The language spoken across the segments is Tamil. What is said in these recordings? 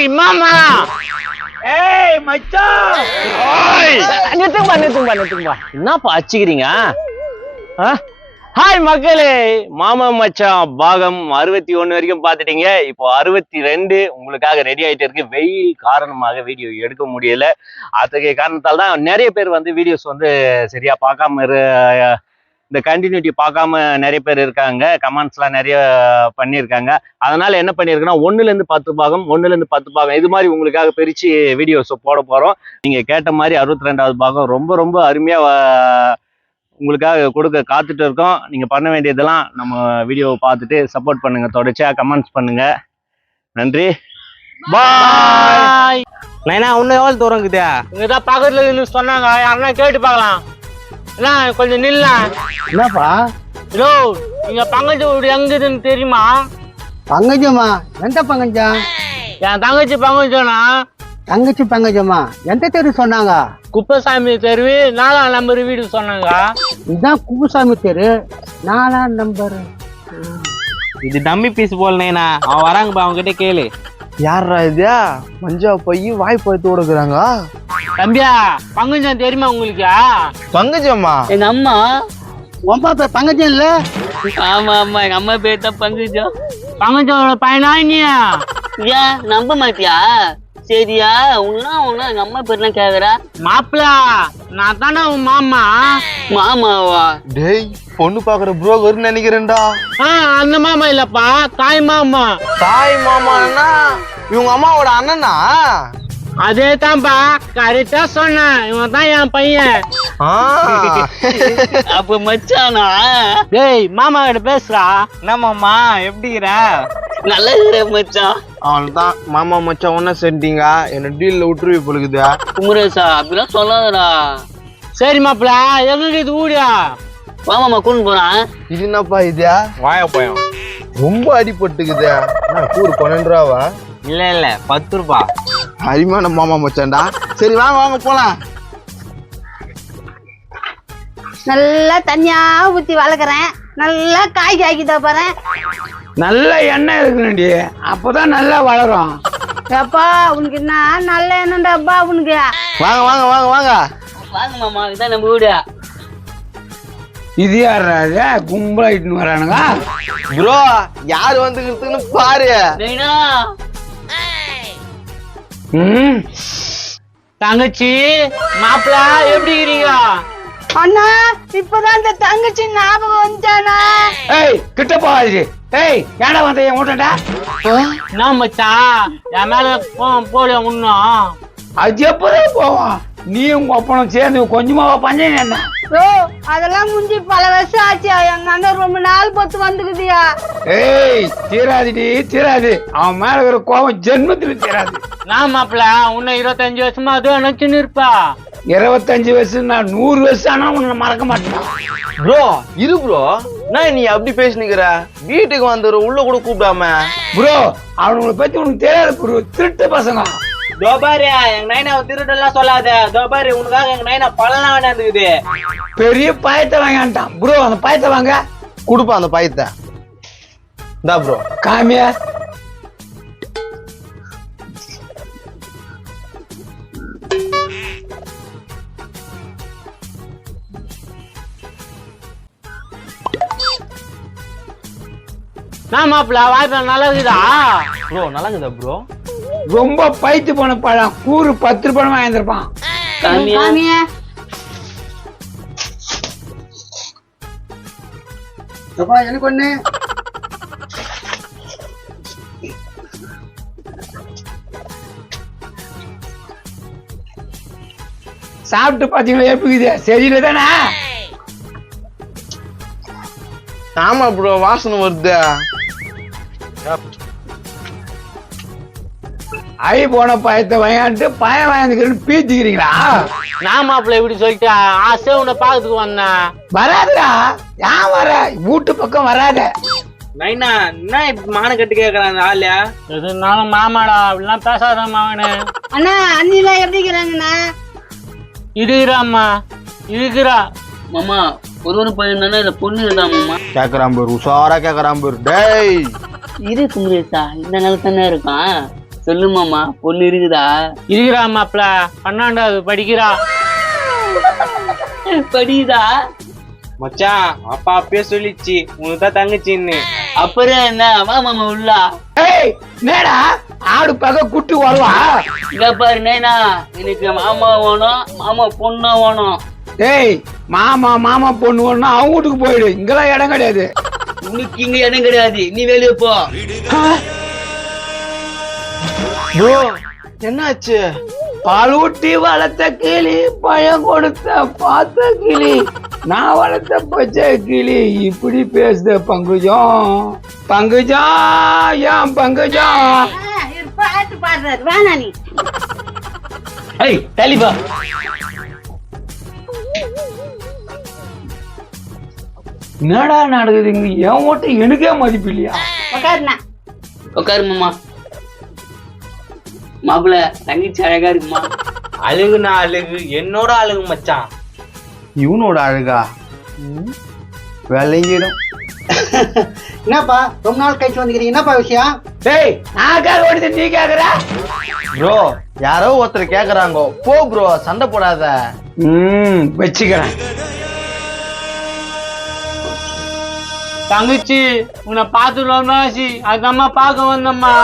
ஏய் மாமா, ஏய் மச்சான், நிறுத்துங்கப்பா. என்னப்பா அச்சுக்கிறீங்க? ஹாய் மக்களே, மாமா மச்சான் பாகம் 61 வரைக்கும் பாத்துட்டீங்க. இப்போ 62 உங்களுக்காக ரெடி ஆயிட்டு இருக்கு. வெயில் காரணமாக வீடியோ எடுக்க முடியல. அத்தகைய காரணத்தால் தான் நிறைய பேர் வந்து வீடியோஸ் வந்து சரியா பார்க்காம இந்த கண்டினியூட்டி பார்க்காம நிறைய பேர் இருக்காங்க. கமெண்ட்ஸ்லாம் நிறைய பண்ணியிருக்காங்க. அதனால என்ன பண்ணியிருக்குன்னா 1லேருந்து 10 பாகம், 1லேருந்து 10 பாகம் இது மாதிரி உங்களுக்காக பிரித்து வீடியோஸ் போட போகிறோம். நீங்கள் கேட்ட மாதிரி 62வது பாகம் ரொம்ப ரொம்ப அருமையாக உங்களுக்காக கொடுக்க காத்துட்டு இருக்கோம். நீங்கள் பண்ண வேண்டியதெல்லாம் நம்ம வீடியோவை பார்த்துட்டு சப்போர்ட் பண்ணுங்கள், தொடர்ச்சியாக கமெண்ட்ஸ் பண்ணுங்கள். நன்றி, பாய். நைனா இன்னும் எவ்வளோ தூரம் இருக்குதா? இங்கே தான் பக்கத்தில் இருந்து சொன்னாங்க, யாருன்னா கேட்டு பார்க்கலாம். என்ன கொஞ்சம் நில்ல. என்னப்பா? ஹலோ, நீங்க பங்கஜ வீடு எங்குதுன்னு தெரியுமா? பங்கஜமா? எந்த பங்கஜம்? என் தங்கச்சி பங்கஜனா. தங்கச்சி பங்கஜமா? எந்த தெரு சொன்னாங்க? குப்பசாமி தெருவு 4ஆம் நம்பர் வீடு சொன்னாங்க. இதுதான் குப்புசாமி தெரு 4ஆம் நம்பர். இது டம்மி பீஸ் போல நைனா. அவன் வராங்கப்பா, அவங்க கிட்ட கேளு. யாரா இதா மஞ்சா போய் வாய் பார்த்து ஓடுக்குறாங்க. தம்பியா, பங்கஜம் தெரியுமா உங்களுக்கு? பங்கஜம்மா? எங்க அம்மா. உன்பா பேர் பங்கஜம் இல்ல? ஆமா ஆமா, எங்க அம்மா பேர் தான் பங்கஜம். பங்கஜோட பையனா நீ? ஏன் நம்ப மாட்டியா? சரியா, உன்னா எங்க அம்மா பேர்லாம் கேக்குற? மாப்பிள, நான் தானே உன் மாமா. மாமாவா? டேய், பொண்ணு பாக்குற புரோக்கர் நினைக்கிறேன்டா. அந்த மாமா இல்லப்பா, தாய் மாமா. தாய் மாமான்னா இவங்க அம்மாவோட அண்ணனா? அதே தான்ப்பா, கரெக்டா சொன்னேன். இவன் தான் என் பையன். அப்ப மச்சானா? டேய், மாமா கிட்ட பேசுறா. என்ன மாமா, எப்படிங்கிற? நல்லா இருக்கிற மச்சான். அவன் தான் மாமா மச்சான் ஒன்ன செஞ்சிட்டீங்க, என்ன டீல்ல விட்டுருவி பொழுகுதா? குமரேசா, அப்படிலாம் சொல்லாதடா. சரி மாப்பிள, எங்க இது ஊடியா? மாமா கூண்டு போறான். இது என்னப்பா இதா? வாய போயும் ரொம்ப அடிபட்டுக்குதா? கூறு 12 ரூபாவா? இல்ல 10 ரூபா. அரிமான மாமா மச்சான்டா. சரி வாங்க வாங்க போலாம். நல்லா தனியா ஊத்தி வளர்க்குறேன், நல்லா காய் காய்க்கிட்ட போறேன். நல்ல எண்ணெய் இருக்குண்டி, அப்பதான் நல்லா வளரும். அப்பா உனக்கு என்ன நல்ல என்னண்டாப்பா உனக்கு? வாங்க வாங்க வாங்க வாங்க வாங்க மாமா, இதான் நம்ம வீடு. இது யாரா கும்பலாயிட்டுன்னு வரானுங்க? ப்ரோ, யாரு வந்துக்கிறதுன்னு பாரு. நைனா, தங்கச்சி மாப்பிள, எப்படி இருக்கீங்க? அண்ணா, இப்பதான் இந்த தங்கச்சி ஞாபகம் வந்துட்டானா? ஏய், கிட்ட போகாது. ஏய், ஏடா வந்த என் வீட்டா? என்ன மச்சான், என் மேல போல உண்ணும்? அது எப்போதான் போவோம்? நீ உங்க அப்பனும் சேர்ந்து கொஞ்சமா பஞ்சம் என்ன? ஓ, அதெல்லாம் முடிஞ்சு பல வருஷம் ஆச்சு. எங்க அண்ணன் ரொம்ப நாள் பொத்து வந்துக்குதியா. ஏய், தீராதுடி தீராது. அவன் மேல இருக்கிற கோபம் ஜென்மத்துல தீராது. நான் மாப்பிள, உன்னை 25 வருஷமா அதுவும் நினைச்சுன்னு இருப்பா. 25 வருஷம், நான் 100 வருஷம் ஆனா உன்னை மறக்க மாட்டேன். ப்ரோ இரு ப்ரோ, நான் நீ அப்படி பேசினுக்கிற? வீட்டுக்கு வந்துரு, உள்ள கூட கூப்பிடாம. ப்ரோ, அவனுங்களை பத்தி உனக்கு தெரியாது ப்ரோ, திருட்டு பசங்க. தோபாரு, எங்க நைனாவை திருடெல்லாம் சொல்லாத. தோபாரு, உனக்காக எங்க நைனா பழலாம் வேண்டாந்துக்குது. பெரிய பாயத்தை வாங்கிட்டான் ப்ரோ. அந்த பாயத்தை வாங்க. கொடுப்பா அந்த பாயத்தை. இந்தா ப்ரோ. காமியா. நான் மாப்பிள, வாய்ப்பு நல்லா இருக்குதா? ப்ரோ நல்லா இருக்குதா ப்ரோ? ரொம்ப பைத்து போன பழம், கூறு 10 ரூபாய் வாங்கியிருப்பான். காமியா. எனக்கு ஒண்ணு. சாப்பிட்டு பாத்தீங்களா எப்படி? சரியில்லை தானே? ஆமா ப்ரோ, வாசனை வருது. ஐ போன பாயத்தை வாங்கிட்டு பாயம் வாங்கிக்கிறேன்னு பீத்திக்கிறீங்களா? நான் மாப்பிள இப்படி சொல்லிட்டு ஆசை உன்னை பாக்கிறதுக்கு வந்தேன். வராதுடா. ஏன் வர? வீட்டு பக்கம் வராத. நைனா, என்ன இப்ப மான கட்டு கேக்குறான் அந்த ஆளு? எதுனாலும் மாமாடா, அப்படிலாம் பேசாத மாவனே. அண்ணா, அண்ணிலாம் எப்படி இருக்கிறாங்கண்ணா? இருக்கிறாம்மா, இருக்கிறா. மாமா, ஒரு பையன் தானே, இல்ல பொண்ணு இருந்தா மாமா? கேக்குறான் பேர், உஷாரா கேக்குறான் பேர். டேய் இரு குமரேசா, இந்த நாள் தானே இருக்கான். சொல்லு மாமா பொண்ணு இருக்குதா? இருக்கிறா மாப்பிள, 12வது படிக்கிறா. படிக்குதா? மச்சான் அப்பா அப்பயே சொல்லிச்சு உனக்கு தான் தங்கச்சின்னு. அப்புறம் என்ன? வா மாமா உள்ளா. ஏய் நேடா ஆடு பக்க குட்டி வருவா. இங்க பாரு நைனா, எனக்கு மாமா வேணும், மாமா பொண்ணா வேணும். ஏய் மாமா பொண்ணு ஒண்ணு அவங்க வீட்டுக்கு போயிடு, இங்கெல்லாம் இடம் கிடையாது. உனக்கு இங்க இடம் கிடையாது, நீ வெளியே போ. ப்ரோ என்னாச்சு? பாலூட்டி வளர்த்த கிளி, பயம் கொடுத்த பார்த்த கிளி, நான் வளர்த்த பச்சை கிளி இப்படி பேசுத பங்குஜம். ஏன் பங்குஜம்? பாட்டு பாடுறாரு, வேணா நீ. ஏய் தலிபா. என்னடா நடக்குது இங்க? என் ஓட்டு எனக்கே மதிப்பு இல்லையா? உட்காருண்ணா. உட்காரு மாமா. மாப்பிள்ள தங்கச்சி அழகா இருக்குமா? அழகுனா அழகு, என்னோட அழகு மச்சான். இவனோட அழகா விளங்கிடும். என்னப்பா ரொம்ப நாள் கழிச்சு வந்துக்கிறீங்க, என்னப்பா விஷயம்? டேய் நான் கேட்க வேண்டியது நீ கேக்குற? ப்ரோ யாரோ ஒருத்தர் கேக்குறாங்க, போ ப்ரோ சண்டை போடாத. வச்சுக்கிறேன். தங்கச்சி உன்னை பார்த்துடலாம்னா அதுதாம்மா பார்க்க வந்தம்மா.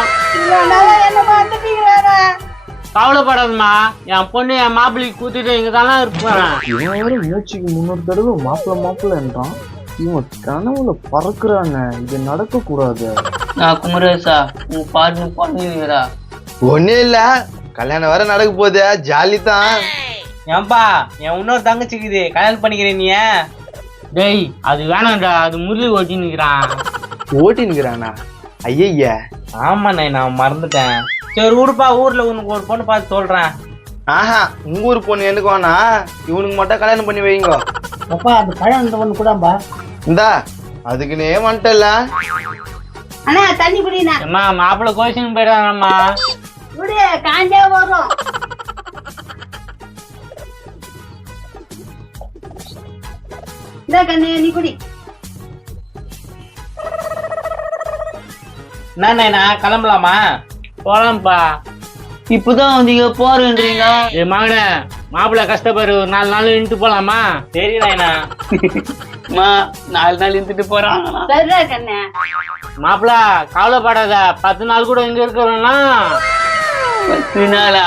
கவலைப்படாதம்மா, என் பொண்ணு என் மாப்பிள்ளைக்கு கூத்திட்டு இங்க தானே இருப்பேன். இவன் மூச்சுக்கு 300 தடவை மாப்பிள்ள என்றான். இவன் கனவுல பறக்குறாங்க, இது நடக்க கூடாது. நான் குமரேசா, உன் பாடுங்கிறா. ஒண்ணே இல்ல, கல்யாணம் வேற நடக்க போகுது, ஜாலி தான். ஏன்பா என் இன்னொரு தங்கச்சிக்குது, கல்யாணம் பண்ணிக்கிறேன் நீ. டேய் அது வேணாம்டா, அது முரளி ஓட்டி நிக்கிறான். ஓட்டின்னுக்குறானா? ஐய ஆமாண்ணே நான் மறந்துட்டேன். சரி விடுப்பா, ஊர்ல உனக்கு ஒரு பொண்ணு பார்த்து சொல்றேன். ஆஹா, உங்க ஊர் பொண்ணு எனக்கு வேணா, இவனுக்கு மட்டும் கல்யாணம் பண்ணி வைங்க. அப்பா அது கல்யாணம் ஒண்ணு கூடப்பா. இந்தா அதுக்குன்னே வந்துட்டல. அண்ணா தண்ணி குடிண்ணா. அம்மா மாப்பிள்ளை கோச்சிங் போயிடாங்கம்மா. குடி, காஞ்சே வரும். இந்த கண்ணு நீ குடி. என்ன கிளம்பலாமா? போலாம்ப்பா. இப்பதான் வந்தீங்க போறேன்றீங்க. ஏ மகனே, மாப்பிள்ளை கஷ்டப்படு, ஒரு 4 நாள் இன்ட்டு போலாமா? சரி நாயனா. 4 நாள் இருந்துட்டு போறாங்க. சரிடா கண்ணு. மாப்பிள்ளை கவலைப்படாத, 10 நாள் கூட இங்க இருக்கிறோம்னா. 10 நாளா?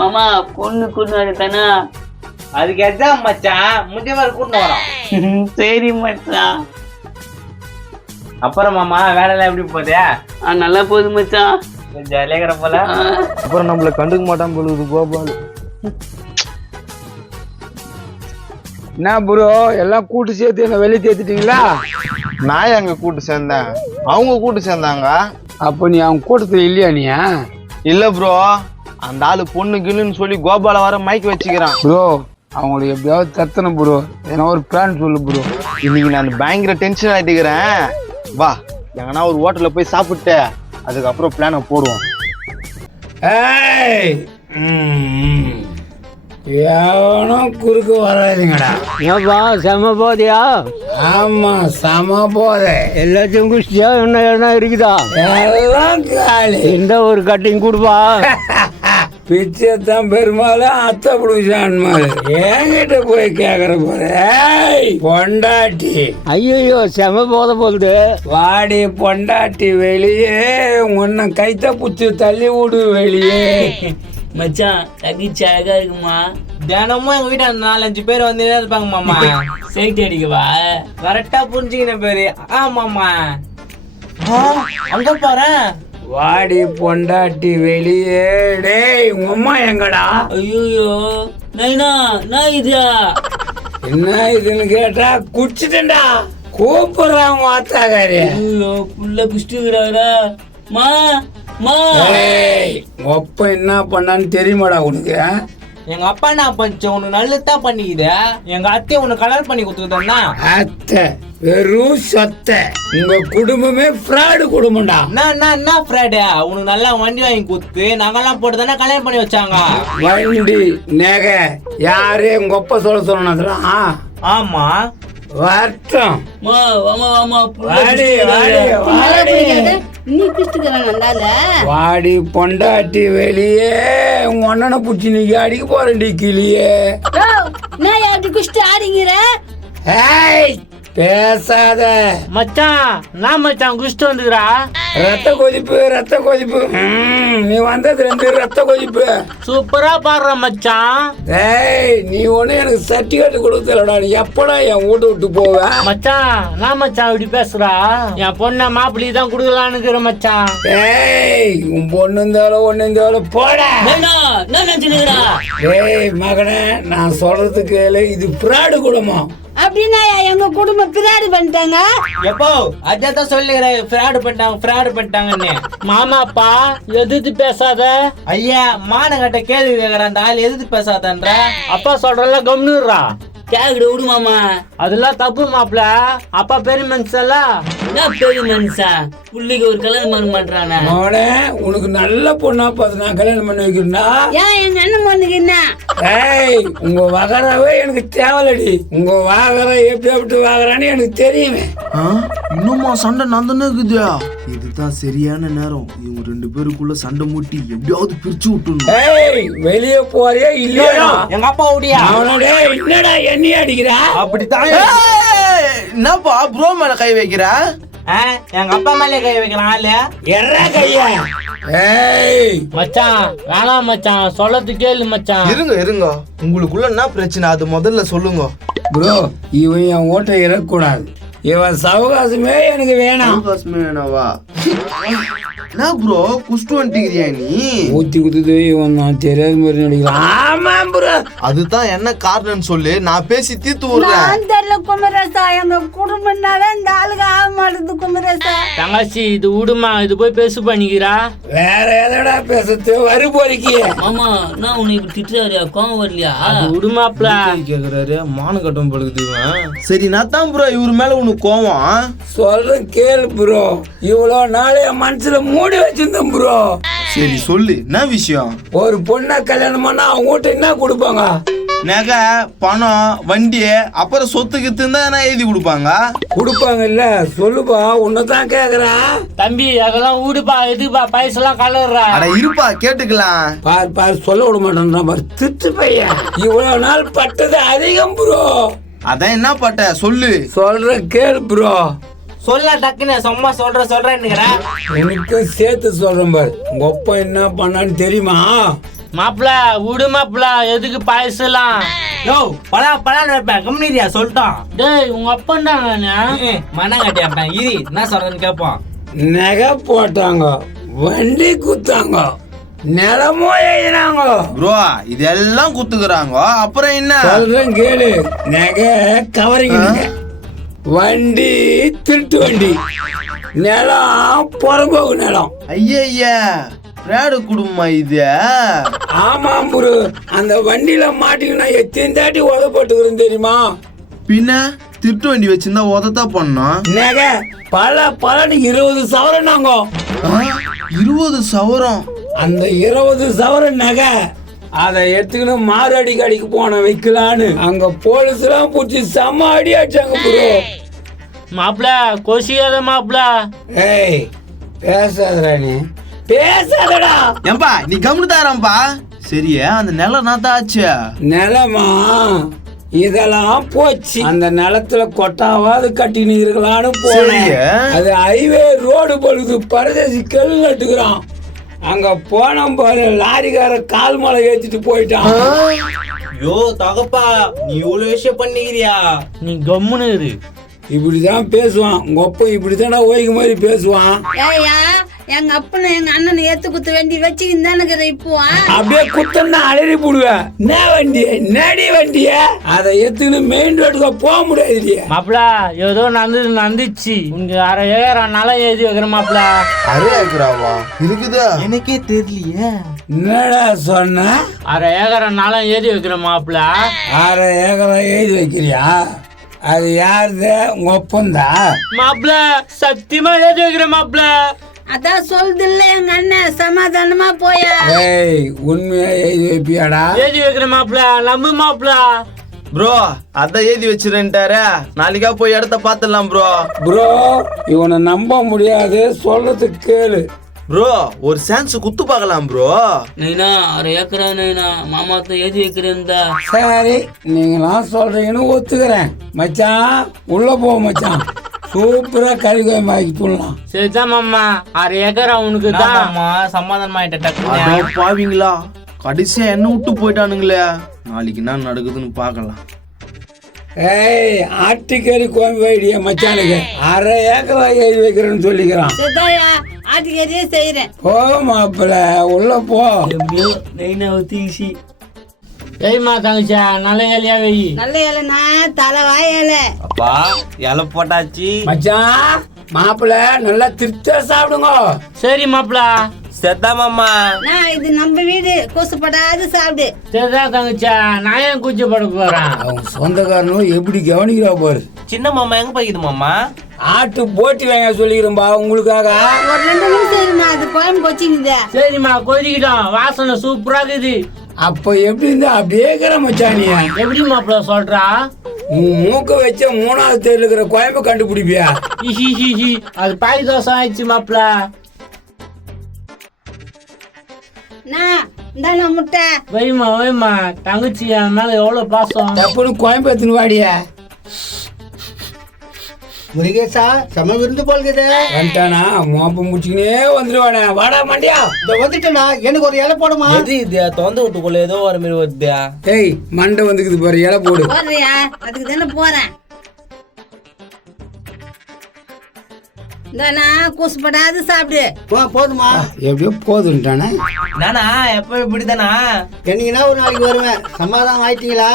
மாமா பொண்ணு கூட்டு தானே? அதுக்கு எக்ஸாம் மச்சான், முந்தியவாறு கூட்டு வரோம். சரி மச்சான். அப்புறம் மாமா வேலை எல்லாம் எப்படி போகுது? நல்லா போகுது மச்சான். ஜாலியா இருக்கிற போல. அப்புறம் நம்மள கண்டுக்க மாட்டான் பொழுது கோபால். என்ன ப்ரோ எல்லாம் கூட்டு சேர்த்து என்ன வெளியே தேத்திட்டீங்களா? நான் அங்க கூட்டு சேர்ந்தேன், அவங்க கூட்டு சேர்ந்தாங்க. அப்ப நீ அவங்க கூட்டத்துல இல்லையா? நீ இல்ல ப்ரோ, அந்த ஆளு பொண்ணு கிண்ணுன்னு சொல்லி கோபால வர மைக் வச்சுக்கிறான். ப்ரோ அவங்களுக்கு எப்படியாவது தத்தணும் ப்ரோ, ஏன்னா ஒரு பிளான் சொல்லு ப்ரோ. இன்னைக்கு நான் பயங்கர டென்ஷன் ஆயிட்டுக்கிறேன். வா எங்கன்னா ஒரு ஹோட்டல்ல போய் சாப்பிட்டு அதுக்கப்புறம் பிளானை போடுவோம். எவனும் குறுக்கு வராதுங்கடா. ஏப்பா செம போதையா? ஆமா சம போதை. எல்லாத்தையும் குடிச்சியா? என்ன இருக்குதா? எல்லாம் காலி. இந்த ஒரு கட்டிங் கொடுப்பா. பிச்சைத்தான் பெருமாளும் அத்தை பிடிச்சான் மாதிரி என்கிட்ட போய் கேக்குற போற பொண்டாட்டி. ஐயோ செம போதை போகுது. வாடி பொண்டாட்டி வெளியே, உன்னை கைத்த புச்சு தள்ளி விடு வெளியே. மச்சான் தகிச்சு அழகா இருக்குமா? தினமும் எங்க வீட்டை 4-5 பேர் வந்து இருப்பாங்க மாமா. சைட் அடிக்கவா? கரெக்டா புரிஞ்சுக்கின பேரு. ஆமாமா அங்க பாரு. வாடி பொண்டாட்டி வெளியே. டேய் உங்க அம்மா எங்கடா? ஐயோ நைனா நான் இதா என்ன இதுன்னு கேட்டா குடிச்சிட்டா கூப்பிடுறாங்க ஆத்தாக்காரி. ஐயோ புள்ள குஷ்டுகிறாரா? மா மா ஒப்ப என்ன பண்ணான்னு தெரியுமாடா உனக்கு? எங்க அப்பா என்ன பண்ணுச்சு? உனக்கு நல்லதுதான் பண்ணிக்குது. எங்க அத்தையை உனக்கு கலர் பண்ணி கொடுத்துக்கிட்டா. அத்தை வெறும் சொத்தை. உங்க குடும்பமே ஃப்ராடு குடும்பம்டா. என்ன ஃப்ரைடே, உனக்கு நல்லா வண்டி வாங்கி கொடுத்து நாங்கெல்லாம் போட்டு தானே கல்யாணம் பண்ணி வச்சாங்க. வண்டி நகை யாரு உங்க அப்பா சொன்னதுலாம்? ஆமா வரட்டும். மா வாமா வாமா புள்ள வாடி வாடி குஷ்டுகிறாரா? வாடி. நீ குஷ்டுக்கிறான் நல்லால வாடி பொண்டாட்டி வெளியே உங்க அண்ணனை புடிச்சு நீ அடிக்க போறேன்டி கிளியே. நான் அப்படி குஷ்டு ஆடிங்கிற ஏய் பேசாத. மச்சான் நான் மச்சான் குஷ்டு வந்துக்கிறா. ரத்த கொதிப்பு நீ வந்தது 2 ரத்த கொதிப்பு. சூப்பரா பாடுற மச்சான். ஏய் நீ ஒண்ணு எனக்கு சர்டிபிகேட் கொடுத்தலடா. நீ எப்படா என் வீட்டை விட்டு போவ? மச்சான் நான் மச்சான் இப்படி பேசுறா. என் பொண்ணை மாப்பிள்ளை தான் குடுக்கலான்னு மச்சான். ஏய் உன் பொண்ணு இருந்தாலும் ஒண்ணு இருந்தாலும் போடா. ஏய் மகனே நான் சொல்றது கேளு, இது பிராடு குடும்பம். அப்படின்னா எங்க குடும்பம் பிராடு பண்ணிட்டாங்க. எப்போ அதான் சொல்லுகிறேன் ஃப்ராடு பண்ணிட்டாங்கன்னு. மாமாப்பா எதிர்த்து பேசாத. ஐயா மானங்கட்ட கேள்வி கேக்குறான் அந்த ஆள் எதிர்த்து பேசாதன்ற. அப்பா சொல்றல கம்னுறா. கேக்குடு விடு மாமா. அதெல்லாம் தப்பு மாப்பிள. அப்பா பெரிய மனுஷன்ல. என்ன பெரிய மனுஷா புள்ளிக்கு ஒரு கல்யாணம் பண்ண மாட்டானே. மகனே உனக்கு நல்ல பொண்ணா பார்த்து நான் கல்யாணம் பண்ணி வைக்கிறேன்னா ஏன் எங்க அண்ணன் பொண்ணுக்கு என்ன? ஏய் உங்க வகராவே எனக்கு தேவலடி. உங்க வாகரம் எப்படி வாகரான்னு எனக்கு தெரியுமே. இன்னுமா சண்டை நடந்துன்னு இருக்குதா? இதுதான் சரியான நேரம். இவங்க 2 பேருக்குள்ள சண்டை மூட்டி எப்படியாவது பிரிச்சு விட்டுணும். ஏய் வெளியே போறியா இல்லையா? எங்க அப்பா ஓடியா? அவனோட என்னடா எண்ணி அடிக்கிறா? அப்படித்தான். என்னப்பா ப்ரோ மேல கை வைக்கிற? எங்க அப்பா மேலே கை வைக்கிறான் ஆளு. எறா கையா. ஏய் மச்சான் வேணாம் மச்சான், சொல்லது கேளு மச்சான். இருங்க உங்களுக்குள்ள என்ன பிரச்சனை அது முதல்ல சொல்லுங்க. ப்ரோ இவன் என் ஓட்டை இறக்கூடாது. இவன் சவகாசமே எனக்கு வேணாம். வேணாவா? என்ன ப்ரோ குஷ்டு வந்துட்டியா நீ? ஊத்தி குத்துது இவன் நான் தெரியாத மாதிரி நடிக்கிறான். ஆமா ப்ரோ அதுதான் என்ன காரணம்னு சொல்லு, நான் பேசி தீர்த்து விடுறேன். நான் தெரியல குமரேசா, எங்க குடும்பம்னாவே இந்த ஆளுக்கு ஆக மாட்டேது குமரேசா. தங்கச்சி இது விடுமா, இது போய் பேசு பண்ணிக்கிறா. வேற எதடா பேசுறது வரு போறிக்கிய. மாமா நான் உன்னை இப்படி திட்டுறாரியா? கோவம் வரலையா? அது விடுமாப்ல. கேக்குறாரு மான கட்டம் படுக்குது. சரி நான் தான் ப்ரோ இவர் மேல உனக்கு கோவம். சொல்றேன் கேளு ப்ரோ. இவ்வளவு நாள் என் மனசுல மூடி வச்சிருந்தேன் ப்ரோ. சரி சொல்லு என்ன விஷயம்? ஒரு பொண்ணை கல்யாணம் பண்ணா அவங்க வீட்டை என்ன கொடுப்பாங்க? நகை பணம் வண்டி அப்புறம் சொத்துக்கு இருந்தா எழுதி கொடுப்பாங்க இல்ல? சொல்லுப்பா உன்னதான் கேக்குறேன். தம்பி அதெல்லாம் விடுப்பா, எதுப்பா பைசெல்லாம் கலர்றா. அட இருப்பா கேட்டுக்கலாம். பார் சொல்ல விட மாட்டேன்றான் பாரு திட்டு பையன். இவ்வளவு நாள் பட்டது அதிகம் ப்ரோ. அதான் என்ன பட்ட சொல்லு. சொல்ற கேளு ப்ரோ. சொல்ல டக்குன்னு சும்மா சொல்றேன்னு. எனக்கு சேர்த்து சொல்றேன் பாரு. உங்க அப்பா என்ன பண்ணான்னு தெரியுமா? மாப்பிள விடு மாப்பிள, எதுக்கு பாயசலாம்? யோ பலான்னு வைப்பேன் கம்யூனிட்டியா சொல்லிட்டோம். டேய் உங்க அப்பா மனம் கட்டியாப்பேன் இரு என்ன சொல்றேன்னு கேட்போம். நகை போட்டாங்க, வண்டி குத்தாங்க, நிலமும் எழுதினாங்க. ப்ரோ இதெல்லாம் குத்துக்குறாங்க அப்புறம் என்ன? சொல்றேன் கேளு. நகை கவரிங்க, வண்டி திருட்டு வண்டி, நிலம் புறம்போக்கு நிலம். ஐயா பிராடு குடும்பமா இது? ஆமாம் புரு. அந்த வண்டியில மாட்டிக்கினா எத்தனை தாட்டி உதப்பட்டுக்கிறேன் தெரியுமா? பின்ன திருட்டு வண்டி வச்சிருந்தா உதத்தா பண்ணோம். நகை பலன்னு 20 சவரம் நாங்க. 20 சவரம்? அந்த 20 சவரம் நகை அதை எடுத்துக்கின்னு மாரடி கடைக்கு போன வைக்கலான்னு அங்க போலீஸ் எல்லாம் பூச்சி செம்ம அடி அடிச்சாங்க ப்ரோ. மாப்பிள கொசியாத மாப்பிள. ஏய் பேசாதடா, நீ பேசாதடா. ஏம்பா நீ கவனித்தாரம்பா. சரியா அந்த நிலம் நான் தான் ஆச்சு. நிலமா இதெல்லாம் போச்சு. அந்த நிலத்துல கொட்டாவாது கட்டின்னு இருக்கலான்னு போனேன். அது ஹைவே ரோடு பொழுது பரதேசி கல் நட்டுக்கிறான். அங்க போன பாரு லாரிக்கார கால் மலை ஏற்றிட்டு போயிட்டான். யோ தகப்பா நீ இவ்வளவு விஷயம் பண்ணிக்கிறியா? நீ கம்முன்னு இரு. இப்படிதான் பேசுவான் உங்க அப்பா. இப்படித்தான்டா ஓய்க்கு மாதிரி பேசுவான். ஏயா எங்க அப்பனை எங்க அண்ணனை ஏத்து குத்து வேண்டி வச்சுக்கின்னு இப்போ அப்படியே குத்தம்னா அலறி போடுவேன். என்ன வண்டி நடி வண்டிய அதை எத்துன்னு மெயின் ரோடுக்கு போக முடியாது. மாப்பிள ஏதோ நடந்துச்சு. உங்க 1/2 ஏக்கர் நிலம் எழுதி வைக்கிற மாப்பிள. 1/2 ஏக்கராவா இருக்குதா? எனக்கே தெரியலையே. என்னடா சொன்ன? 1/2 ஏக்கர் நிலம் எழுதி வைக்கிற மாப்பிள. 1/2 ஏக்கரை எழுதி வைக்கிறியா? அது யாருது? உங்க ஒப்பந்தா? மாப்பிள சத்தியமா எழுதி வைக்கிற மாப்பிள. அதான் சொல்லுது இல்ல எங்க அண்ணன், சமாதானமா போயா. ஏய் உண்மையா எழுதி வைப்பியாடா? எழுதி வைக்கிற மாப்பிள, நம்பு மாப்பிள. ப்ரோ அதான் எழுதி வச்சிருந்தாரு, நாளைக்கா போய் இடத்த பாத்துடலாம் ப்ரோ. ப்ரோ இவனை நம்ப முடியாது, சொல்றதுக்கு கேளு. ப்ரோ ஒரு சான்ஸ் குத்து பார்க்கலாம் ப்ரோ. நைனா 1/2 ஏக்கரா நைனா, மாமா தான் எழுதி வைக்கிறேன். சரி நீங்களாம் சொல்றீங்கன்னு ஒத்துக்கிறேன். மச்சான் உள்ள போ மச்சான், சூப்பரா கறி கோயமாக்கி தூடலாம். சரிதான் மாமா, 1/2 ஏக்கரா உனக்கு தான். ஆமா சமாதானம் ஆயிட்ட டக்குனு. அட பாவீங்களா, கடைசியா என்ன விட்டு போயிட்டானுங்களே. நாளைக்கு என்ன நடக்குதுன்னு பார்க்கலாம். ஏய் ஆட்டுக்கறி கோயம்பு வைடிய மச்சானுக்கு 1/2 ஏக்கரா எழுதி வைக்கிறேன்னு சொல்லிக்கிறான். சித்தாயா ஆட்டுக்கறியே செய்யறேன். போ மாப்பிள்ள உள்ள போ. எப்படியோ நைனா தீசி. சரிம்மா தங்கச்சா, நல்ல இலையா வை. நல்ல இலைனா தலை வாய் இலை. அப்பா இலை போட்டாச்சு. மச்சான் மாப்பிள்ள நல்லா திருப்தியா சாப்பிடுங்க. சரி மாப்பிள. செத்தா மாமா. நான் இது நம்ம வீடு, கூசுப்படாது சாப்பிடு. சரிதான் தங்கச்சா, நான் ஏன் கூச்சப்பட போறேன். அவங்க சொந்தக்காரனும் எப்படி கவனிக்கிறா பாரு. சின்ன மாமா எங்க போய்க்குது மாமா? ஆட்டு போட்டி வாங்க சொல்லிக்கிறேன்பா உங்களுக்காக. ஒரு 2 நிமிஷம் இருமா, அது குழம்பு கொச்சிக்குது. சரிம்மா கொதிக்கிட்டோம், வாசனை சூப்பரா இருக்குது. அப்ப எப்படி இருந்தா அப்படியே இருக்கிற மச்சானிய. எப்படி மாப்பிள சொல்றா? மூக்க வச்ச 3வது தேர்ல இருக்கிற குழம்பு கண்டுபிடிப்பியா? அது பாய் தோசை ஆயிடுச்சு மாப்பிள. இந்தாண்ணா முட்டை. வைமா வைமா, தங்கச்சி என் மேல எவ்வளவு பாசம். தப்புன்னு குழம்பு எடுத்துன்னு வாடிய. முருகேசா செம விருந்து போல்குது. வந்துட்டானா மோப்ப முடிச்சுக்கினே வந்துடுவானே. வாடா மாட்டியா வந்துட்டா, எனக்கு ஒரு இலை போடுமா? எது இது தொந்த விட்டுக்குள்ள ஏதோ ஒரு மாதிரி வருது. ஏய் மண்டை வந்துக்குது பாரு, இலை போடு. போடுறியா? அதுக்கு தானே போறேன். இந்தாண்ணா கூசுப்படாது சாப்பிடு. போதுமா? எப்படியோ போதுன்ட்டானே. நானா எப்ப இப்படிதானா? என்னைக்குன்னா ஒரு நாளைக்கு வருவேன். சமாதானம் ஆயிட்டீங்களா?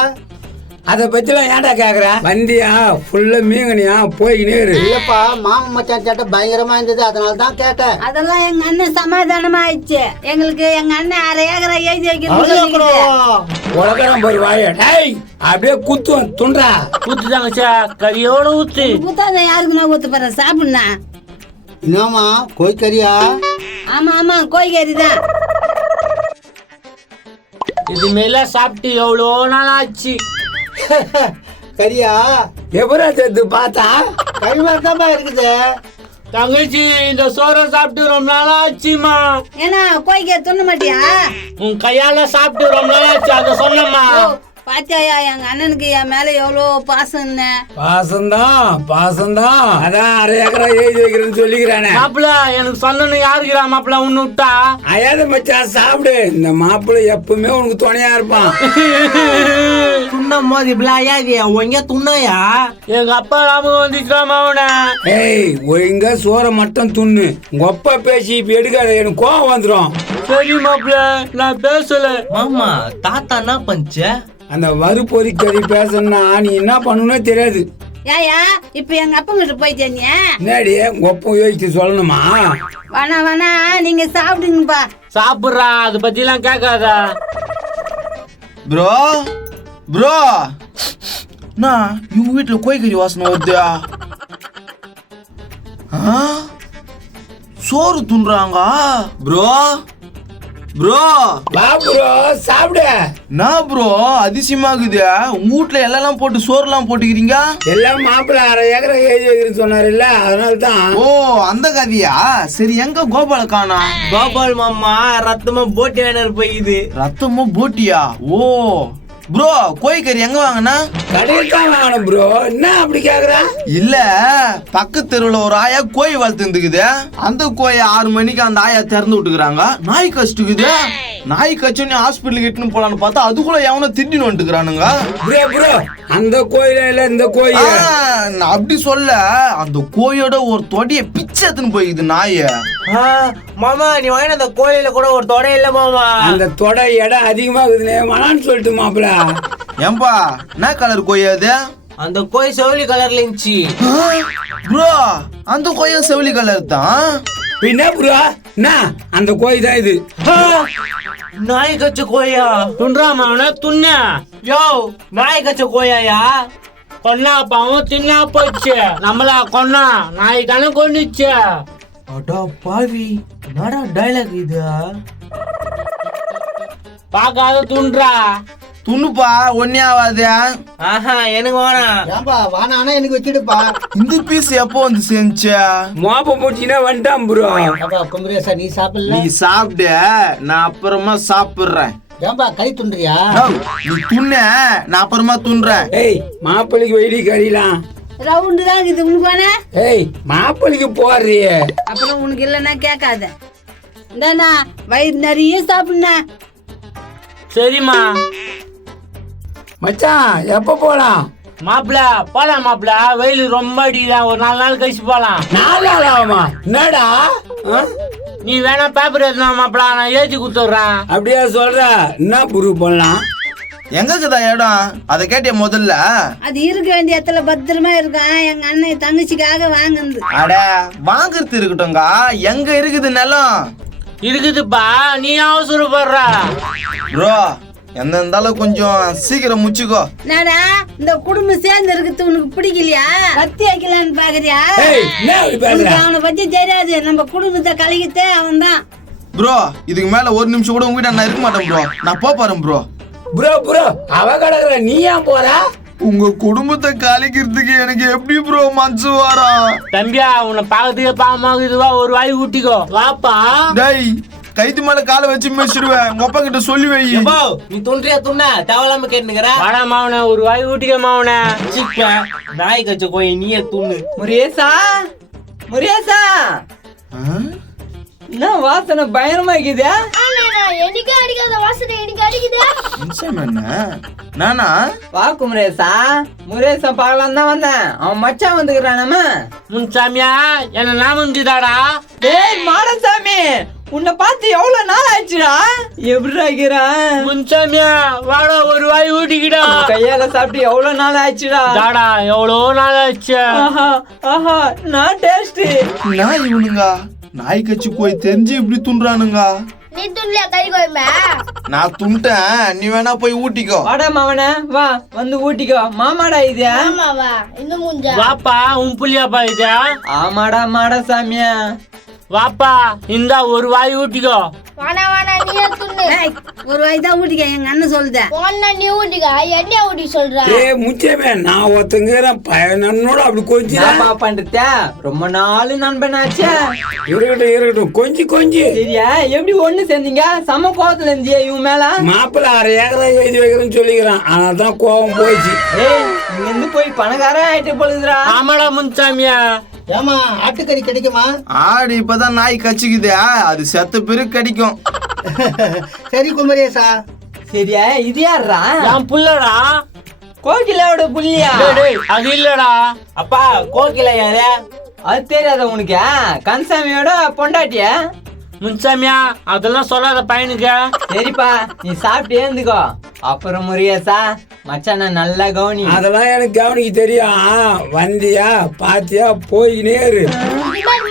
அத பத்திலாம் ஏன்டா கேக்குற? வந்தியா ஃபுல்லா மீங்கனியா போய்கினே இரு. இல்லப்பா, மாமா மச்சான் சேட்டை பயங்கரமா இருந்தது, அதனால தான் கேட்டேன். அதெல்லாம் எங்க அண்ணன் சமாதானமா ஆயிடுச்சு. எங்களுக்கு எங்க அண்ணன் 1/2 ஏக்கரா எழுதி வைக்கிறது. உலகம் பாரு வாய. டேய் அப்படியே குத்துவன் துண்டா. ஊத்து தங்கச்சா, கறியோட ஊத்து. குத்தாத யாருக்கு நான் ஊத்து போறேன், சாப்பிடுண்ணா. என்னம்மா கோழிக்கறியா? ஆமா ஆமா கோழிக்கறி தான். இது மேல சாப்பிட்டு எவ்வளோ நாள் ஆச்சு. கறியா? எப்பரா சேர்த்து பார்த்தா கறி மாதிரி தான்ப்பா இருக்குது. தங்கச்சி இந்த சோறை சாப்பிட்டு ரொம்ப நாள் ஆச்சுமா. ஏன்னா கோழிக்கறி துண்ண மாட்டியா? உன் கையால சாப்பிட்டு ரொம்ப நாள் ஆச்சு, அதை சொன்னம்மா. பாத்தியாயா எங்க அண்ணனுக்கு என் மேல எவ்வளவு பாசம். பாசம்தான் அதான் 1/2 ஏக்கரா எழுதி வைக்கிறேன்னு சொல்லிக்கிறானே. மாப்பிள எனக்கு சொன்னு யாருக்கிறா மாப்பிள உன்னு விட்டா? அயாத மச்சான் சாப்பிடு. இந்த மாப்பிள்ளை எப்பவுமே உனக்கு துணையா இருப்பான். துண்ணும் போது இப்படியா ஒங்க துண்ணையா? எங்க அப்பா ஞாபகம் வந்துச்சுடாமா அவனை. ஏய் ஒழுங்கா சோறை மட்டும் துண்ணு. உங்க அப்பா பேசி இப்ப எடுக்காத, எனக்கு கோவம் வந்துடும். சரி மாப்பிள, நான் பேசல. மாமா தாத்தா என்ன பஞ்ச? அந்த வறுப்பொறி கறி பேசணும்னா நீ என்ன பண்ணணும்னே தெரியாது. ஏயா இப்ப எங்க அப்பா கிட்ட போயிட்டே நீ? என்னடி உங்க அப்பா யோசிச்சு சொல்லணுமா? வேணா நீங்க சாப்பிடுங்கப்பா. சாப்பிடுறா, அது பத்தி எல்லாம் கேட்காதா. ப்ரோ ப்ரோ நான் இவங்க வீட்டுல கோழிக்கறி வாசனை வருது. சோறு துண்றாங்க. ப்ரோ ப்ரோ வா ப்ரோ சாப்பிடு. நான் ப்ரோ அதிசயமாகுது, உங்க வீட்டுல எல்லாம் போட்டு சோறுலாம் போட்டுக்கிறீங்க. எல்லாம் மாப்பிள்ள 1/2 ஏக்கரா எழுதி வைக்கிறேன்னு சொன்னாருல்ல, அதனால தான். ஓ அந்த கதையா? சரி எங்க கோபால காணா? கோபால் மாமா ரத்தமா போட்டி வேணர் போயிது. ரத்தமும் போட்டியா? ஓ ப்ரோ கோழிக்கறி எங்க வாங்கினா? கடையில் தான் வாங்கணும் ப்ரோ. என்ன அப்படி கேக்குற? இல்ல பக்கத்து தெருவுல ஒரு ஆயா கோழி வளர்த்துக்குது. அந்த கோயை 6 மணிக்கு அந்த ஆயா திறந்து விட்டுக்கிறாங்க. நாய் கஷ்டுக்குது. நாய் கச்சோன்னு ஹாஸ்பிட்டலுக்கு இட்டுன்னு போலான்னு பார்த்தா அதுக்குள்ள எவனோ திட்டின்னு வந்துக்கிறானுங்க. ப்ரோ அந்த கோயில இல்ல இந்த கோயில். நான் அப்படி சொல்ல, அந்த கோயோட ஒரு தொடைய பிச்சை எடுத்துன்னு போயிக்குது நாய. மாமா நீ வாங்கின அந்த கோயில கூட ஒரு தொடை இல்ல மாமா. அந்த தொடை இடம் அதிகமா இருக்குதுன்னு மனான்னு சொல்லிட்டு மாப்பிள்ள. ஏம்பா என்ன கலர் கோய் அது? அந்த கோயில் செவலி கலர்ல இருந்துச்சு. ப்ரோ அந்த கோயில் செவலி கலர் தான். என்ன ப்ரோ என்ன அந்த கோயில் தான் இது. நாய் கச்ச கோயா? துன்றாமா அவனை துண்ண. யோ நாய் கச்ச கோயாயா? கொன்னா பாவம் தின்னா போச்சு. நம்மளா கொன்னா நாய் தானே கொண்டுச்சு. அடா பாவி, என்னடா டயலாக் இது? பாக்காத துன்றா. துண்ணுப்பா ஒன்னே ஆகாது. ஆஹா எனக்கு வேணாம். ஏன்பா வானானா எனக்கு வச்சுடுப்பா. இந்த பீஸ் எப்போ வந்து செஞ்ச? மோப்ப போச்சுன்னா வந்துட்டான் ப்ரோ. ஏன்பா குமரேசா நீ சாப்பிடல? நீ சாப்பிடு, நான் அப்புறமா சாப்பிடுறேன். ஏன்பா கை துண்டுறியா? நீ துண்ண, நான் அப்புறமா துண்றேன். ஏய் மாப்பிள்ளைக்கு வெயிடி கறிலாம் ரவுண்டு தான் இது உனக்கு வேணா? ஏய் மாப்பிள்ளைக்கு போடுறியே. அப்புறம் உனக்கு இல்லைன்னா கேட்காத. இந்தாண்ணா வயிறு நிறைய சாப்பிடுண்ணா. சரிம்மா. மச்சான் எப்ப போலாம்? மாப்பிள போலாம் மாப்பிள, வெயில் ரொம்ப அடிக்குதான், ஒரு 4 நாள் கழிச்சு போலாம். 4 நாள் ஆகுமா? என்னடா நீ வேணா பேப்பர் எழுதுனா மாப்பிள, நான் எழுதி கொடுத்துட்றேன். அப்படியா சொல்ற? என்ன ப்ரூவ் பண்ணலாம்? எங்க இருக்குதா இடம்? அதை கேட்டிய முதல்ல? அது இருக்க வேண்டிய இடத்துல பத்திரமா இருக்கான். எங்க அண்ணன் தங்கச்சிக்காக வாங்குது. அட வாங்குறது இருக்கட்டும்ங்க, எங்க இருக்குது நிலம்? இருக்குதுப்பா, நீ அவசரப்படுற. ப்ரோ என்ன இருந்தாலும் கொஞ்சம் சீக்கிரம் முச்சுக்கோ. என்னடா இந்த குடும்பம் சேர்ந்து இருக்குது உனக்கு பிடிக்கலையா? கத்தி வைக்கலான்னு பாக்குறியா? ஏய் என்ன இப்படி பேசுற? உனக்கு அவனை பத்தி தெரியாது. நம்ம குடும்பத்தை கலகித்தே அவன் தான். ப்ரோ இதுக்கு மேல ஒரு நிமிஷம் கூட உங்ககிட்ட நான் இருக்க மாட்டேன் ப்ரோ. நான் போறேன் ப்ரோ. ப்ரோ அவ கடக்குற, நீ ஏன் போற? உங்க குடும்பத்தை கலைக்கிறதுக்கு எனக்கு எப்படி ப்ரோ மனசு வரும்? தம்பியா, உன்னை பாக்கிறதுக்கே பாவமாகுதுவா, ஒரு வாய் ஊட்டிக்கோ வாப்பா. டேய் கைத்து மேல காலை வச்சு மேய்ச்சிடுவேன். உங்க அப்பா கிட்ட சொல்லி வை. எப்போ நீ துன்றியா துண்ண தேவையில்லாம கேட்டுக்கிற. வாடா மாவன, ஒரு வாய் ஊட்டிக்க மாவன. சிப்ப நாய் கச்ச கோய் நீயே துண்ணு. முருகேசா முருகேசா, என்ன வாசனை பயங்கரமா இருக்குது. எனக்கு அடிக்காத வாசனை எனக்கு அடிக்குது. என்ன நானா? வா குமரேசா, முருகேசா பார்க்கலாம் தான் வந்தேன். அவன் மச்சான் வந்துக்கிறான். முன்சாமியா, என்ன நாமந்தாடா? டேய் மாடசாமி, உன்னை பார்த்து எவ்வளவு நாள் ஆச்சுடா. எப்படி இருக்கிறான்? முன்சாமியா வாடா, ஒரு வாய் ஊட்டிக்கிடா. கையால சாப்பிட்டு எவ்வளவு நாள் ஆச்சுடா. தாடா எவ்வளோ நாள் ஆச்சு. ஆஹா ஆஹா, நான் டேஸ்ட். நான் இவனுங்க நாய் கட்சி போய் தெரிஞ்சு இப்படி துண்றானுங்க. நீ துண்ணியா கறி கோயம்பா? நான் துண்டேன், நீ வேணா போய் ஊட்டிக்கோ. வாடா மாவன, வா வந்து ஊட்டிக்கோ. மாமாடா இது. ஆமாவா இன்னும் மூஞ்சா? வாப்பா, உன் புள்ளியாப்பா இது. ஆமாடா மாடசாமியா. வாப்பா, இந்தா ஒரு வாய் ஊட்டிக்கோ. வானா வானா நீயே துண்ணு. ஒரு வாய் தான் ஊட்டிக்க, எங்க அண்ணன் சொல்லுத. ஒன்னா நீ ஊட்டிக்க, என்னையா ஊட்டி சொல்ற? ஏய் முச்சமே, நான் ஒருத்தங்கிறேன் பையனோட அப்படி கொஞ்சம் என்னப்பா பண்றத? ரொம்ப நாள் நண்பனாச்சே. இருக்கட்டும் கொஞ்சி சரியா? எப்படி ஒண்ணு சேர்ந்தீங்க? சம கோவத்துல இருந்தியா இவன் மேல? மாப்பிள்ள 1/2 ஏக்கரா எழுதி வைக்கிறேன்னு சொல்லிக்கிறான். ஆனாதான் கோவம் போயிடுச்சு. ஏய் இங்க இருந்து போய் பணக்காரன் ஆயிட்டு போலுதுடா. ஆமாடா முன்சாமியா. ஏமா ஆட்டுக்கறி கிடைக்குமா? ஆடு இப்பதான் நாய் கச்சிக்குது, அது செத்த பிறகு கிடைக்கும். சரி குமரேசா. சரியா? இது யாருடா? என் புள்ளடா. கோகிலாவோட புள்ளியா? டேய், டேய், அது இல்லடா. அப்பா கோகில யாரு? அது தெரியாத உனக்கு? கன்சாமியோட பொண்டாட்டிய. முன்சாமியா, அதெல்லாம் சொல்லாத பையனுக்கு. சரிப்பா, நீ சாப்பிட்டு ஏந்துக்கோ. அப்புறம் முருகேசா மச்சான நல்லா கவனி. அதெல்லாம் எனக்கு கவனிக்க தெரியும். வந்தியா பாத்தியா போயினே இரு.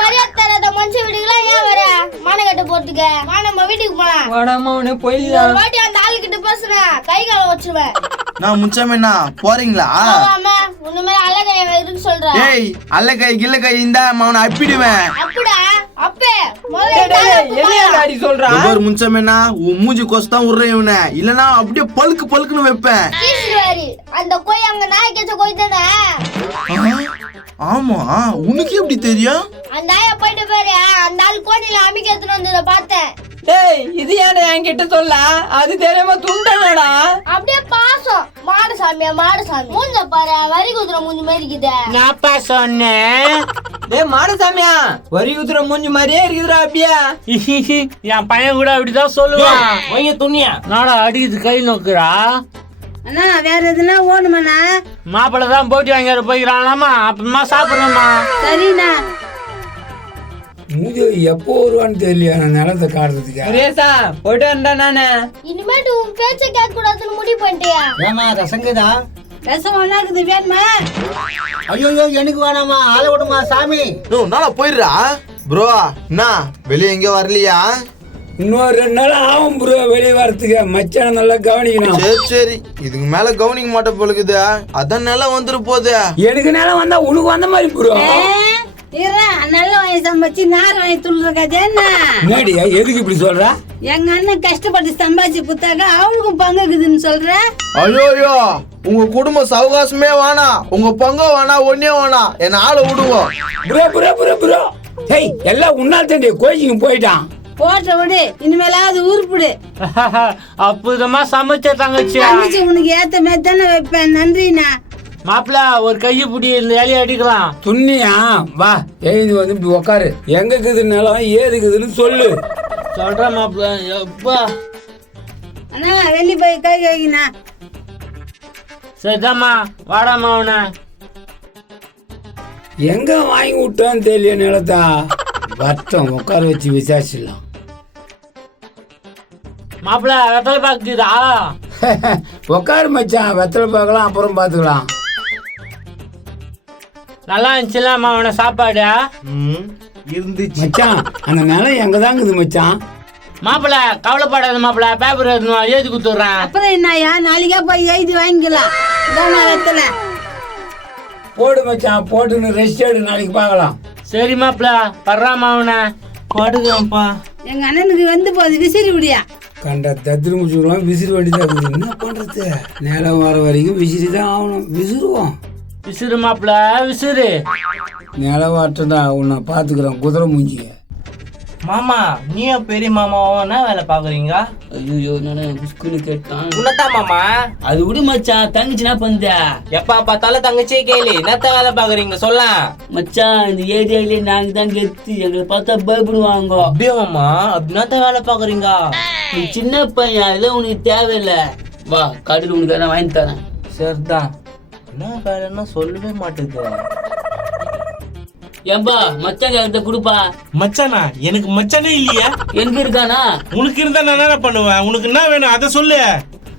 மரியாதை தராத மனுஷன் வீட்டுக்குலாம் ஏன் வர? மானை கட்ட போறதுக்கு நம்ம வீட்டுக்கு போலாம். வாடாமா உன்னை போயிடலாம். வாட்டி அந்த ஆளுகிட்ட பேசுறேன், கை கால வச்சிருவேன். நான் முச்சமேண்ணா போறீங்களா? ஆமா உன்னுமே அழகை இருக்குன்னு சொல்றேன். ஏய் அல்ல கை கில்ல கை இந்த அவனை அப்பிடுவேன். அப்படிடா அப்பே முதல்ல என்னடி சொல்றா? முச்சமேண்ணா உன் மூஞ்சி கொஸ்தான் விடுறேன் இவனை, இல்லனா அப்படியே பழுக்குன்னு வைப்பேன். கீசுவாரி அந்த கோய் அங்க நாய் கேச்ச கோய் தானே. ஆமா உனக்கு எப்படி தெரியும்? அந்த நாயை போயிட்டு பாரு, அந்த ஆள் கோணில அமிக்க எடுத்துன்னு வந்ததை பார்த்தேன். டேய் இது ஏன்டா என்கிட்ட சொல்ல? அது தெரியாம துண்டனடா. அப்படியே பாசம். மாடசாமி மூஞ்ச பாரு, வரி குதிரை மூஞ்சி மாதிரி இருக்குது. நான்ப்பா சொன்னேன். டேய் மாடசாமியா, வரி குத்துற மூஞ்சி மாதிரியே இருக்குதுடா அப்படியே. என் பையன் கூட அப்படிதான் சொல்லுவான். ஒய்ய துணியா நாடா அடிக்குது கை நோக்குறா. அண்ணா வேற எதுனா ஓணுமாண்ணா? மாப்பிள்ள தான் போட்டி வாங்கிட்டு போய்க்கிறானாமா, அப்புறமா சாப்பிடுறோமா. சரிண்ணா. மூஞ்சி எப்போ வருவான்னு தெரியல நான் நிலத்தை காட்டுறதுக்கு. முருகேசா போயிட்டு வரேன்டா நானு. இனிமேட்டு உன் பேச்ச கேட்க கூடாதுன்னு முடிவு பண்ணிட்டியா? ஏமா ரசங்குதா? ரசம் ஒண்ணா இருக்குது, வேணுமா? ஐயோ எனக்கு வேணாமா, ஆள விடுமா சாமி. நாளா போயிடுறா ப்ரோ. என்ன வெளியே எங்க வரலையா? இன்னொரு 2 நாள் ஆகும் ப்ரோ வெளியே வரத்துக்கு. மச்சான நல்லா கவனிக்கணும். சரி இதுக்கு மேல கவனிக்க மாட்டேன் போலுக்குது. அதான் நிலம் வந்துரு போகுது. எனக்கு நேரம் வந்தா உனக்கு வந்த மாதிரி ப்ரோ. நல்ல வாங்கி சம்பாதிச்சு நார் வாங்கி துள்ளுற கதை என்ன? என்னடியா எதுக்கு இப்படி சொல்ற? எங்க அண்ணன் கஷ்டப்பட்டு சம்பாதிச்சு குத்தாக்க அவனுக்கும் பங்கு இருக்குதுன்னு சொல்ற. ஐயோ உங்க குடும்ப சவகாசமே வேணாம், உங்க பங்க வேணாம், ஒன்னே வேணாம், என்ன ஆளை விடுங்க. Bro bro bro bro hey எல்லாம் உன்னால் தண்டி கோச்சிங்க போயிட்டான். போட்ட விடு, இனிமேலாவது உருப்பிடு. அற்புதமா சமைச்ச தங்கச்சி. தங்கச்சி உனக்கு ஏத்த மாதிரி தானே வைப்பேன். நன்றிண்ணா. மாப்பிள ஒரு கையை பிடி, இந்த வேலையை அடிக்கலாம். துண்ணியா வா எழுந்து வந்து இப்படி உக்காரு. எங்க இருக்குது நிலம் ஏது இருக்குதுன்னு சொல்லு. சொல்றேன் மாப்பிள. எப்பா அண்ணா வெளியே போய் கை வைக்கிண்ணா. சரிதாம்மா, வாடாமா அவனை. எங்க வாங்கி விட்டோன்னு தெரியல நிலத்தா. வட்டம் உட்கார வச்சு விசாரிச்சிடலாம். மாப்பிள வெத்தலை பாக்குதா? உட்காரு மச்சான், வெத்தலை பார்க்கலாம், அப்புறம் பார்த்துக்கலாம். நல்லா இருந்துச்சுலாமா அவனை சாப்பாடு? இருந்துச்சு மச்சான் அந்த நிலம் எங்கதாங்குது மச்சான். மாப்பிள கவலைப்படாத மாப்பிள, பேப்பர் எழுதி கொடுத்துட்றேன். அப்புறம் என்னய்யா, நாளைக்கே போய் எழுதி வாங்கிக்கலாம். இதான் வெத்தலை போடு மச்சான், போட்டுன்னு ரெஸ்ட் எடு, நாளைக்கு பார்க்கலாம். சரி மாப்பிள, படுறாமா அவனை. படுக்கிறேன்ப்பா. எங்க அண்ணனுக்கு வந்து போகுது, விசிறி விடியா. கண்ட தத்திரி முடிச்சுக்கலாம், விசிறி வேண்டிதான் இருக்குது. என்ன பண்றது, நிலம் வர வரைக்கும் விசிறி தான் ஆகணும். விசிறுவோம். விசிறு மாப்பிள விசிறு. நிலம் வாட்டா உன்னை பார்த்துக்கிறேன் குதிரை மூஞ்சிய. மாமா நீயா பெரிய மாமாவும் என்ன வேலை பாக்குறீங்க? ஐயோ நான் புஷ்குன்னு கேட்டான். உன்னதான் மாமா. அது விடு மச்சான், தங்கச்சினா பந்த. எப்பா பார்த்தாலும் தங்கச்சியே கேளு, என்னத்த வேலை பாக்குறீங்க சொல்ல. மச்சான் இந்த ஏரியாவிலே நாங்க தான் கெத்து, எங்களை பார்த்தா பயப்படுவாங்க. அப்படியே மாமா, அப்படின்னாத்த வேலை பாக்குறீங்க? நீ சின்ன பையன், அதெல்லாம் உனக்கு தேவையில்லை. வா கடையில் உனக்கு நான் வாங்கி தரேன். சரிதான். என்ன வேலைன்னா சொல்லவே மாட்டேது. ஏன்பா மச்சான் கேட்ட கொடுப்பா. மச்சானா? எனக்கு மச்சானே இல்லையா? எங்க இருக்கானா? உனக்கு இருந்தா நான் என்ன பண்ணுவேன்? உனக்கு என்ன வேணும் அதை சொல்லு.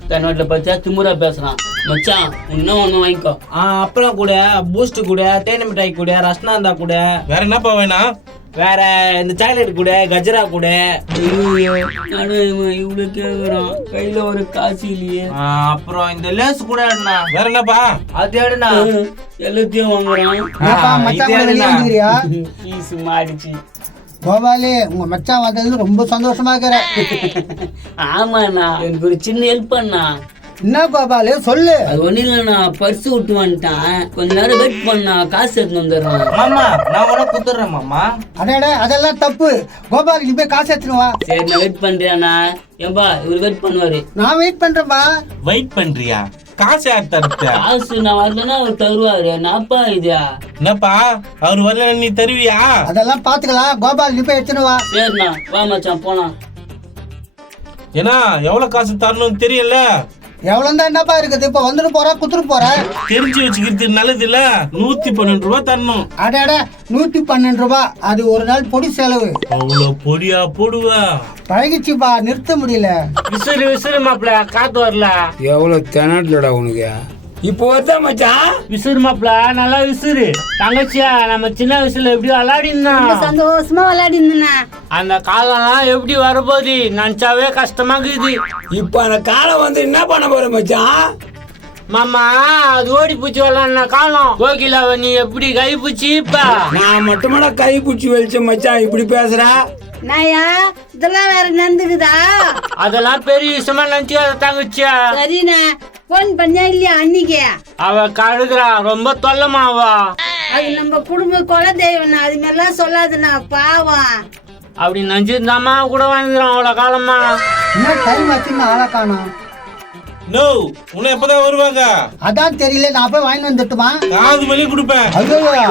தன்னோட்டில் பச்சா திமுறா பேசுறான். மச்சான் இன்னும் ஒண்ணு வாங்கிக்கோ. அப்புறம் கூட பூஸ்ட் கூட, தேன் மிட்டாய் கூட, ரஸ்னாந்தா கூட. வேற என்னப்பா வேணும்? வேற இந்த சாக்லேட் கூட, கஜரா கூட. இவ்வளவு கேக்குறான், கையில ஒரு காசு இல்லையே. அப்புறம் இந்த லேஸ் கூட எடுனா. வேற என்னப்பா? அது எடுனா. எல்லாத்தையும் வாங்குறான். பீஸ் மாடிச்சு. கோபாலி உங்க மச்சான் வந்தது ரொம்ப சந்தோஷமா இருக்கிற. ஆமாண்ணா, எனக்கு ஒரு சின்ன ஹெல்ப் பண்ணா. என்ன கோபாலு சொல்லு. அது ஒண்ணு இல்லண்ணா, பர்ஸ் விட்டு வந்துட்டான். கொஞ்ச நேரம் வெயிட் பண்ணா, காசு எடுத்து வந்துடுறான். மாமா நான் உனக்கு குத்துறேன் மாமா. அடடே அதெல்லாம் தப்பு. கோபாலு நீ போய் காசு எடுத்துன்னு வா. சரி நான் வெயிட் பண்றேண்ணா. ஏன்பா இவர் வெயிட் பண்ணுவாரு. நான் வெயிட் பண்றேன்பா. வெயிட் பண்றியா? காசு யார் தருத்த? காசு நான் வரலன்னா அவர் தருவாரு. நாப்பா இது என்னப்பா அவர் வரல நீ தருவியா? அதெல்லாம் பாத்துக்கலாம். கோபால் நீ போய் எடுத்துன்னு வா. சரிண்ணா, வா மச்சான் போலாம். ஏன்னா எவ்வளவு காசு தரணும்னு தெரியல. எவ்வளவு தான் என்னப்பா இருக்குது, இப்ப வந்துட்டு போற குத்துட்டு போற. தெரிஞ்சு வச்சுக்கிறது நல்லது இல்ல. 112 ரூபாய் தரணும். அடடே 112 ரூபாய், அது ஒரு நாள் பொடி செலவு. அவ்வளவு பொடியா போடுவா? பழகிச்சுப்பா, நிறுத்த முடியல. விசிறு விசிறு மாப்பிள, காத்து வரல. எவ்வளவு திணறலடா உனக்கு. இப்போ வருதா மச்சான்? விசிறு மாப்பிள, நல்லா விசிறு. தங்கச்சியா நம்ம சின்ன வயசுல எப்படி விளையாடிருந்தோம். சந்தோஷமா விளையாடி இருந்தேண்ணா. அந்த காலம்லாம் எப்படி வரப்போகுது நினைச்சாவே கஷ்டமா இருக்குது. இப்ப அந்த காலம் வந்து என்ன பண்ண போற மச்சான்? மாமா அது ஓடி பூச்சி வரலான்னு காலம். கோகிலாவை நீ எப்படி கை பூச்சி? இப்ப நான் மட்டுமாடா கை பிடிச்சி வெளிச்ச மச்சான் இப்படி பேசுற? நாயா இதெல்லாம் வேற நடந்துக்குதா? அதெல்லாம் பெரிய விஷயமா நினைச்சு தங்கச்சியா. சரிண்ணா, போன் பண்ணியா இல்லையா அன்னைக்கு? அவ கழுகுறான், ரொம்ப தொல்லமா அவ. அது நம்ம குடும்ப குல தெய்வம்னா, அது மாதிரிலாம் சொல்லாதுண்ணா, பாவம். அப்படி நினைச்சிருந்தாமா கூட வாங்கிக்கிறான் அவ்வளவு காலமா. இன்னும் டைம் ஆச்சுன்னு ஆளை காணோம். நோ உன்னை எப்பதான் வருவாங்க? அதான் தெரியல, நான் போய் வாங்கி வந்துட்டுமா? காது வலி கொடுப்பேன்.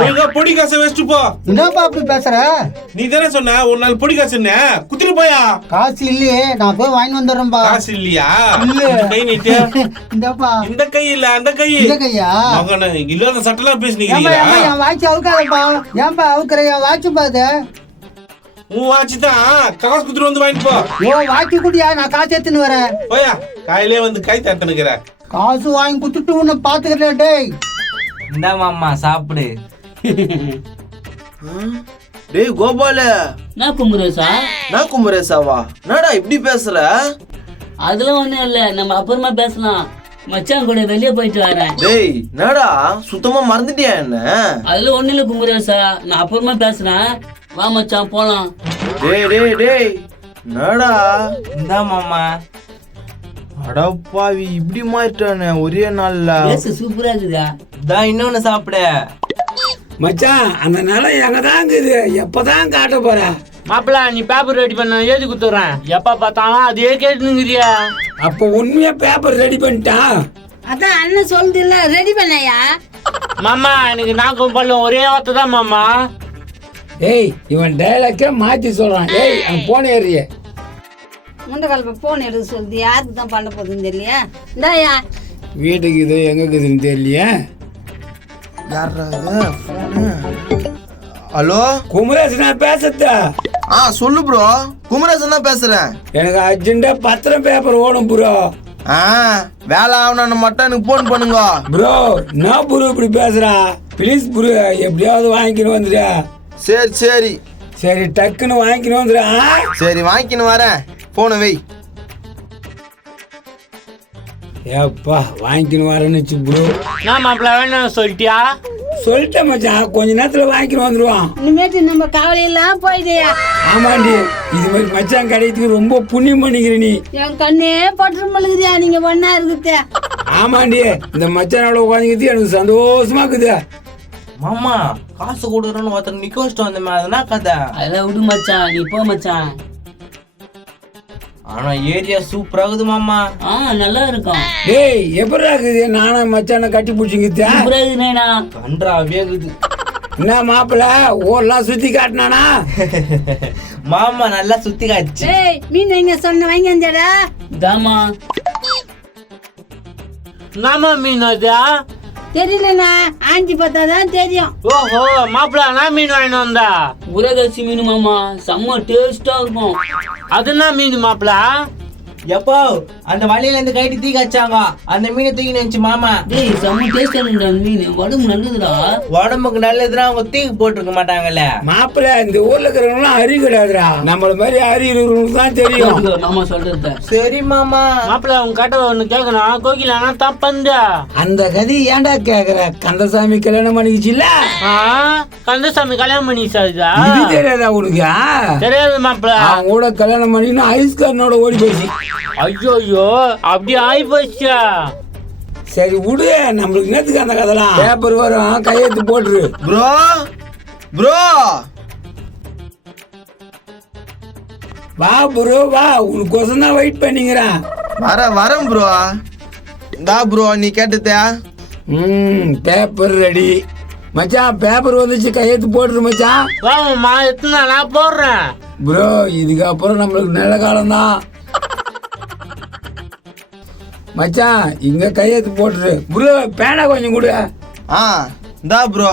ஒழுங்கா பொடி காசை வச்சுட்டு போ. என்னப்பா அப்படி பேசுற? நீ தானே சொன்ன ஒரு நாள் பொடி காசு என்ன குத்துட்டு போயா? காசு இல்லையே, நான் போய் வாங்கி வந்துடுறேன்பா. காசு இல்லையா? இல்ல. இந்த கை நீட்டு. இந்தப்பா. இந்த கை இல்ல அந்த கை. இந்த கையா? மகனே இல்லாத சட்டெல்லாம் பேசுனீங்க. என் வாட்சி அவுக்காதப்பா. ஏன்பா அவுக்குற? என் வாட்சி பாத்து. உன் வாட்சி தான் காசு குத்துட்டு வந்து வாங்கிட்டு போ. ஓ வாட்சி குட்டியா, நான் காசு எடுத்துன்னு வரேன். போயா, காயிலே வந்து கை தட்டனுக்கிற. காசு வாங்கி குத்துட்டு உன்னை பாத்துக்கிறேன். டேய் இந்த மாமா சாப்பிடு. டேய் கோபாலு. நான் கும்புரேசா? நான் குமரேசாவா? என்னடா இப்படி பேசுற? அதெல்லாம் ஒண்ணும் இல்ல, நம்ம அப்புறமா பேசலாம். மச்சான் கூட வெளியே போயிட்டு வரேன். டேய் என்னடா சுத்தமா மறந்துட்டியா என்ன? அதுல ஒண்ணு இல்ல குமரேசா, நான் அப்புறமா பேசுறேன். வா மச்சான் போலாம். டேய் டேய் டேய் என்னடா? இந்தா மாமா. அடப்பாவி இப்படி மாறிட்டானே ஒரே நாள்ல. சூப்பரா இருக்குதா? இந்தா இன்னொன்னு சாப்பிடு. மச்சான் அந்த நிலம் எங்க தான் இருக்குது, எப்பதான் காட்ட போற? மாப்பிள்ள நீ பேப்பர் ரெடி பண்ண எழுதி குத்துறேன். எப்ப பார்த்தாலும் அதே கேட்டுங்கிறியா? அப்ப உண்மையா பேப்பர் ரெடி பண்ணிட்டான். அதான் அண்ணன் சொல்லுது இல்ல, ரெடி பண்ணையா? மாமா எனக்கு நாக்கும் பல்லும் ஒரே வார்த்தை தான் மாமா. ஏய் இவன் டைலாக்கே மாத்தி சொல்றான். ஏய் அவன் போன ஏறிய முண்டை காலப்ப போன் எடுக்க சொல்லுது. யாருக்கு தான் பண்ண போகுதுன்னு தெரியலையா? இந்தாயா வீட்டுக்கு இது எங்க இருக்குதுன்னு தெரியலையா? யாரா ஹலோ குமரேசனா பேசுறதா? சொல்லு ப்ரோ, குமரேசன் தான் பேசுறேன். எனக்கு அர்ஜென்டா பத்திரம் பேப்பர் ஓடும் ப்ரோ. வேலை ஆகணும்னு மட்டும் எனக்கு போன் பண்ணுங்க ப்ரோ. நான் ப்ரோ இப்படி பேசுறா? ப்ளீஸ் ப்ரோ எப்படியாவது வாங்கிக்கணும் வந்துடா. சரி சரி சரி டக்குன்னு வாங்கிக்கணும் வந்துடா. சரி வாங்கிக்கின்னு வரேன், போன வை. ஏப்பா வாங்கிக்கணும் வரேன்னு ப்ரோ. நான் மாப்பிள்ள வேணும் சொல்லிட்டியா? சொல்லிட்டேன் மச்சான், கொஞ்ச நேரத்துல வாங்கிக்கணும் வந்துருவான். இனிமேட்டு நம்ம கவலையெல்லாம் போயிடுயா. ஆமாண்டி, இது மாதிரி மச்சான் கிடைக்கிறதுக்கு ரொம்ப புண்ணியம் பண்ணிக்கிற நீ. என் கண்ணே பற்று மழுகுதியா நீங்க ஒன்னா இருக்குது. ஆமாண்டி, இந்த மச்சானோட உட்காந்துக்கிறது எனக்கு சந்தோஷமா இருக்குது. மாமா காசு கொடுக்குறேன்னு ஒருத்தர் நிக்க வச்சுட்டு வந்தமே, அதுனா கதை. அதெல்லாம் விடு மச்சான், நீ போ மச்சான். ஆனா ஏரியா சூப்பரா இருக்குது மாமா. நல்லா இருக்கும். டேய் எப்படி இருக்குது? நானும் மச்சான கட்டி பிடிச்சிங்க கன்றாவே இருக்குது. என்ன மாப்பிள்ள ஊர்லாம் சுத்தி காட்டினானா? மாமா நல்லா சுத்தி காய்ச்சி. மீன் எங்க சொன்ன வாங்கி வந்தாடா? தாமா நாம மீன் அதா தெரியலண்ணா, ஆஞ்சி பார்த்தாதான் தெரியும். ஓஹோ மாப்பிள்ள நான் மீன் வாங்கிட்டு வந்தா. உரகசி மீன் மாமா, செம்ம டேஸ்டா இருக்கும். அது என்ன மீன் மாப்பிள்ள? எப்போ அந்த வழியில இருந்து கைட்டு தீ காய்ச்சாங்க, அந்த மீனை தூக்கி நினைச்சு மாமா. டேய் செம்ம டேஸ்டா இருக்குடா மீன், உடம்பு நல்லதுடா. உடம்புக்கு நல்லதுன்னா அவங்க தீக்கு போட்டுருக்க மாட்டாங்கல்ல. மாப்பிள்ள இந்த ஊர்ல இருக்கிறவங்களாம் அறி கிடையாதுடா, நம்மள மாதிரி அறி இருக்கிறவங்களுக்கு தான் தெரியும். மாமா சொல்றது சரி மாமா. மாப்பிள்ள உங்க கட்ட ஒண்ணு கேட்கணும், கோகிலானா தப்பந்தா? அந்த கதி ஏன்டா கேக்குற? கந்தசாமி கல்யாணம் பண்ணிக்கிச்சுல்ல? கந்தசாமி கல்யாணம் பண்ணிச்சா? இது தெரியாதா உனக்கு? தெரியாது மாப்பிள்ள. அவன் கூட கல்யாணம் பண்ணின்னு ஐஸ்காரனோட ஓடி போச்சு. ஐயோ அப்படி ஆயி போச்சா? சரி விடு, நம்மளுக்கு நேத்துக்கு அந்த கதெல்லாம் பேப்பர் வரும், கையெழுத்து போட்டுரு. ப்ரோ ப்ரோ வா ப்ரோ வா, உனக்கோசம் தான் வெயிட் பண்ணிக்கிறேன். வரேன் ப்ரோ. இந்தா ப்ரோ நீ கேட்டதா? பேப்பர் ரெடி மச்சான். பேப்பர் வந்துச்சு, கையெழுத்து போட்டுரு மச்சான். வாமா எத்தனை நான் போடுறேன் ப்ரோ. இதுக்கப்புறம் நம்மளுக்கு நல்ல காலம் தான் மச்சான். இங்க கையெழுத்து போட்டுரு ப்ரோ. பேனா கொஞ்சம் கொடு. இந்தா ப்ரோ.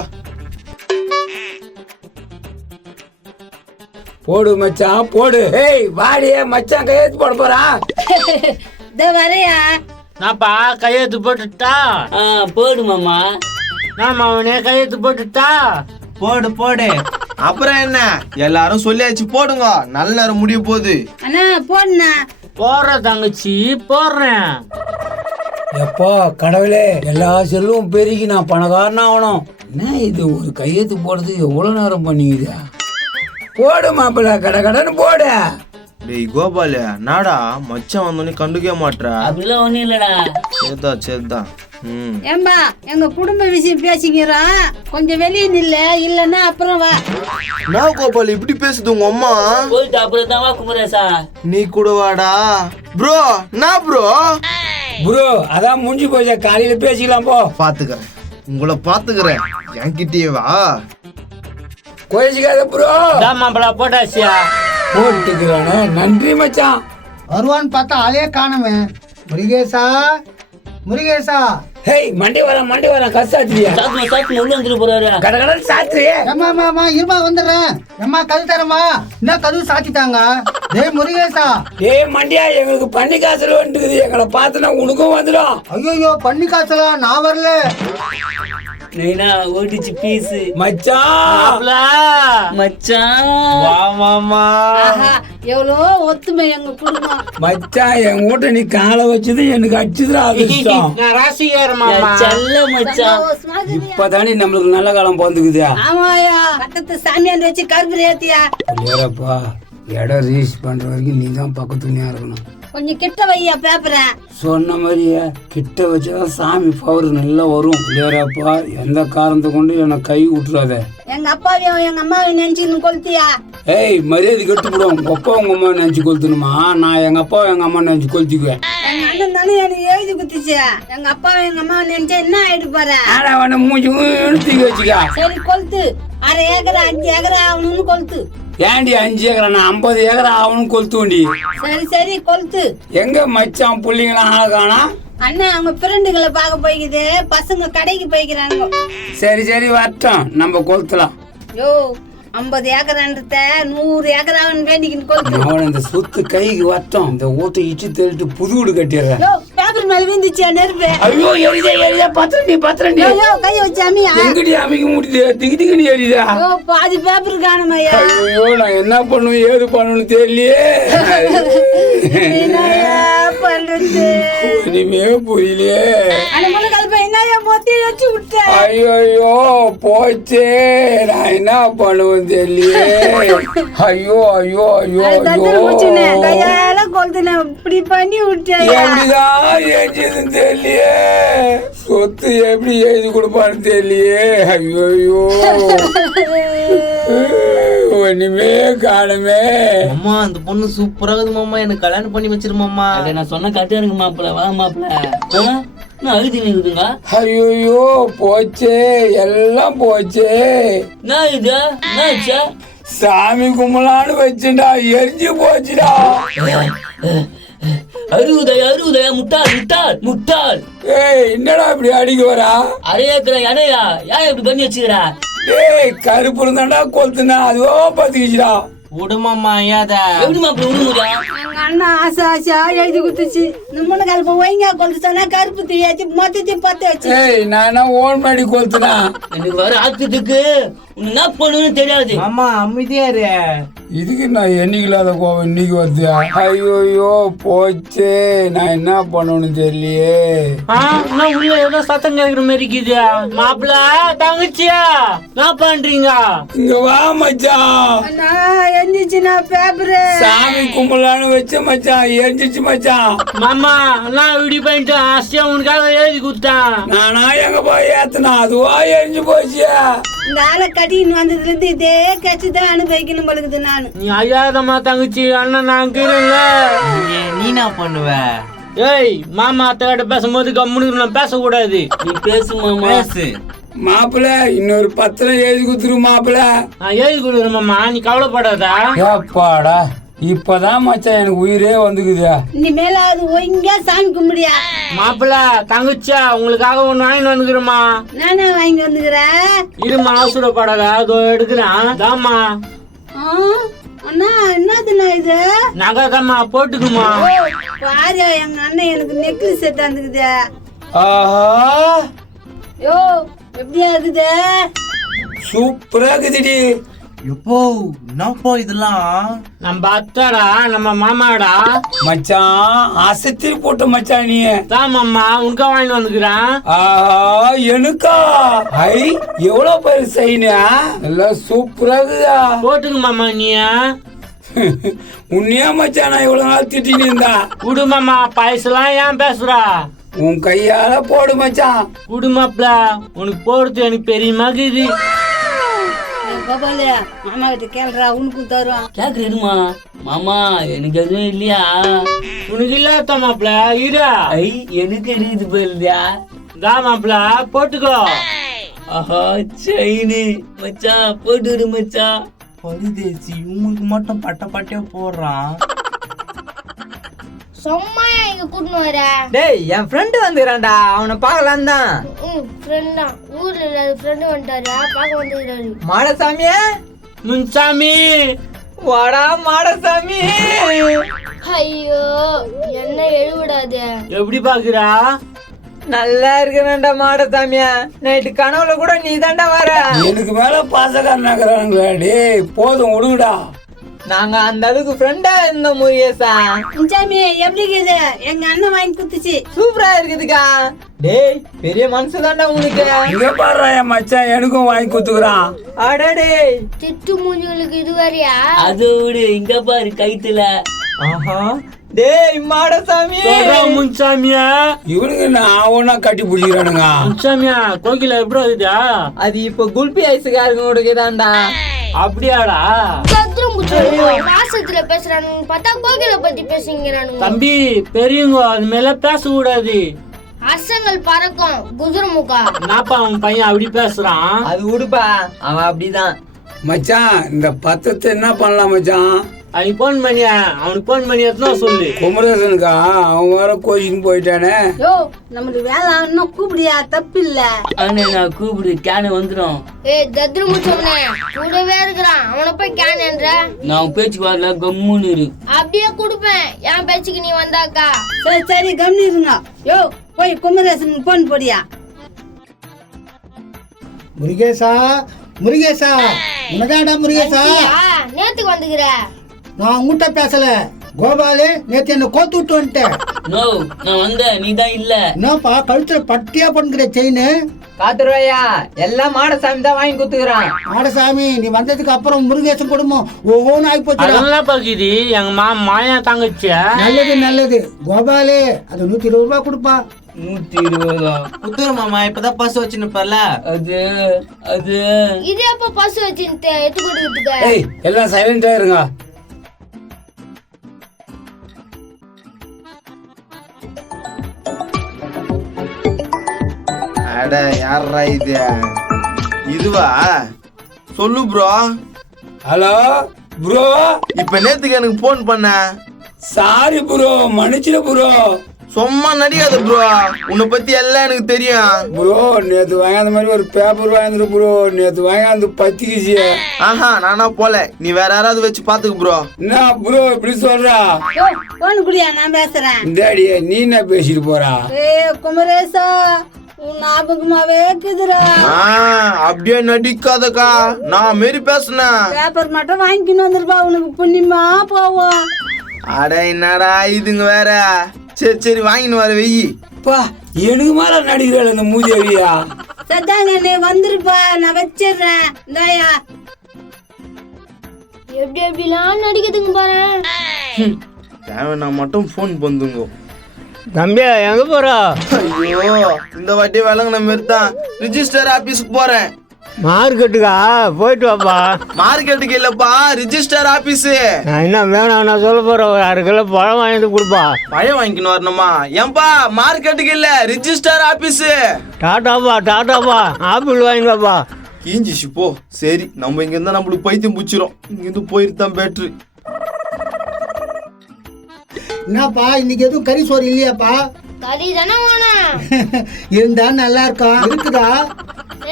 போடு மச்சான் போடு. ஏய் வாடியே மச்சான், கையெழுத்து போட போறான். இதோ வரையா? நான்ப்பா கையெழுத்து போட்டுட்டா? போடு மாமா. நான் அவனே கையெழுத்து போட்டுட்டா? போடு போடு. அப்புறம் என்ன, எல்லாரும் சொல்லியாச்சு போடுங்க, நல்ல நேரம் முடிய போகுது. அண்ணா போடுண்ணா. போடுற தங்கச்சி போடுறேன். எப்போ கடவுளே, எல்லா செல்லும் பெருகி நான் பணக்காரனா ஆகணும். என்ன இது ஒரு கையெழுத்து போடுறதுக்கு எவ்வளவு நேரம் பண்ணிக்குது? போடு மாப்பிள்ள, கடை கடைன்னு போடு. டேய் கோபால, நாடா மச்சான் வந்தோடனே கண்டுக்கவே மாட்டா? அப்படிலாம் ஒண்ணும் இல்லடா. சரிதான். ஏம்பா எங்க குடும்ப விஷயம் பேசிக்கிறோம், கொஞ்சம் வெளியே நில்ல, இல்லன்னா அப்புறம் வா. நான் கோபால் இப்படி பேசுது உங்க அம்மா? போயிட்டு அப்புறம் தான் வா குமரேசா. நீ கூட வாடா ப்ரோ. நான் ப்ரோ அதான் முடிஞ்சு போச்சா, காலையில பேசிக்கலாம் போ. பாத்துக்கிறேன், உங்களை பாத்துக்கிறேன். என்கிட்டயே வா. கோயிச்சுக்காத ப்ரோ. மாப்பிள்ள போட்டாச்சியா? போட்டுக்கிறானே, நன்றி மச்சான். வருவான்னு பார்த்தா ஆளே காணவே. முருகேசா ஹேய் மண்டி வரேன் கசாத்திரியா? சாத்து உள்ள வந்துட்டு போறாரு. கடை கடை சாத்திரியே. ஏமா இருமா வந்துடுறேன். ஏமா கது தரமா? என்ன கதவு சாத்திட்டாங்க? டேய் முருகேசா. ஏய் மண்டியா, எங்களுக்கு பண்ணி காசுல வந்துக்குது, எங்களை பார்த்தனா உனக்கும் வந்துடும். ஐயோ பண்ணி காசலாம், நான் வரல. நைனா ஓடிச்சு பீஸ் மச்சான் மச்சான் வா மாமா ஆஹா, எவ்வளோ ஒத்துமை எங்க குடும்பம். மச்சான் என் வீட்டை நீ காலை வச்சது எனக்கு அச்சுதுடா அதிர்ஷ்டம். நான் ராசிக்கார மாமா. செல்ல மச்சான் சந்தோஷமா இருக்குதுயா. இப்பதானே நம்மளுக்கு நல்ல காலம் பிறந்துக்குதா. ஆமாயா, பக்கத்து சாமியாண்டு வச்சு கருப்பு ஏத்தியா. இல்லையாப்பா, இடம் ரீச் பண்ற வரைக்கும் நீ தான் பக்கத்துலயா இருக்கணும். கொஞ்சம் கிட்ட வையா பேப்பரை. சொன்ன மாதிரியே கிட்ட வச்சாதான் சாமி பவர் நல்லா வரும். இல்லையாப்பா, எந்த காரணத்தை கொண்டு என்னை கை விட்டுறாத. எங்க அப்பாவையும் எங்க அம்மாவையும் நினைச்சுன்னு கொளுத்தியா. ஏய், மரியாதை கெட்டுப்படும். உங்க அப்பா உங்க அம்மா நினைச்சு கொளுத்தணுமா? நான் எங்க அப்பா எங்க அம்மா நினைச்சு கொளுத்திக்குவேன். எங்க அண்ணன் தானே எனக்கு எழுதி குத்துச்சு. எங்க அப்பாவை எங்க அம்மாவை நினைச்சா என்ன ஆயிட்டு போற. ஆனா அவனை மூஞ்சி தூக்கி வச்சுக்க. சரி கொளுத்து. 1/2 ஏக்கர் 5 ஏக்கர் ஆகணும்னு கொளுத்து. ஏண்டி 5 ஏக்கரா? நான் 50 ஏக்கர் ஆகணும் கொளுத்து வண்டி. சரி கொளுத்து. எங்க மச்சான் புள்ளிங்களாம் ஆகானா? அண்ணன் அவங்க ஃப்ரெண்டுகளை பார்க்க போய்க்குது. பசங்க கடைக்கு போய்க்கிறாங்க. சரி வரட்டும், நம்ம கொளுத்தலாம். யோ 50 ஏக்கர்ன்றத 100 ஏக்கர் ஆகணும் வேண்டிக்கின்னு கொளுத்து. அவன் இந்த சொத்து கைக்கு வரட்டும். இந்த ஊட்ட இச்சு தெளிட்டு புது வீடு கட்டிடுறேன். யோ பேப்பர் மேல விழுந்துச்சியா நெருப்பு. ஐயோ, எரிதா பத்திரண்டி. யோ கை வச்சாமியா. எங்கடி அமைக்க முடியுது? திக்கு எரிதா. யோ பாதி பேப்பர் காணுமையா. ஐயோ, நான் என்ன பண்ணுவேன் ஏது பண்ணணும்னு தெரியலையே. என்னையா பண்றது? இனிமே புரியலையே. அனுமதி கல்ப என்னையா மொத்தி வச்சு விட்ட. ஐயோ போச்சே, நான் என்ன பண்ணுவேன் தெரியலையே. ஐயோ கையால கொளுத்துன இப்படி பண்ணி விட்டியா. எப்படிதான் ஏஞ்சதுன்னு தெரியலையே. சொத்து எப்படி எழுதி கொடுப்பான்னு தெரியலையே. ஐயோ ஒண்ணுமே காணுமே. மாமா அந்த பொண்ணு சூப்பரா இருக்குது மாமா, எனக்கு கல்யாணம் பண்ணி வச்சிரு மாமா. நான் சொன்ன கரெக்டா இருக்கு மாப்பிள்ள. வா மாப்பிள்ள அழுதி நிக்குதுங்க. ஐயோ போச்சே, எல்லாம் போச்சே. நான் இது என்னாச்சா? சாமி கும்பலான்னு வச்சுடா, எரிஞ்சு போச்சுடா. அறுபதாயா முட்டாள். ஏய், என்னடா இப்படி அடிக்க வரா? அரையாக்குற அணையா ஏன் இப்படி பண்ணி வச்சுக்கிறா? ஏய், கருப்பு இருந்தாண்டா கொளுத்துனா அதுவோ பத்துக்கிச்சுடா. விடு மாமா ஏத எப்படி மாப்பிள்ள விடுமுடியா? எங்க அண்ணா ஆசா எழுதி குத்துச்சு. நம்மன கல்ப ஒய்ங்கா கொளுத்துனா கருப்பு தீயாச்சு மொத்தத்தையும் பத்த வச்சு. ஏய், நான் என்ன ஓன் மாடி கொளுத்துனா? எனக்கு வர ஆத்துக்கு உன்னை என்ன பண்ணுன்னு தெரியாது. மாமா அமைதியா இரு. இதுக்கு நான் என்னைக்கில்லாத கோவம் இன்னைக்கு வருது. ஐயோ போச்சே, நான் என்ன பண்ணணும்னு தெரியலையே. நான் உள்ள ஏதோ சத்தம் கேட்கிற மாதிரி இருக்குது. மாப்பிள்ள தங்கச்சியா என்ன பண்றீங்க? இங்க வா மச்சான். அண்ணா எந்திச்சுனா பேப்பரு. சாமி கும்பலான்னு வச்ச மச்சான், எரிஞ்சிச்சு மச்சான். மாமா நான் இப்படி பண்ணிட்டு ஆசையா உனக்காக எழுதி கொடுத்தேன். நானா எங்க போய் ஏத்தனா அதுவா எரிஞ்சு போச்சு. இந்த ஆளை கட்டின்னு வந்ததுல இருந்து இதே கட்சிதான் அனுபவிக்கணும் பழகுது நானு. நீ ஐயாதம்மா தங்கச்சி அண்ணன் நான் கீழே. நீ என்ன பண்ணுவ? ஏய் மாமா அத்தைகிட்ட பேசும்போது கம்முன்னு நான் பேசக்கூடாது. நீ பேசு மாமா. பேசு மாப்பிள்ள. இன்னொரு பத்திரம் எழுதி குத்துரு மாப்பிள்ள. நான் எழுதி கொடுக்குறேன் மாமா, நீ கவலைப்படாதா. ஏப்பாடா, இப்பதான் மச்சான் எனக்கு உயிரே வந்துக்குது. இனிமேல அது ஒய்ங்கா சாமி கும்பிடியா. மாப்பிள்ள தங்கச்சியா உங்களுக்காக ஒண்ணு வாங்கிட்டு வந்துக்கிறேம்மா. நானே வாங்கி வந்துக்கிறேன். இருமா அவசரப்படாத, அதோ எடுக்கிறேன். தாம்மா அண்ணா என்னதுண்ணா இது? நகைதாம்மா போட்டுக்குமா. பாரு எங்க அண்ணன் எனக்கு நெக்லஸ் செட் வந்துக்குது. ஆஹா, யோ எப்படியா இருக்குது? சூப்பரா இருக்குதுடி. எப்போ என்னப்பா இதெல்லாம்? நம்ம அத்தாடா, நம்ம மாமாடா. மச்சான் அசத்தி போட்ட மச்சான் நீ. தான் மாமா உனக்கா வாங்கிட்டு வந்துக்கிறேன். ஆஹா, எனக்கா? ஐ, எவ்வளவு பேர் செய்யணியா? எல்லாம் சூப்பரா இருக்குதா. போட்டுக்கு மாமா நீ. உன்னையா மச்சான் நான் இவ்வளவு நாள் திட்டின்னு இருந்தா? குடு மாமா, பைசெல்லாம் ஏன் பேசுறா? உன் கையால போடு மச்சான். குடு மாப்பிள, உனக்கு போறது எனக்கு பெரிய மகிழ்ச்சி. கோபாலு மாமா கிட்ட கேள்றா, உனக்கு தருவான். கேக்குறேருமா மாமா, எனக்கு எதுவும் இல்லையா? உனக்கு இல்லாத மாப்பிள இரா. ஐ எனக்கு இருக்குது போயிருந்தியா? தான் மாப்பிள போட்டுக்கோ. ஆஹா செயினு மச்சான், போட்டுடு மச்சான். பரிதேசி இவங்களுக்கு மட்டும் பட்டையா போடுறான். சும்மா இங்க கூட்டினு வர. டேய் என் ஃப்ரெண்டு வந்துறான்டா, அவனை பார்க்கலாம் தான். ஃப்ரெண்டா ஊர்ல இல்லாத ஃப்ரெண்டு வந்துட்டாரு, பார்க்க வந்துக்கிறாரு. மாடசாமியா? முன்சாமி வாடா மாடசாமி. ஐயோ என்ன எழுவிடாது. எப்படி பாக்குறா? நல்லா இருக்கிறேன்டா மாடசாமியா. நைட்டு கனவுல கூட நீ தாண்டா வர. எனக்கு மேல பாசக்காரனாக்குறாங்களா? டேய் போதும் விடுங்கடா. நாங்க அந்த அளவுக்கு ஃப்ரெண்டா இருந்தோம் முருகேசா. சாமி எப்படி இருக்குது? எங்க அண்ணன் வாங்கி குத்துச்சு. சூப்பரா இருக்குதுக்கா. டேய் பெரிய மனசு தாண்டா உனக்கு. இங்க பாரு என் மச்சான் எனக்கும் வாங்கி குத்துக்கிறான். அடடே திட்டு மூஞ்சிகளுக்கு இது வரையா? அது விடு, இங்க பாரு கைத்துல. ஆஹா டேய் மாடசாமி. முன்சாமியா இவனுக்கு நான் ஒன்னா கட்டி பிடிக்கிறானுங்க. முன்சாமியா கோகில எப்படி இருக்குதா? அது இப்ப குல்பி ஐஸுக்காரங்க கொடுக்குதாண்டா. அப்படியாடா? மாசத்துல பேசுறானுங்க பார்த்தா கோகில பத்தி பேசுங்கிறானுங்க. தம்பி பெரியவங்க அது மேல பேச கூடாது. அசங்கள் பறக்கும் குதிரமுகா. நாப்பா அவன் பையன் அப்படி பேசுறான். அது விடுப்பா, அவன் அப்படிதான். மச்சான் இந்த பத்தத்தை என்ன பண்ணலாம் மச்சான்? அவனுக்கு போன் பண்ணியா? அவனுக்கு போன் பண்ணி எத்தனை சொல்லு. குமரேசனுக்கா அவன் வேற கோச்சிங் போயிட்டானே. யோ நமக்கு வேலை இன்னும் கூப்பிடியா? தப்பு இல்ல. அண்ணே நான் கூப்பிடு, கேனு வந்துடும். ஏய் தத்ரு சொன்ன கூடவே இருக்கிறான், அவனை போய் கேனன்ற. நான் பேச்சு வரல, கம்முன்னு இரு. அப்படியே கொடுப்பேன் என் பேச்சுக்கு நீ வந்தாக்கா. சரி சரி கம்னு இருங்க. யோ போய் குமரேசனுக்கு போன் போடியா. முருகேசா முருகேசா உனதாடா முருகேசா. நேத்துக்கு வந்துக்கிற. நான் உங்ககிட்ட பேசல. கோபாலு நேத்து என்ன கோத்து விட்டு வந்துட்டேன். நோ நான் வந்தேன், நீ தான் இல்ல. என்னப்பா கழுத்துல பட்டியா பண்ணுகிற செயின்? காத்துருவாயா, எல்லாம் மாடசாமி தான் வாங்கி குத்துக்கிறான். ஆடசாமி நீ வந்ததுக்கு அப்புறம் முருகேசன் குடும்பம் ஒவ்வொன்றும் ஆகி போச்சு. அதெல்லாம் பாக்குது எங்க மாயா தங்கச்சி. நல்லது நல்லது. கோபாலு அது 120 ரூபாய் கொடுப்பா. 120. குத்துரு மாமா, இப்பதான் பஸ் வச்சுன்னுப்பல. அது அது இது எப்ப பஸ் வச்சு எடுத்து கொடுக்குறதுக்கு? ஏய் எல்லாம் சைலண்டா இருங்க. அட யாரா இது? இதுவா? சொல்லு ப்ரோ. Hello bro. இப்ப நேத்துக்கு எனக்கு போன் பண்ண. சாரி ப்ரோ, மன்னிச்சிடு ப்ரோ. சும்மா நடிக்காத ப்ரோ, உன்னை பத்தி எல்லாம் எனக்கு தெரியும் ப்ரோ. நேத்து வாங்காத மாதிரி ஒரு பேப்பர் வாங்கிட்டு ப்ரோ. நேத்து வாங்காந்து பத்திக்கிச்சு. ஆஹா நானா போல, நீ வேற யாராவது வச்சு பாத்துக்க ப்ரோ. என்ன ப்ரோ இப்படி சொல்றா? போன் குடியா, நான் பேசுறேன். இந்தாடி நீ என்ன பேசிட்டு போறா? ஏய் குமரேசா உன் ஞாபகமாவே இருக்குதுடா. அப்படியே நடிக்காதக்கா, நான் மாரி பேசுனேன். பேப்பர் மட்டும் வாங்கிக்கின்னு வந்துருப்பா, உனக்கு புண்ணியமா போவோம். அட என்னடா இதுங்க வேற. சரி சரி வாங்கின்னு வர வெயி. பா எனக்கு மேல நடிக்கிறாள் இந்த மூதேவியா. சத்தாங்க நீ வந்துருப்பா, நான் வச்சிடுறேன். இந்தாயா எப்படி எப்படிலாம் நடிக்குதுங்க பாரு. தேவைன்னா மட்டும் போன் பண்ணுங்க. தம்பியா எங்க போற? ஐயோ இந்த வாட்டி விளங்குன மாரி தான் ரிஜிஸ்டர் ஆபீஸ்க்கு போறேன். மார்க்கெட்டுக்கா போயிட்டு வாப்பா. மார்க்கெட்டுக்கு இல்லப்பா, ரிஜிஸ்டர் ஆபீஸ். நான் என்ன வேணாம் நான் சொல்ல போறேன். ஒரு 1/2 கிலோ பழம் வாங்கிட்டு கொடுப்பா. பழம் வாங்கிக்கணும் வரணுமா? ஏன்பா மார்க்கெட்டுக்கு இல்ல, ரிஜிஸ்டர் ஆபீஸ். டாட்டாப்பா ஆப்பிள் வாங்கிட்டு வாப்பா. கீஞ்சிச்சு போ. சரி நம்ம இங்க இருந்தா நம்மளுக்கு பைத்தியம் பிடிச்சிரும். இங்க இருந்து போயிட்டு தான் பெட்ரு. என்னப்பா இன்னைக்கு எதுவும் கறி சோறு இல்லையாப்பா? கறி தானே வேணும். இருந்தா நல்லா இருக்கா? இருக்குதா?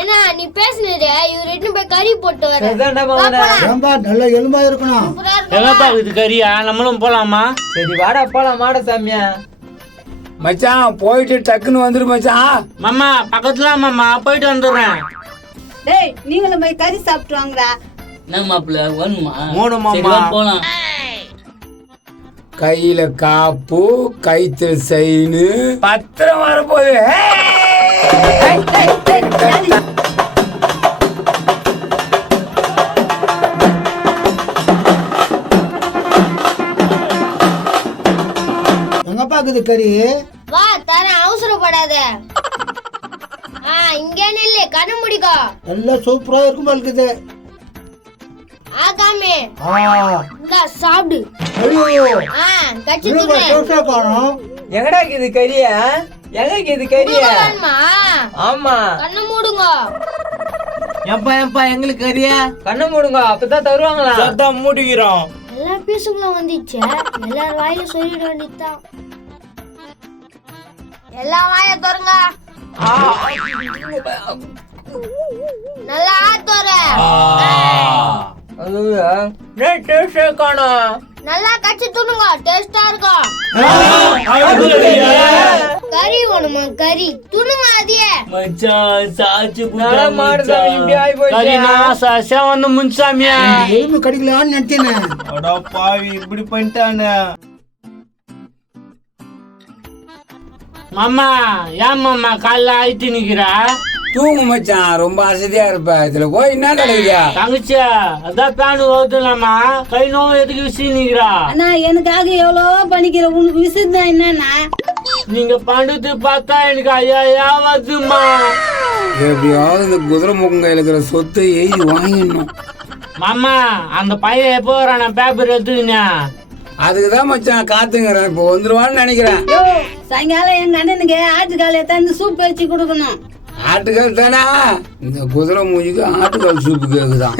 ஏன்னா நீ பேசுனது இவர் ரெண்டு போய் கறி போட்டு வர. ஏன்பா நல்ல எலும்பா இருக்கணும். எங்கப்பா இது கறியா? நம்மளும் போலாமா? சரி வாடா போலாம் மாடசாமியா. மச்சான் போயிட்டு டக்குன்னு வந்துரு மச்சான். மாமா பக்கத்துல மாமா போயிட்டு வந்துடுறேன். டேய் நீங்களும் போய் கறி சாப்பிட்டு வாங்கடா. என்ன மாப்பிள்ள வேணுமா? மூணு மாமா. சரி, வா, போலாம். கையில காப்பு, கைத்து செயின், பத்திரம் வரப்போகுது. எங்கப்பா இருக்குது கறி? வா தரேன், அவசரப்படாத. இங்க நில்லு, கண்ணு முடிக்கோ. எல்லாம் சூப்பரா இருக்கும் போல இருக்குது. ஆகாமே இந்த சாப்பிடு. ஐயோ கச்சி என்னப்பா டோஸ்டா காணோம்? எங்கடா இருக்குது கறியா? எங்க இருக்குது கறியா? ஆமா கண்ணு மூடுங்க. ஏப்பா எங்களுக்கு கறியா? கண்ணை மூடுங்க, அப்பதான் தருவாங்களா? அதான் மூடிக்கிறோம். எல்லா பீஸுங்களும் வந்துச்சு, எல்லாரும் வாயில சொல்லிட வேண்டியதுதான். எல்லா வாய தருங்க. நல்லா தோற. நல்லா கச்சி துணுங்க, டேஸ்டா இருக்கும். கறி வேணுமா கறி துணுங்க அதையே மச்சான் சாச்சு மாடுதான் இப்படி ஆகி போச்சு. வந்து முன்சாமியா எலும்பு கடிக்கலான்னு நினைச்சேன். அடா பாவி இப்படி பண்ணிட்டானே. மாமா ஏன் மாமா காலைல ஆயிட்டு நிக்கிறா? தூங்கு மச்சான், ரொம்ப அசதியா இருப்ப. இதுல போய் என்ன கிடைக்குதா? தங்கச்சி அதான் பேனு ஓதுலாமா கை நோவு எதுக்கு விசி நிக்கிறா? அண்ணா எனக்காக எவ்வளவோ பண்ணிக்கிற உனக்கு விசுதா என்னன்னா நீங்க பண்றது பார்த்தா எனக்கு ஐயா வருதுமா. எப்படியாவது இந்த குதிரை முகம் கையில இருக்கிற சொத்தை எழுதி வாங்கிடணும். மாமா அந்த பையன் எப்போ வரான பேப்பர் எடுத்துக்கினா? அதுக்குதான் மச்சான் காத்துங்கிறேன். இப்போ வந்துருவான்னு நினைக்கிறேன். யோ சாயங்காலம் எங்க அண்ணனுக்கு ஆட்டுக்கால எடுத்தாந்து சூப் வச்சு கொடுக்கணும். ஆட்டுக்கால் தானா? இந்த குதிரை மூஞ்சிக்கு ஆட்டுக்கால் சூப்பு கேக்குதான்.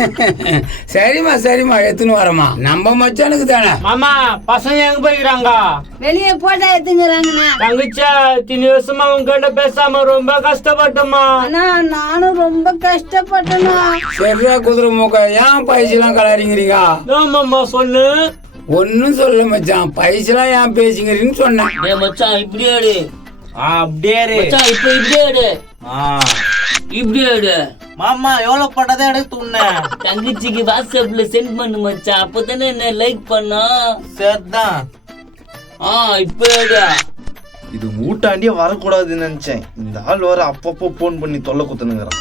சரிம்மா சரிம்மா எடுத்துன்னு வரமா. நம்ம மச்சானுக்கு தானே. மாமா பசங்க எங்க போய்க்கிறாங்க? வெளியே போட்டா எடுத்துங்கிறாங்கண்ணா. தங்கச்சா 3 வருஷமா உங்ககிட்ட பேசாம ரொம்ப கஷ்டப்பட்டோமா. அண்ணா நானும் ரொம்ப கஷ்டப்பட்டேண்ணா. சரியா குதிரை மூக்க ஏன் பைசெல்லாம் கலாரிங்கிறீங்க? மாமா சொல்லு. ஒன்னும் சொல்ல மச்சான், பைசெல்லாம் ஏன் பேசுங்கிறீன்னு சொன்னேன். மச்சான் இப்படியே எடு. அப்படியே இரு. மச்சான் இப்ப இப்படியே எடு. இப்படியே எடு. மாமா எவ்வளவு பட்டதான் எடுத்து உன்ன தங்கச்சிக்கு வாட்ஸ்அப்ல சென்ட் பண்ணு மச்சான், அப்பதானே என்ன லைக் பண்ணா. சரிதான். இப்ப எடு. இது மூட்டாண்டியே வரக்கூடாதுன்னு நினைச்சேன். இந்த ஆள் வர அப்பப்போ போன் பண்ணி தொல்லை குத்துனுங்கிறான்.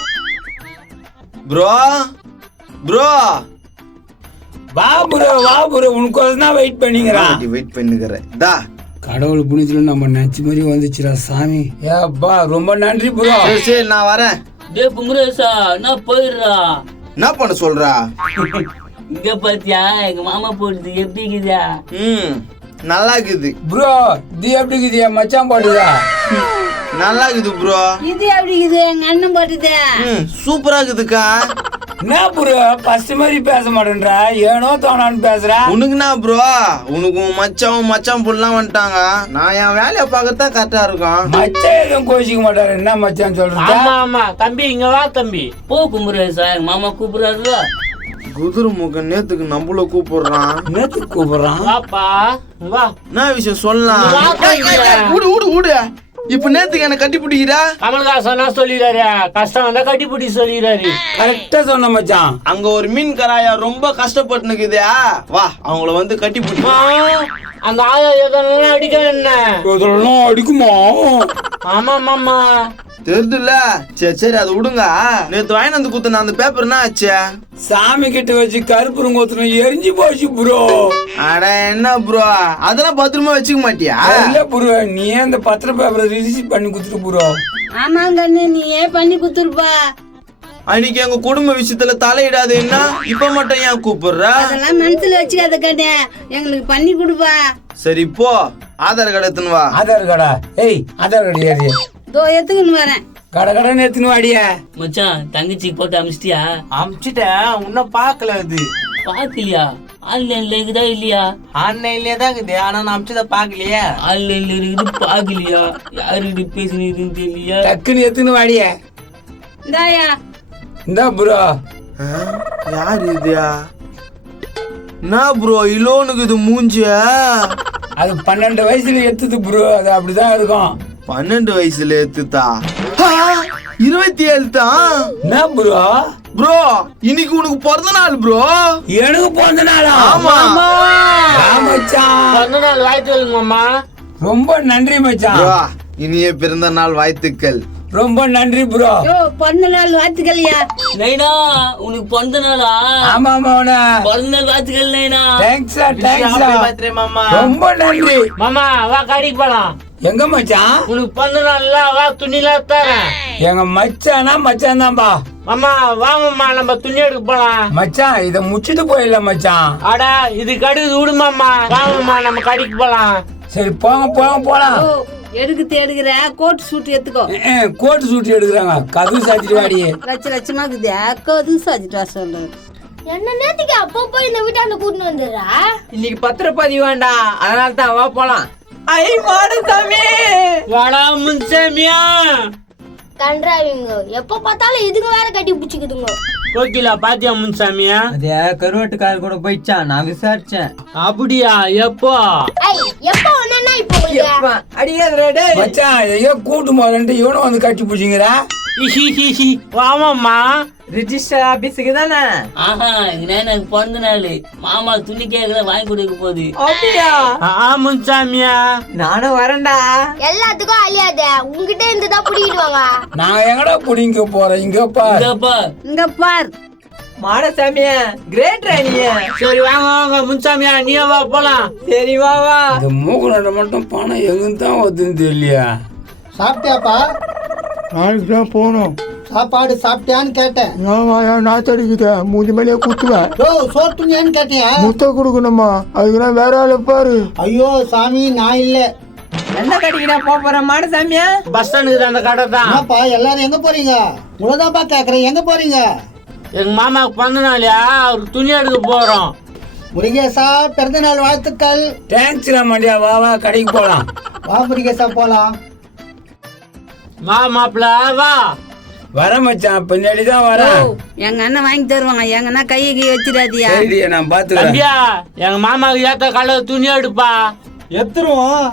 ப்ரோ ப்ரோ வா புரோ உனக்கு வெயிட் பண்ணிக்கிறான். வெயிட் பண்ணுகிறேன். தா கடவுள் புனித்துல நம்ம நினைச்ச மாதிரி வந்துச்சுடா சாமி. ஏப்பா ரொம்ப நன்றி ப்ரோ. சரி நான் வரேன். டே குமரேசா நான் போயிடுறா. என்ன பண்ண சொல்றா? இங்க பாத்தியா எங்க மாமா போடுது எப்படி இருக்குதா? நல்லா இருக்குது ப்ரோ. இது எப்படி இருக்குதியா மச்சான் போடுதா? நல்லா இருக்குது ப்ரோ. இது எப்படி இருக்குது எங்க அண்ணன் போட்டுது? சூப்பரா இருக்குதுக்கா. என்ன ப்ரோ ஃபர்ஸ்ட் மாதிரி பேச மாட்டேன்றா, ஏனோ தோணான்னு பேசுற. உனக்குனா ப்ரோ, உனக்கு மச்சான் புல்லாம் வந்துட்டாங்க. நான் என் வேலையை பார்க்கத்தான் கரெக்டா இருக்கும். மச்சான் எதுவும் கோச்சிக்க மாட்டாரு. என்ன மச்சான் சொல்ற? ஆமா தம்பி இங்க வா தம்பி. போ குமரேசா எங்க மாமா கூப்பிடுறாருல. குதிரை முகம் நேத்துக்கு நம்மள கூப்பிடுறான். நேத்து கூப்பிடுறான். வாப்பா வா. என்ன விஷயம் சொல்லலாம்? ஊடு இப்ப நேத்துக்கு என்ன கட்டி பிடிக்கிறா? கமல்ஹாசன் சொல்லிடுறாரு, கஷ்டம் வந்தா கட்டி பிடி சொல்லிடுறாரு. கரெக்டா சொன்ன மச்சான். அங்க ஒரு மீன் கராயா ரொம்ப கஷ்டப்பட்டு நிக்குதா, வா அவங்கள வந்து கட்டி பிடி. அந்த ஆயா எதனா அடிக்க என்ன அடிக்குமா? ஆமா மாமா தெரியுதுல்ல. சரி அதை விடுங்க. நேத்து வாங்கி வந்து குத்துன அந்த பேப்பர் என்ன ஆச்சு? சாமி கிட்ட வச்சு கருப்புரம் கொத்துன எரிஞ்சு போச்சு ப்ரோ. அட என்ன ப்ரோ, அதெல்லாம் பத்திரமா வச்சுக்க மாட்டியா? இல்ல ப்ரோ, நீ அந்த பத்திர பேப்பரை ரிலீஸ் பண்ணி குடுத்துரு ப்ரோ. ஆமாங்க நீ ஏன் பண்ணி குடுத்துருப்பா. அன்னைக்கு எங்க குடும்ப விஷயத்துல தலையிடாது என்ன, இப்ப மட்டும் ஏன் கூப்பிடுற? அதெல்லாம் மனசுல வச்சுக்காத கேட்டேன், எங்களுக்கு பண்ணி கொடுப்பா. சரி போ ஆதார் கார்டு எடுத்துன்னு வா. ஆதார் கார்டா? ஏய் ஆதார் கார்டு ஏறி எடுத்துக்கின்னு வரேன். கடகடன்னு எடுத்துன்னு வாடிய. மச்சான் தங்கச்சிக்கு போட்டு அமிச்சிட்டியா? அமிச்சிட்டேன். உன்ன பாக்கல. அது பாக்கலையா? ஆன்லைன்ல இருக்குதா இல்லையா? ஆன்லைன்லயே தான் இருக்குது. ஆனா நான் அமிச்சத பாக்கலையே. ஆன்லைன்ல இருக்குது பாக்கலையா? யாருக்கிட்ட பேசினதுன்னு தெரியலையா? டக்குன்னு எடுத்துன்னு வாடிய. இந்தாயா இந்தா ப்ரோ. யாரு இதுயா? நான் ப்ரோ இலோனுக்கு இது மூஞ்சிய. அது 12 வயசுல எடுத்தது ப்ரோ. அது அப்படிதான் இருக்கும். 12 வயசுல எடுத்துதா? 27 தான். என்ன ப்ரோ? ப்ரோ இன்னைக்கு உனக்கு பிறந்த நாள் ப்ரோ. எனக்கு பிறந்த நாளா? ஆமா மச்சான். பிறந்த நாள் வாழ்த்துக்கள் மாமா. ரொம்ப நன்றி மச்சான். ப்ரோ இனிய பிறந்த நாள் வாழ்த்துக்கள். ரொம்ப நன்றி ப்ரோ. பிறந்த நாள் வாழ்த்துக்கள்யா. நைனா உனக்கு பிறந்த நாளா? ஆமா ஆமா பிறந்த நாள் வாழ்த்துக்கள் நைனா. தேங்க்ஸ் மாமா. ரொம்ப நன்றி மாமா. வா கடைக்கு போலாம். எங்க மச்சான்? உனக்கு பிறந்த நாள்ல வா துணிலாம் தரேன். எங்க மச்சான் தான்பா. மாமா வா மாமா நம்ம துணி எடுக்க போலாம். மச்சான் இத முச்சிட்டு போயிடல மச்சான். அடா இது கடுகு விடு மாமா. வா மாமா நம்ம கடைக்கு போலாம். சரி போலாம். எடுக்கு எடுக்கிற கோட் சூட் எடுத்துக்கோ. கோட் சூட் எடுக்கிறாங்க. கதவு சாத்திட்டு வாடி. லட்சமா இருக்குதா? கதவு சாத்திட்டு வா சொல்லு. என்ன நேத்துக்கு அப்பப்போ இந்த வீட்டாண்ட கூட்டிட்டு வந்துடுறா? இன்னைக்கு பத்திரப்பதிவு வேண்டாம், அதனால தான் வா போலாம். ஐ மாடு சாமி. வாடா முன்சாமியா. கன்றாவிங்க எப்ப பார்த்தாலும் இதுங்க வேற கட்டி பிடிச்சிக்குதுங்க. கோகிலா பாத்தியா முன்சாமியா? அதே கருவாட்டுக்கார கூட போயிடுச்சான், நான் விசாரிச்சேன். அப்படியா? எப்போ? எப்போ ஒன்னா இப்போ அடிக்காத மச்சான் ஐயோ கூட்டு போறேன்ட்டு இவனும் வந்து கட்டி பிடிச்சிங்கிறா. வாமாம்மா. ரிஜிஸ்டர் ஆபீஸுக்கு தானே? ஆஹா இன்னும் எனக்கு பிறந்த நாள் மாமா துணி கேக்கல வாங்கி கொடுக்க போகுது. அப்படியா? முன்சாமியா நானும் வரேன்டா. எல்லாத்துக்கும் அழியாத உங்ககிட்ட இருந்துதான் புடிக்கிடுவாங்க. நான் எங்கடா புடிங்க போறேன்? இங்க பார் மாடசாமிய கிரேட் ராணிய. சரி வாங்க வாங்க முன்சாமியா நீயே வா போலாம். சரி வா வா. இந்த மூக்குநாட்ட மட்டும் பணம் எங்க தான் வருதுன்னு தெரியலையா? சாப்பிட்டியாப்பா? நாளைக்கு தான் போகணும். சாப்பாடு சாப்பிட்டியான்னு கேட்டேன். நான் தடிக்கிட்ட மூஞ்சி மேலேயே குத்துவேன். ஓ சோறு துணியான்னு கேட்டியா? முத்த கொடுக்கணுமா? அதுக்குலாம் வேற ஆளு பாரு. ஐயோ சாமி நான் இல்ல. என்ன கடைக்குடா போற மாடசாமியா? பஸ் ஸ்டாண்டுக்கு அந்த கடை தான். என்னப்பா எல்லாரும் எங்க போறீங்க? உலதாப்பா கேக்குறேன், எங்க போறீங்க? எங்க மாமாவுக்கு பிறந்த நாளியா அவருக்கு துணி எடுக்க போறோம். முருகேசா பிறந்த நாள் வாழ்த்துக்கள். தேங்க்ஸ்ல மண்டியா, வா வா கடைக்கு போலாம். வா முருகேசா போலாம். மாப்பிள்ள வா. வர மச்சான், பின்னாடி தான் வரேன். எங்க அண்ணன் வாங்கி தருவாங்க. எங்கன்னா கையை வச்சிடாதியா? சரிடியா, நான் பாத்துக்கிறேன். தம்பியா எங்க மாமாவுக்கு ஏத்த கடை துணி எடுப்பா. எத்துருவோம்.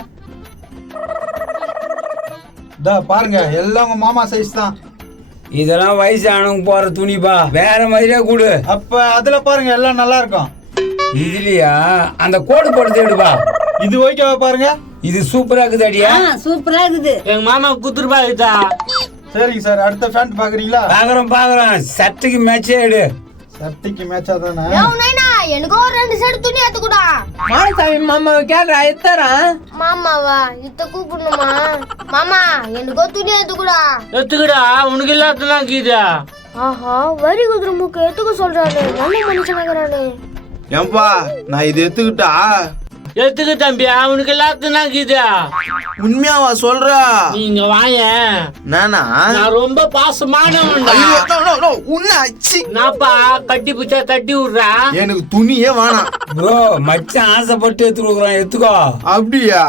பாருங்க எல்லாம் உங்க மாமா சைஸ் தான். இதெல்லாம் வயசானவங்க போற துணிப்பா, வேற மாதிரியா கூடு. அப்ப அதுல பாருங்க எல்லாம் நல்லா இருக்கும். இதுலயா அந்த கோடு போட்டு தேடுப்பா. இது ஓகேவா பாருங்க? இது சூப்பரா இருக்குது அடியா. சூப்பரா இருக்குது. எங்க மாமா குத்துருப்பா இதா. சரிங்க சார், அடுத்த பேண்ட் பாக்குறீங்களா? பாக்குறோம். சட்டைக்கு மேட்சே எடு. சட்டைக்கு மேட்சா தானே? எனக்கு ஒரு 2 செட் துணி எடுத்துக்கூடா. மாடசாமி மாமாவை கேட்கறா எத்தரான்? மாமாவா இத்த கூப்பிடணுமா? மாமா எனக்கு துணி எடுத்துக்கூடா. எடுத்துக்கடா உனக்கு இல்லாததான் கீதா. ஆஹா வரி குதிரை மூக்க எடுத்துக்க சொல்றாரு. நல்ல மனுஷனாகிறானே. ஏன்பா நான் இது எடுத்துக்கிட்டா? எடுத்துக்க தம்பியா உனக்கு எல்லாத்துதான் கீதா. உண்மையாவா சொல்ற? நீங்க வாயேன். நானா? நான் ரொம்ப பாசமானவன்டா. ஐயோ, no, no, no, உன்னை அச்சி. நாப்பா கட்டி பிச்சா தட்டி விடுறா. எனக்கு துணியே வேணாம். ப்ரோ மச்சான் ஆசைப்பட்டு எடுத்து கொடுக்குறான், எடுத்துக்கோ. அப்படியா?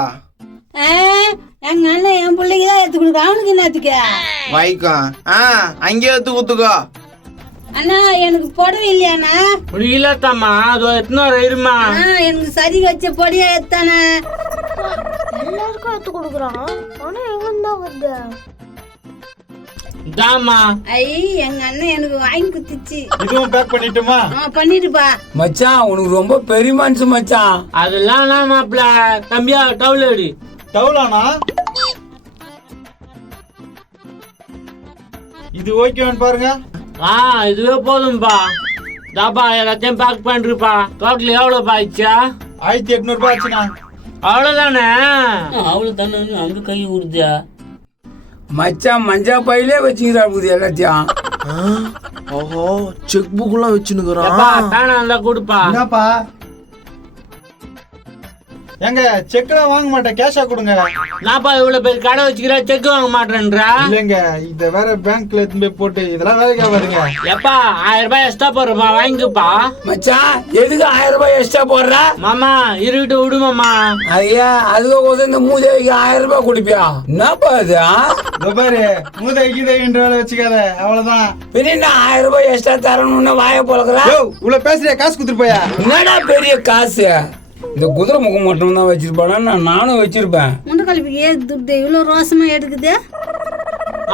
எங்க அண்ணன் என் பிள்ளைக்கு தான் எடுத்து கொடுக்க. அவனுக்கு என்னத்துக்க? வைக்கம். அங்கே எடுத்து குத்துக்கோ. அண்ணா எனக்கு புடவை இல்லையாண்ணா? உனக்கு இல்லாதாம்மா அது எத்தனை இருமா. எனக்கு சரி வச்ச பொடியா எத்தானே. எல்லாருக்கும் எடுத்து கொடுக்குறான். ஆனா எங்க இருந்தா வருது? தாமா ஐ எங்க அண்ணன் எனக்கு வாங்கி குத்துச்சு. இதுவும் பேக் பண்ணிட்டுமா? பண்ணிட்டுப்பா. மச்சான் உனக்கு ரொம்ப பெரிய மனுஷன் மச்சான். அதெல்லாம் நான் மாப்பிள்ள. தம்பியா டவுல் அடி. டவுலானா? இது ஓகேவான்னு பாருங்க. இதுவே போதும்பா. தாப்பா எல்லாத்தையும் பேக் பண்ணிருப்பா. டோட்டல் எவ்வளவு ஆயிடுச்சா? 1800 ரூபாய் ஆச்சுண்ணா. அவ்வளவுதானே? அவ்வளவு தானே அங்க கை கொடுத்தியா? மச்சான் மஞ்சா பையிலே வச்சுக்கிறா புது எல்லாத்தையும். ஓஹோ செக் புக் எல்லாம் வச்சுனுக்குறான். பேனா இருந்தா கொடுப்பா. என்னப்பா? எங்க செக்லாம் வாங்க மாட்டேன், கேஷா கொடுங்க. நாப்பா இவ்வளவு பேர் கடை வச்சுக்கிற செக் வாங்க மாட்டேன்றா? இல்லங்க இத வேற பேங்க்ல எடுத்து போய் போட்டு இதெல்லாம் வேலைக்கு ஆகாதுங்க. எப்பா 1000 ரூபாய் எக்ஸ்ட்ரா போடுறப்பா வாங்கிப்பா. மச்சான் எதுக்கு 1000 ரூபாய் எக்ஸ்ட்ரா போடுற? மாமா இருக்கிட்டு விடுமாமா. ஐயா அதுக்கு இந்த மூதேவிக்கு 1000 ரூபாய் கொடுப்பியா? என்னப்பா இது? பாரு மூதை கீதைன்ற வேலை வச்சுக்காத, அவ்வளவுதான். பின்ன 1000 ரூபாய் எக்ஸ்ட்ரா தரணும்னு வாய போலக்குறா. இவ்வளவு பேசுறியா? காசு கொடுத்துட்டு போயா? என்னடா பெரிய காசு? இந்த குதிரை முகம் மட்டும் தான் வச்சிருப்பானா? நானும் வச்சிருப்பேன். முண்டை கழிப்புக்கு ஏது துட்டு இவ்வளவு ரோசமா எடுக்குது?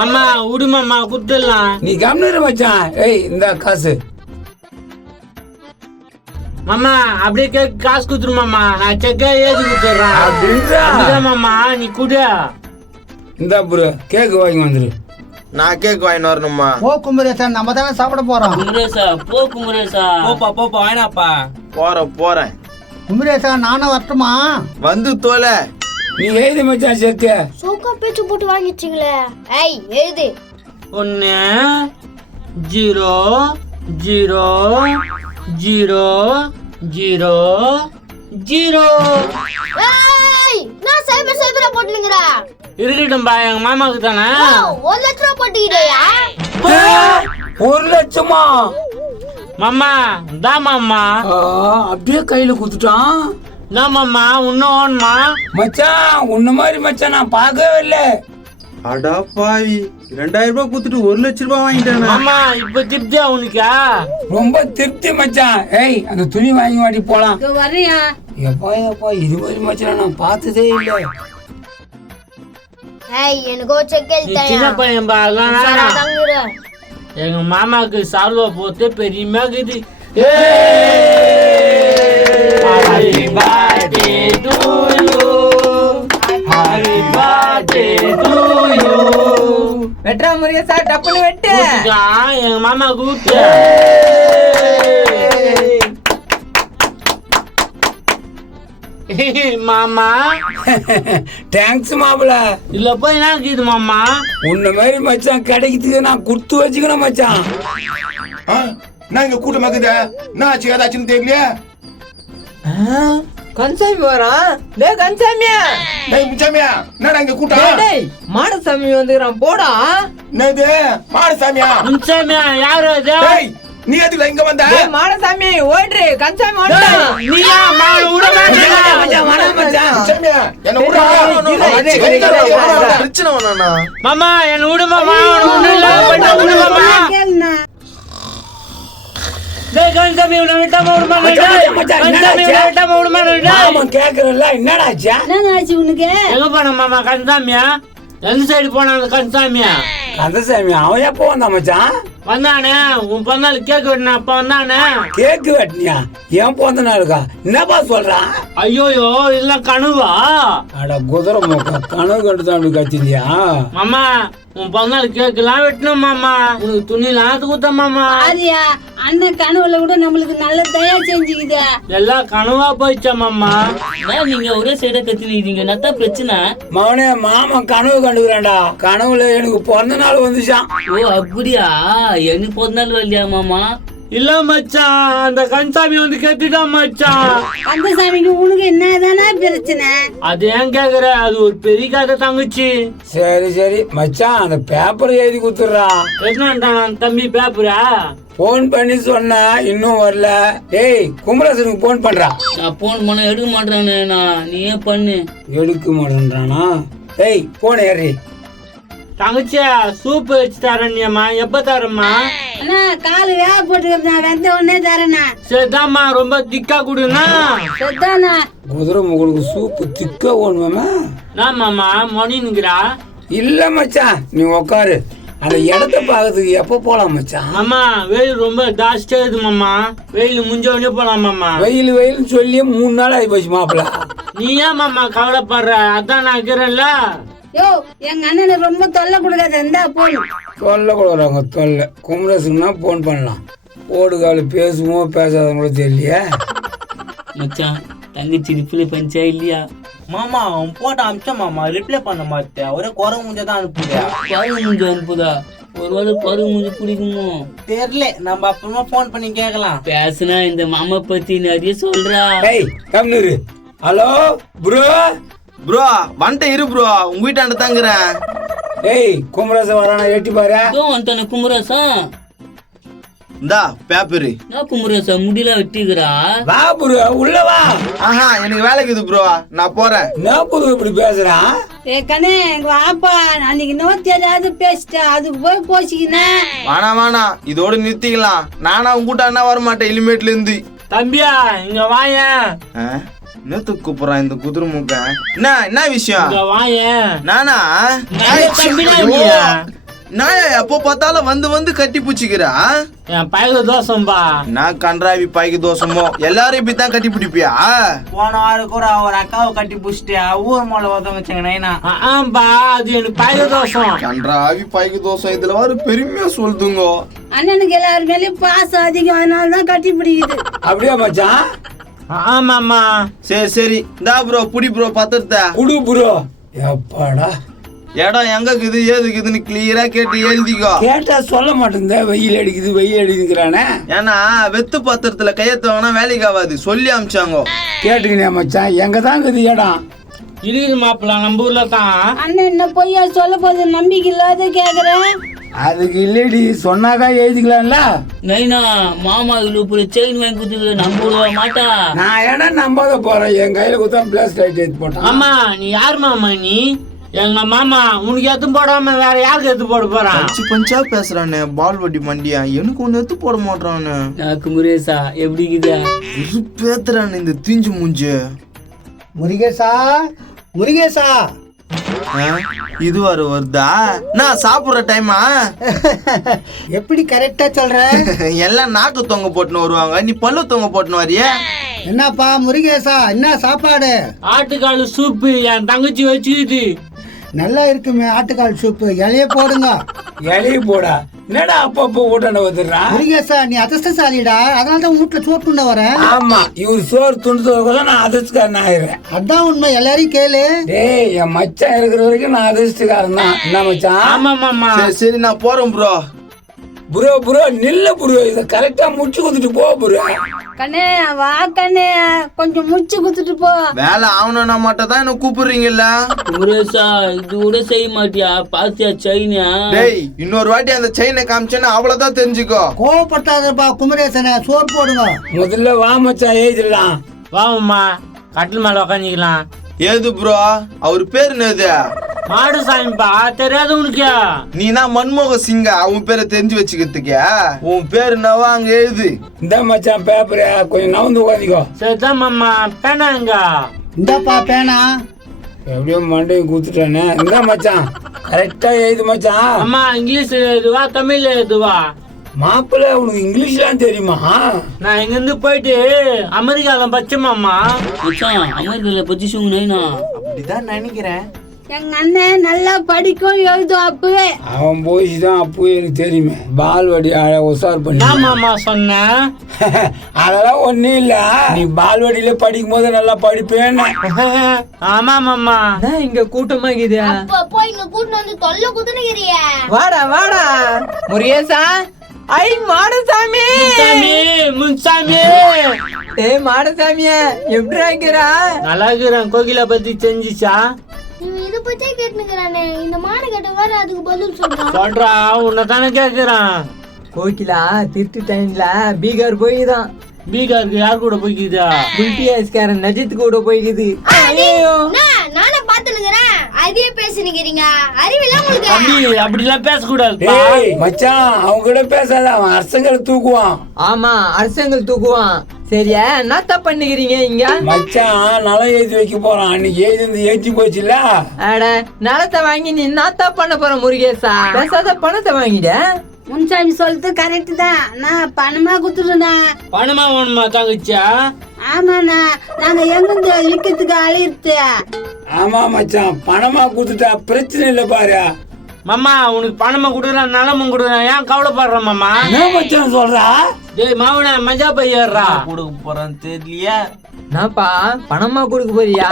அம்மா விடுமாமா குடுத்துடலாம். நீ கம்னரு மச்சான். ஏய் இந்த காசு. மாமா அப்படியே கேக் காசு குடுத்துருமாமா. நான் செக்கே ஏதி குடுத்துறேன். அப்படின்றா மாமா நீ குடு. இந்த ப்ரோ கேக் வாங்கி வந்துரு. நான் கேக் வாங்கிட்டு வரணுமா? ஓ குமரேசன் நம்ம தானே சாப்பிட போறோம். குமரேசா போ குமரேசா. போப்பா வேணாப்பா. போறேன். குமரேசா நானும் வரட்டுமா? வந்து தோலை. நீ எழுதி மச்சான் செக்கு. சோக்கா பேச்சு போட்டு வாங்கிட்டீங்களே. ஏய் எழுது. 1 0 0 0 0 0. ஏய் நான் சைபர் போட்டுங்கறா. இருக்கட்டும்பா எங்க மாமாக்கு தானே. 1 லட்சம் ரூபாய் போட்டுக்கிறியா? 1 லட்சமா? மாமா தா மாமா. அப்படியே கையில குடுத்துட்டான். நான் மாமா இன்னும் ஓணுமா? மச்சான் உன்ன மாதிரி மச்சான் நான் பார்க்கவே இல்லை. அடா பாவி 2000 ரூபாய் கொடுத்துட்டு 1 லட்சம் ரூபாய் வாங்கிட்டேன். மாமா இப்ப திருப்தியா உனக்கா? ரொம்ப திருப்தி மச்சான். ஏய் அந்த துணி வாங்கி வாடி போலாம். வரையா? எப்பா இது மாதிரி மச்சான் நான் பார்த்ததே இல்லை. ஏய் எனக்கு ஒரு செக்கல் நீ சின்ன தயா பையன் பா அதெல்லாம் வேணாம். தங்குற எங்க மாமாக்கு சால்வா போட்டு பெரியமா இருக்குது. Happy birthday to you. Happy birthday to you. வெட்றா முருகேசா டப்புன்னு வெட்டு. கூப்பிட்டுக்கா, எங்க மாமா கூப்பிட்டு. மாமா தேங்க்ஸ் மாப்பிள. இல்ல போய் என்ன இருக்குது மாமா? உன்ன மாதிரி மச்சான் கிடைக்கிறதுக்கு நான் குடுத்து வச்சுக்கணும் மச்சான். நான் இங்க கூட்டமாக்குதே நான் ஆச்சு ஏதாச்சுன்னு தெரியலையே. கன்சாமி வரான். டேய் கன்சாமியா. டேய் முச்சாமியா என்னடா இங்க கூட்டம்? டேய் மாடசாமி வந்துறான் போடா. என்னது மாடசாமியா? முன்சாமியா யாரு அது? டேய் நீ எதுல இங்க வந்த? டேய் மாடசாமி ஓடுறே கன்சாமி ஓடுறா. நீயா மாடு விட மாட்டேங்க. முச்சாமியா என்ன விடுடா. பிரச்சனை வேணாண்ணா. மாமா என்ன விடு மாமா. ஒண்ணு இல்ல பண்ண விடு மாமா. கேளுண்ணா டேய் கன்சாமி உன்னை விட்டாம விடுமா? கன்சாமி உன்னை விட்டாம விடுமா? மாமா கேக்குறல்ல என்னடா ஆச்சா? என்ன ஆச்சு உனக்கு? எங்க போன மாமா கன்சாமியா? எந்த சைடு போன அந்த கன்சாமியா? கந்தசாமி அவன் எப்போ வந்தான் மச்சான்? வந்தானே உன் பிறந்தாள் கேக் வெட்டின அப்ப வந்தானே. கேக்கு வெட்டினியா? ஏன் பிறந்த நாளுக்கா? என்னப்பா சொல்றான்? ஐயோயோ இதெல்லாம் கனவா? அட குதிரை மூக்கா கனவு கண்டு தான் கத்தினியா? மாமா உன் பிறந்தாள் கேக் எல்லாம் வெட்டணும் மாமா. உனக்கு துணி எல்லாம் கொடுத்த மாமா. ஆரியா அண்ணன் கனவுல கூட நம்மளுக்கு நல்ல தயா செஞ்சுக்குதே. எல்லாம் கனவா போயிடுச்சா மாமா? நீங்க ஒரே சைடா கத்தினீங்க என்னத்தான் பிரச்சனை? மவனே மாமா கனவு கண்டுக்கிறான்டா. கனவுல எனக்கு பிறந்த நாள் வந்துச்சான். ஓ அப்படியா? எனக்கு பிறந்தநாள் வரலையா மாமா? இல்ல மச்சான் அந்த கன்சாமி வந்து கேட்டுட்டான் மச்சான். அந்த சாமிக்கு உனக்கு என்னதானே பிரச்சனை? அது ஏன் கேக்குற? அது ஒரு பெரிய கதை தங்கச்சி. சரி சரி மச்சான் அந்த பேப்பர் எழுதி கொடுத்துடுறா. என்ன தம்பி பேப்பரா? போன் பண்ணி சொன்னா இன்னும் வரல. டேய் குமரேசனுக்கு போன் பண்றா. நான் போன் பண்ண எடுக்க மாட்டேறானே. நீ ஏன் பண்ணு. எடுக்க மாட்டேன்றானா? டேய் போன் ஏறி. தங்கச்சியா சூப் வச்சு தரேன்னியம்மா. எப்ப தரேம்மா? அண்ணா காலு வேக போட்டு நான் வெந்த உடனே தரேண்ணா. சரிதாம்மா ரொம்ப திக்கா கொடுண்ணா. சரிதாண்ணா. குதிரை முகலுக்கு சூப்பு திக்க ஓணுமாமா? நான் மாமா மணிங்கிறா. இல்ல மச்சான் நீ உக்காரு. அந்த இடத்த பாக்கிறதுக்கு எப்ப போலாம் மச்சான்? மாமா வெயில் ரொம்ப ஜாஸ்தியா இருக்குது மாமா. வெயில் முடிஞ்ச உடனே போலாம் மாமா. வெயில் வெயில் சொல்லியே 3 நாள் ஆகி போச்சு மாப்பிள. நீ ஏன் மாமா கவலைப்படுற? அதான் நான் இருக்கிறேன்ல. யோ எங்க அண்ணனை ரொம்ப தொல்லை கொடுக்காத. இருந்தா போதும். தொல்லை கொடுக்குறாங்க தொல்லை. குமரேசனுக்குனா போன் பண்ணலாம். ஓடுகாலு பேசுவோம் பேசாதவங்களோ தெரியலையே. மச்சான் தங்கச்சி ரிப்ளை பண்ணிச்சா இல்லையா? மாமா அவன் போட்ட அமிச்சம் மாமா ரிப்ளை பண்ண மாட்டேன். ஒரே குறை முடிஞ்சதான் அனுப்புறியா? பருகு மூஞ்சி அனுப்புதா? ஒரு வேளை பருகு மூஞ்சி பிடிக்குமோ தெரியல. நம்ம அப்புறமா போன் பண்ணி கேட்கலாம். பேசுனா இந்த மாமா பத்தி நிறைய சொல்றா. டேய் கம்னூரு. Hello bro. ப்ரோ வந்துட்டேன் இரு ப்ரோ. உங்க வீட்டாண்ட தாங்கிறேன். டேய் குமரேசன் வரானா எட்டி பாரு. இதோ வந்துட்டானே குமரேசா. இந்தா பேப்பரு. நான் குமரேசா முடியெல்லாம் வெட்டிக்கிறா. வா ப்ரோ உள்ள வா. ஆஹா எனக்கு வேலைக்குது ப்ரோ நான் போறேன். என்ன புது இப்படி பேசுறான்? ஏ கண்ணே எங்க வாப்பா அன்னைக்கு நோட் தெரியாது பேசிட்டா அதுக்கு போய் போச்சுக்கினேன். வேணாம் இதோட நிறுத்திக்கலாம். நானா உங்க கூட்டாண்டா வர மாட்டேன் இனிமேட்ல இருந்து. தம்பியா இங்க வாயேன். என்னத்துக்கு கூப்பிடுறான் இந்த குதிரை மூக்க? என்ன விஷயம்? இங்க வாயேன். நானா தம்பியா இல்லையா? நான் எப்போ பார்த்தாலும் வந்து கட்டி பூச்சிக்கிறா. என் பயல தோசம்பா. நான் கன்றாவி பாய்க்கு தோசமோ எல்லாரும் இப்படித்தான் கட்டி பிடிப்பியா? போன வாரம் கூட ஒரு அக்காவை கட்டி புடிச்சிட்டியா? ஊர் மேல ஒருத்தவங்க வச்சுங்க நைனா. ஆம்பா அது எனக்கு பயல தோசம். கன்றாவி பாய்க்கு தோசம். இதுல வர பெருமையா சொல்லுதுங்க. அண்ணனுக்கு எல்லாரும் மேலயும் பாசம் அதிகம் அதனாலதான் கட்டி பிடிக்குது. அப்படியா மச்சான்? ஆமாமா. சரி இந்தா ப்ரோ புடி ப்ரோ பத்திரத்தை குடு ப்ரோ. எப்பாடா இடம் எங்க இருக்குது ஏதுக்குதுன்னு கிளியரா கேட்டு எழுதிக்கோ. கேட்டா சொல்ல மாட்டேன். வெயில் அடிக்குதுங்கிறானே. ஏன்னா வெத்து பத்திரத்துல கையெழுத்தவனா வேலைக்கு ஆகாது சொல்லி அமிச்சாங்க. கேட்டுக்கினே மச்சான் எங்க தான் இருக்குது இடம்? இருக்குது மாப்பிள்ள நம்ம ஊர்ல தான். அண்ணன் என்ன பொய்யா சொல்ல போது நம்பிக்கை இல்லாத கேக்குறேன். அதுக்கு இல்லடி சொன்னாக்கா எழுதிக்கலாம்ல. நைனா மாமா இவ்வளவு செயின் வாங்கி கொடுத்து நம்ப மாட்டா. நான் ஏன்னா நம்பாத போறேன். என் கையில கொடுத்தா பிளாஸ் லைட் எடுத்து போட்டான். ஆமா நீ யார் மாமா? நீ எங்க மாமா. உனக்கு எத்து போடாம வேற யாருக்கு எத்து போட போறான்? பஞ்சா பேசுறானே பால் வட்டி மண்டியா. எனக்கு ஒண்ணு எடுத்து போட மாட்டானு. நான் குமரேசா எப்படி பேத்துறானு இந்த தீஞ்சு மூஞ்சு. முருகேசா முருகேசா இது வருதா நான் சாப்பிடுற டைமா? எப்படி கரெக்டா சொல்ற? எல்லாம் நாக்கு தொங்க போட்டுன்னு வருவாங்க, நீ பல்லு தொங்க போட்டுன்னு வரியே. என்னப்பா முருகேசா, என்ன சாப்பாடு? ஆட்டுக்கால் சூப்பு என் தங்கச்சி வச்சுக்குது. நல்லா இருக்குமே ஆட்டுக்கால் சூப்பு. இலைய போடுங்க. இலையை போடா. என்னடா அப்பப்போ ஊட்டாண்ட வந்துடுறா? முருகேசா நீ அதிர்ஷ்டசாலிடா, அதனால தான் வீட்டுல சோறு துண்ட வரேன். ஆமா, இவர் சோறு துண்டு நான் அதிர்ஷ்டக்காரன் ஆயிடுறேன். அதான் உண்மை, எல்லாரையும் கேளு. டேய், என் மச்சான் இருக்கிற வரைக்கும் நான் அதிர்ஷ்டக்காரன் தான். என்ன மச்சான்? ஆமா மாமா. சரி நான் போறேன் ப்ரோ. ப்ரோ நில்ல ப்ரோ, இதை கரெக்டா முடிச்சு கொடுத்துட்டு போ ப்ரோ. கண்ணே வா கண்ணே, கொஞ்சம் முடிச்சு குத்துட்டு போ. வேலை ஆகணும்னா மட்டும் தான் என்ன கூப்பிடுறீங்கல்ல? குமரேசா இது கூட செய்ய மாட்டியா? பாத்தியா செயினா? டேய், இன்னொரு வாட்டி அந்த செயினை காமிச்சேன்னா அவ்வளவுதான் தெரிஞ்சுக்கோ. கோவப்பட்டாதப்பா குமரேசனை, சோறு போடுங்க. முதல்ல வா மச்சான், எழுதிடலாம். வா மாமா, கட்டில் மேல உக்காந்துக்கலாம். ஏது ப்ரோ, அவர் பேர் என்னது? மாடு சாமிப்பா, தெரியாது உனக்கு? நீனா மன்மோக சிங்கா, உன் பேரை தெரிஞ்சு வச்சுக்கிறதுக்கு. உன் பேர் என்னவா அங்க எழுது. இந்த மச்சான் பேப்பர் கொஞ்சம் நவந்து உட்காந்துக்கோ. சரிதான் மாமா. பேனாங்க இந்தாப்பா பேனா. எப்படியோ மண்டையும் கூத்துட்டானே. இந்த மச்சான் கரெக்டா எழுது மச்சான். அம்மா இங்கிலீஷ் எழுதுவா தமிழ்ல எழுதுவா? மாப்பிள்ள உனக்கு இங்கிலீஷ்லாம் தெரியுமா? நான் இங்க இருந்து போயிட்டு அமெரிக்கால பச்சமாமா. அமெரிக்கால பொசிஷன் நைனா அப்படிதான் நினைக்கிறேன். எங்க அண்ணன் நல்லா படிக்கும் எழுதும் அப்பவே. அவன் போயிச்சுதான் அப்பவே எனக்கு தெரியுமே. பால்வாடி உசார் பண்ணி. நான் மாமா சொன்னேன். அதெல்லாம் ஒண்ணும் இல்ல, நீ பால்வாடியில படிக்கும் போது நல்லா படிப்பேன்னு. ஆமா மாமா. இங்க கூட்டமா இருக்குது. அப்போ இங்க கூட்டு வந்து தொல்லை குத்துனுக்கிறிய. வாடா வாடா முருகேசா. ஐ மாடசாமி, முன்சாமி. ஏய் மாடசாமிய எப்படி இருக்கிறா? நல்லா இருக்கிறேன். கோகிலா பத்தி செஞ்சிச்சா? இவன் இதை பத்தே கேட்டுக்கிறானே. இந்த மாடு கேட்ட வேற அதுக்கு பதில் சொல்றான். சொல்றா, உன்னை தானே கேக்குறான். கோகிலா திருட்டு டைம்ல பீகார் போய்தான். பீகாருக்கு யார் கூட போய்க்குதா? பில்டிஎஸ்காரன் நஜித் கூட போய்க்குது. நானே பாத்துனுக்கிறேன், அதே பேசினுக்கிறீங்க. அறிவில்ல உங்களுக்கு? அப்படிலாம் பேசக்கூடாது. டேய் மச்சான், அவங்க கூட பேசாத, அவன் அரசங்களை தூக்குவான். ஆமா அரசாங்கம் தூக்குவான். சரியா என்னத்தா பண்ணிக்கிறீங்க இங்க? மச்சான் நிலம் எழுதி வைக்க போறான். அன்னைக்கு எழுதி ஏற்றி போச்சுல. அட நிலத்தை வாங்கி நீ என்னத்தா பண்ண போற முருகேசா? பேசாத பணத்தை வாங்கிட. முன்சாமி சொல்றது கரெக்ட் தான். நான் பணமா குத்துறேண்ணா. பணமா வேணுமா தங்கச்சியா? ஆமாண்ணா, நாங்க எங்கிருந்து விக்கிறதுக்கு அழியிறது. ஆமா மச்சான், பணமா கொடுத்துட்டா பிரச்சனை இல்ல பாரு. மாமா உனக்கு பணமா கொடுக்குறான், நலமும் கொடுக்குறான், ஏன் கவலைப்படுற மாமா? என்ன மச்சான் சொல்றா? டேய் மாவன மஜா பையறா. கொடுக்க போறான்னு தெரியலையா? என்னப்பா பணமா கொடுக்க போறியா?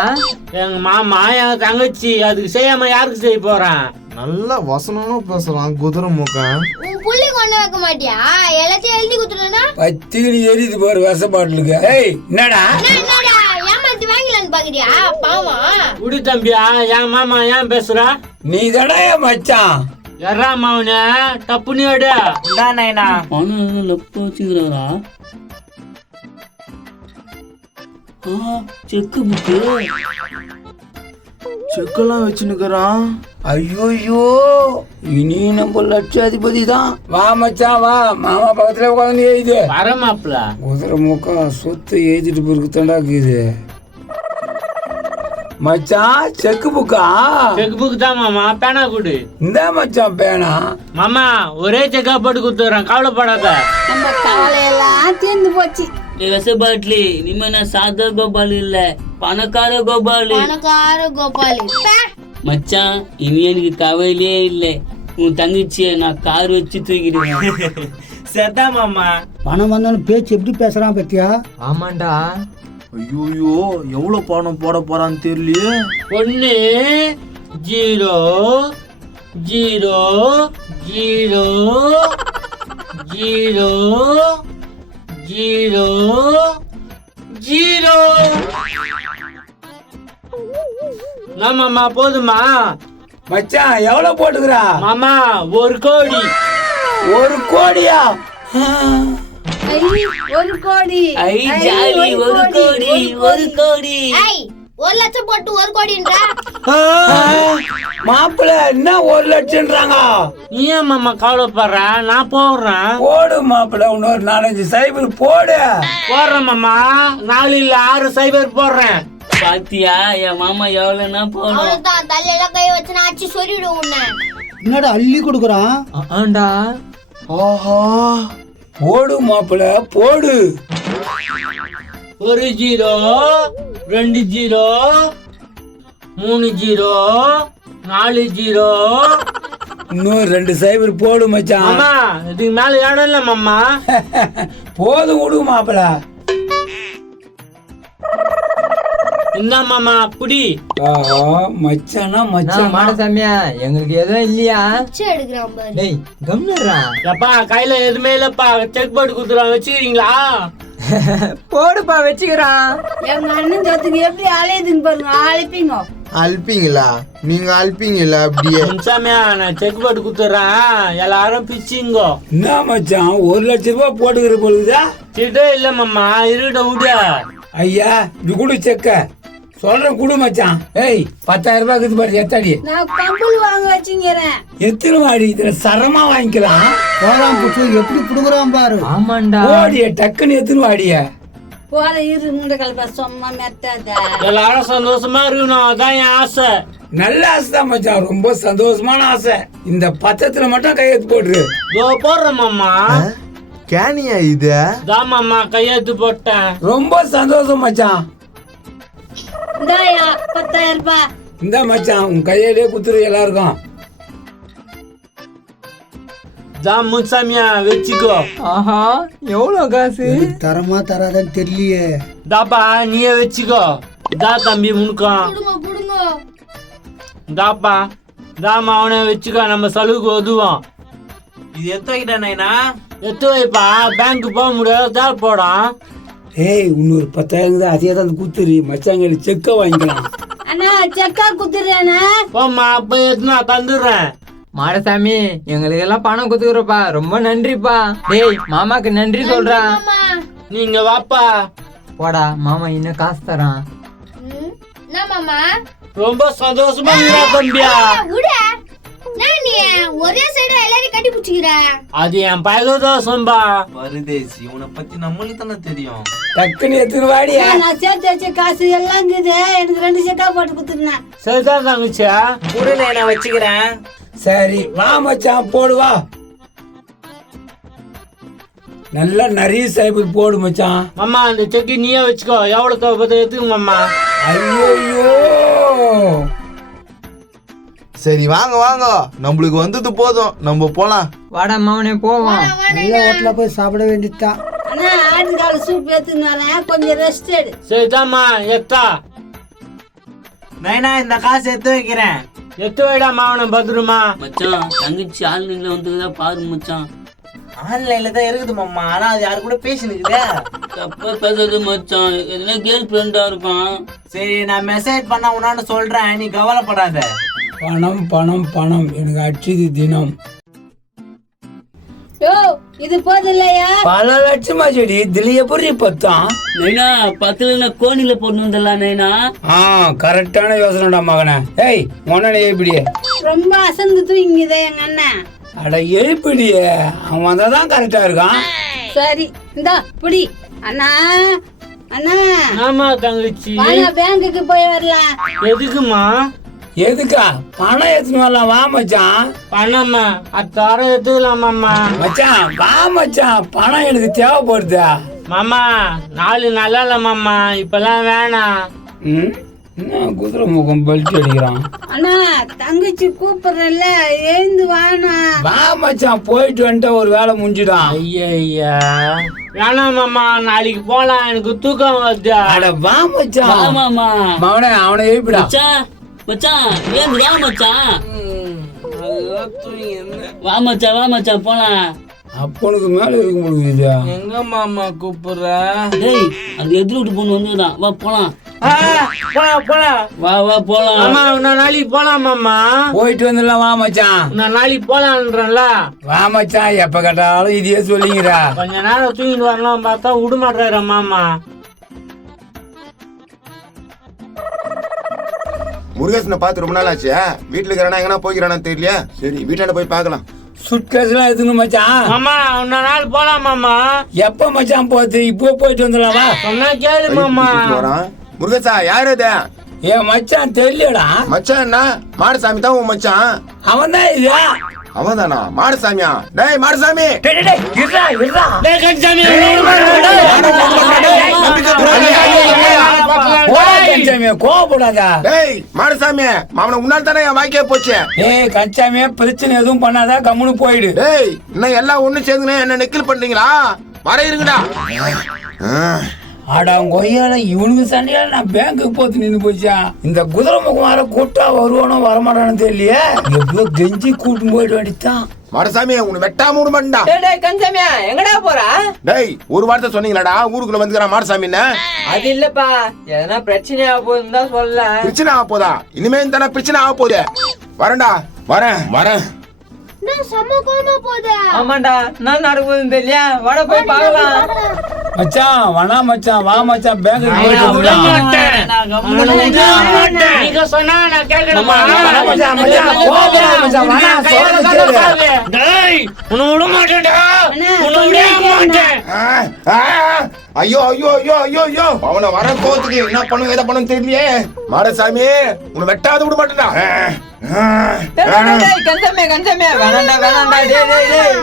எங்க மாமா என் தங்கச்சி, அதுக்கு செய்யாம யாருக்கு செய்ய போறான்? நல்ல வசனமா பேசுறான் குதிரை மூக்கன். உன் புள்ளி கொண்டு வைக்க மாட்டியா? எல்லாத்தையும் எழுதி குத்துறேன்னா பத்திரி எரியுது பாரு விஷ பாட்டிலுக்கு. ஏய் என்னடா ஏமாத்தி வாங்கலான்னு பாக்குறியா? பாவம். விடு தம்பியா, என் மாமா ஏன் பேசுறா? நீ தடா மச்சான். எறா மாவன தப்புனி எடு. பணம் லப்ப வச்சுக்கிறாரா? செக்கு புக்கு செக்கெல்லாம் வச்சுன்னுக்குறான். ஐயோ இனி நம்ம லட்சாதிபதி தான். வா மச்சான் வா, மாமா பக்கத்துல உட்காந்து எழுது. வரமாப்ல குதிரை முக்கம் சொத்து எழுதிட்டு போருக்கு தண்டாக்குது. மச்சான் செக்கு புக்கா? செக் புக் தான் மாமா. பேனா கொடு. இந்த மச்சான் பேனா. மாமா ஒரே செக்கா போட்டு கொடுத்துறேன், கவலைப்படாத. நம்ம கவலையெல்லாம் தீர்ந்து போச்சு. விச பாட்லி இனிமே நான் சாதா கோபால் இல்ல, பணக்கார கோபால். பணக்கார கோபாலு. மச்சான் இனி எனக்கு கவலையே இல்லை. உன் தங்கச்சிய நான் கார் வச்சு தூக்கிடுவேன். சரிதா மாமா. பணம் வந்தாலும் பேச்சு எப்படி பேசுறான் பத்தியா? ஆமாண்டா. ஐயோயோ எவ்வளவு பணம் போட போறான்னு தெரியலையே. 1 0 0 0 0 0 நான் மாமா போதுமா? மச்சான் எவ்வளவு போட்டுக்கிறா? மாமா 1 கோடி. 1 கோடியா? ஐ, 1 கோடி. ஐ ஜாலி 1 கோடி 1 கோடி. ஐ 1 லட்சம் போட்டு 1 கோடின்றா? மாப்பிள்ள என்ன 1 லட்சம்ன்றாங்க? நீ ஏன் மாமா கவலைப்படுற? நான் போடுறேன். போடு மாப்பிள்ள, இன்னொரு 4-5 சைபர் போடு. போடுறேன் மாமா. 4 இல்ல 6 சைபர் போடுறேன். பாத்தியா என் மாமா எவ்வளவுன்னா போகணும். அவ்வளவுதான், தலையெல்லாம் கை வச்சு நான் அடிச்சு சொல்லிடுவோம் உன்னை. என்னடா அள்ளி கொடுக்குறான்? ஆண்டா ஆஹா போடு மாப்பிள போடு. 1 0 2 0 3 0 4 0. இன்னும் 2 சைபர் போடு மச்சான். மாமா இதுக்கு மேல இடம் இல்ல மாமா. போதும் விடு மாப்பிள. இந்த மாமா அப்படி ஆஹா மச்சானா மச்சான். மாடசாமியா எங்களுக்கு எதுவும் இல்லையா? பிச்சை எடுக்கிறான் பாரு. டேய் கம்னரா. எப்பா கையில எதுவுமே இல்லப்பா, செக் போட்டு குடுத்துறான், வச்சுக்கிறீங்களா? போடுப்பா வச்சுக்கிறான். எங்க அண்ணன் ஜோத்துக்கு எப்படி அலையுதுன்னு பாருங்க, அழைப்பீங்க. அல்பீங்களா? நீங்க அல்பீங்களா அப்படியே? சாமியா நான் செக் போட்டு குடுத்துறேன், எல்லாரும் பிச்சிங்கோ. என்ன மச்சான் 1 லட்சம் ரூபாய் போட்டுக்கிற பொழுதுதா? திட்டே இல்ல மாமா, இருக்கட்டும் விடு. ஐயா இது குடு செக்க சொல்றேன் குடு மச்சான். ஏய் 10,000 ரூபாய் இருக்குது பாரு எத்தாடி. நான் கம்பல் வாங்க வச்சுங்கிறேன். எத்தனை வாடி இதுல சரமா வாங்கிக்கலாம். போறான் புட்டு எப்படி புடுங்குறான் பாரு. ஆமாண்டா. ஓடிய டக்குன்னு எத்தனை வாடிய. போற இரு முண்டை கலப்பா சும்மா மெத்தாத. எல்லாரும் சந்தோஷமா இருக்கணும், அதான் என் ஆசை. நல்ல ஆசை தான் மச்சான், ரொம்ப சந்தோஷமான ஆசை. இந்த பச்சத்துல மட்டும் கையெழுத்து போட்டுரு. இதோ போடுறேன் மாமா. கேனியா இது? தான் மாமா கையெழுத்து போட்டேன். ரொம்ப சந்தோஷம் மச்சான். இந்தாயா 10,000 ரூபாய். இந்த மச்சான் உன் கையிலே குத்துரு எல்லாருக்கும். தான் முன்சாமியா வச்சுக்கோ. ஆஹா எவ்வளவு காசு? தரமா தராதன்னு தெரியலையே. தாப்பா நீயே வச்சுக்கோ. தா தம்பி முனுக்கம். புடுங்க புடுங்க. தாப்பா தாமா அவனை வச்சுக்கோ, நம்ம செலவுக்கு உதவும். இது எத்த வைக்கிட்டா நைனா? எடுத்து வைப்பா, பேங்க் போக முடியாது, தான் போடான். ஏய் இன்னொரு 10,000 தான், அதே தான் குத்துரு மச்சாங்க செக்க வாங்கிக்கலாம். அண்ணா செக்கா குத்துறேண்ணா. போம்மா அப்ப எடுத்து நான் தந்துடுறேன். மாடசாமி எங்களுக்கு எல்லாம் பணம் கொடுத்துக்கிறப்பா, ரொம்ப நன்றிப்பா. டேய் மாமாக்கு நன்றி சொல்றான். மாமா. நீங்க வாப்பா. போடா மாமா இன்னும் காசு தரான். என்ன மாமா? ரொம்ப சந்தோஷமா இருக்கா தம்பியா? விட நான் நீ ஒரே சைடு எல்லாரையும் கட்டி பிடிச்சிக்கிற. அது என் பயகதோஷம்பா. பரதேசி உன்னை பத்தி நம்மளுக்கு தானே தெரியும். டக்குன்னு எத்தனை வாடிய. நான் சேர்த்து வச்ச காசு எல்லாம் இருக்குது, எனக்கு 2 செக்கா போட்டு குத்துருந்தேன். சரிதான் தங்கச்சியா. கூட நான் வச்சுக்கிறேன். சரி வா மச்சான் போடுவா. நல்லா நிறைய சைபர் போடு மச்சான். மாமா அந்த செக்கு நீயே வச்சுக்கோ, எவ்வளவு தேவைப்பட்ட எடுத்துக்க மாமா. ஐயோ சரி வாங்க வாங்க, நம்மளுக்கு வந்தது போதும், நம்ம போலாம். வாடா மாவனே போவோம். நல்ல ஹோட்டல்ல போய் சாப்பிட வேண்டியதுதான். அண்ணா ஆட்டுக்கால சூப் எடுத்துன்னு வரேன், கொஞ்சம் ரெஸ்ட் எடு. சரிதாம்மா எத்தா. நைனா இந்த காசு எடுத்து வைக்கிறேன். எத்து வைடா மாவன பத்திரமா. மச்சான் தங்கச்சி ஆன்லைன்ல வந்துருந்தா பாரு மச்சான். ஆன்லைன்ல தான் இருக்குது மாமா, ஆனா அது யாரு கூட பேசினுக்குதே. தப்பா பேசாத மச்சான், எதுனா கேர்ள் ஃப்ரெண்டா இருப்பான். சரி நான் மெசேஜ் பண்ண உன்னான்னு சொல்றேன், நீ கவலைப்படாத. பணம் பணம் பணம் எனக்கு அடிச்சது தினம். யோ இது போதும் இல்லையா? பல லட்சமா செடி இதுல எப்படி பத்தாம். நைனா 10ல கோணில போட்டு வந்துடலாம் நைனா. கரெக்டான யோசனைடா மகனே. ஏய் மொன்னே எப்படியே ரொம்ப அசந்து தூங்கிதே எங்க அண்ணன். அட எழுப்பிடியே, அவன் வந்தாதான் கரெக்டா இருக்கான். சரி இந்தா புடி. அண்ணா அண்ணா ஆமா தங்கச்சி. வாங்க பேங்குக்கு போய் வரலாம். எதுக்குமா? எதுக்கா? பணம் எடுத்துன்னு வரலாம் வா மச்சான். பணமா? 10,000 எடுத்துக்கலாமாம்மா. மச்சான் வா மச்சான், பணம் எனக்கு தேவைப்படுதா. மாமா 4 நல்லா இல்ல மாமா, இப்பெல்லாம் வேணாம். என்ன குதிரை முகம் பெல்ட் அடிக்கிறான். அண்ணா தங்கச்சி கூப்பிடுறல, எழுந்து வாண்ணா. வா மச்சான் போயிட்டு வந்துட்டு ஒரு வேலை முடிஞ்சிடும். ஐயா வேணாம் மாமா, நாளைக்கு போலாம், எனக்கு தூக்கம் வருது. அட வா மச்சான். ஆமாமா மவனே அவனை எழுப்பிடா. மச்சான் மச்சான் ஏன் வா மச்சான். வா மச்சான் வா மச்சான் போலாம். அப்பனுக்கு மேல இருக்க முடியுது. எங்க மாமா கூப்பிடுற? டேய் அந்த எதிர் வீட்டு பொண்ணு வந்துதான், வா போலாம். போலாம். வா வா போலாம். மாமா நான் நாளைக்கு போலாம் மாமா. போயிட்டு வந்துடலாம் வா மச்சான். நான் நாளைக்கு போலான்றேன்ல. வா மச்சான் எப்ப கேட்டாலும் இதையே சொல்லிங்கிறா. கொஞ்ச நேரம் தூங்கிட்டு வரலாம் பார்த்தா விட மாட்டாரு மாமா. முருகேசனை பார்த்து ரொம்ப நாள் ஆச்சு. வீட்டுல இருக்கிறானா எங்கன்னா போய்க்கிறானா தெரியல. சரி வீட்டாண்ட போய் பார்க்கலாம். சுட்கேஸ் எல்லாம் எடுத்துக்கணும் மச்சான். மாமா இன்னொரு நாள் போலாம் மாமா. எப்ப மச்சான் போச்சு? இப்போ போயிட்டு வந்துடலாம் வா. சொன்னா கேளு மாமா. முருகேசா யாரு இது? என் மச்சான் தெரியலடா. மச்சான் என்ன? மாடசாமி தான் உன் மச்சான். அவன் தான் இது. அவன் தானா? மாடசாமியா? டேய் மாடசாமி, கோவப்படாதா? டேய் மாடசாமி, மாமன உன்னால் தானே என் வாய்க்கே போச்சு. ஏய் கச்சாமியா, பிரச்சனை எதுவும் பண்ணாதா, கம்முனு போயிடு. டேய் இன்னும் எல்லாம் ஒண்ணு சேர்ந்து என்ன நெக்கில் பண்றீங்களா? வர இருங்கடா. ஆடா கொய்யால இவனுக்கு சண்டையால நான் பேங்குக்கு போத்து நின்று போச்சா. இந்த குதிரை முகமார கூட்டா வருவானோ வரமாட்டானு தெரியலையே. எப்படியோ கெஞ்சி கூட்டு போயிட்டு வேண்டித்தான். மாடசாமி உன்னை வெட்டாம விட மாட்டா. டேய் கஞ்சமியா எங்கடா போறா? டேய் ஒரு வார்த்தை சொன்னீங்களாடா ஊருக்குள்ள வந்துக்கிறான் மாடசாமின்னு? அது இல்லப்பா, எதனா பிரச்சனை ஆக போகுதுன்னு தான் சொல்ல. பிரச்சனை ஆக போதா? இனிமே தானே பிரச்சனை ஆக போகுது. வரேன்டா, வரேன். செம்ம கோமா போகுது. ஆமாண்டா, நான் நடக்குதுன்னு தெரியல. வாட போய் பார்க்கலாம். மச்சான் வா மச்சான் பேங்குக்கு நீங்க சொன்னா நான் கேட்கணுமா? உன்னை விட மாட்டேன்டா, உன்னை விட மாட்டேன். ஐயோ அவனை வர கோத்துக்கு என்ன பண்ணும் எதை பண்ணும் தெரியலையே. மாடசாமி உன்னை வெட்டாத விட மாட்டேன்டா. கஞ்சமே வேணாண்டா.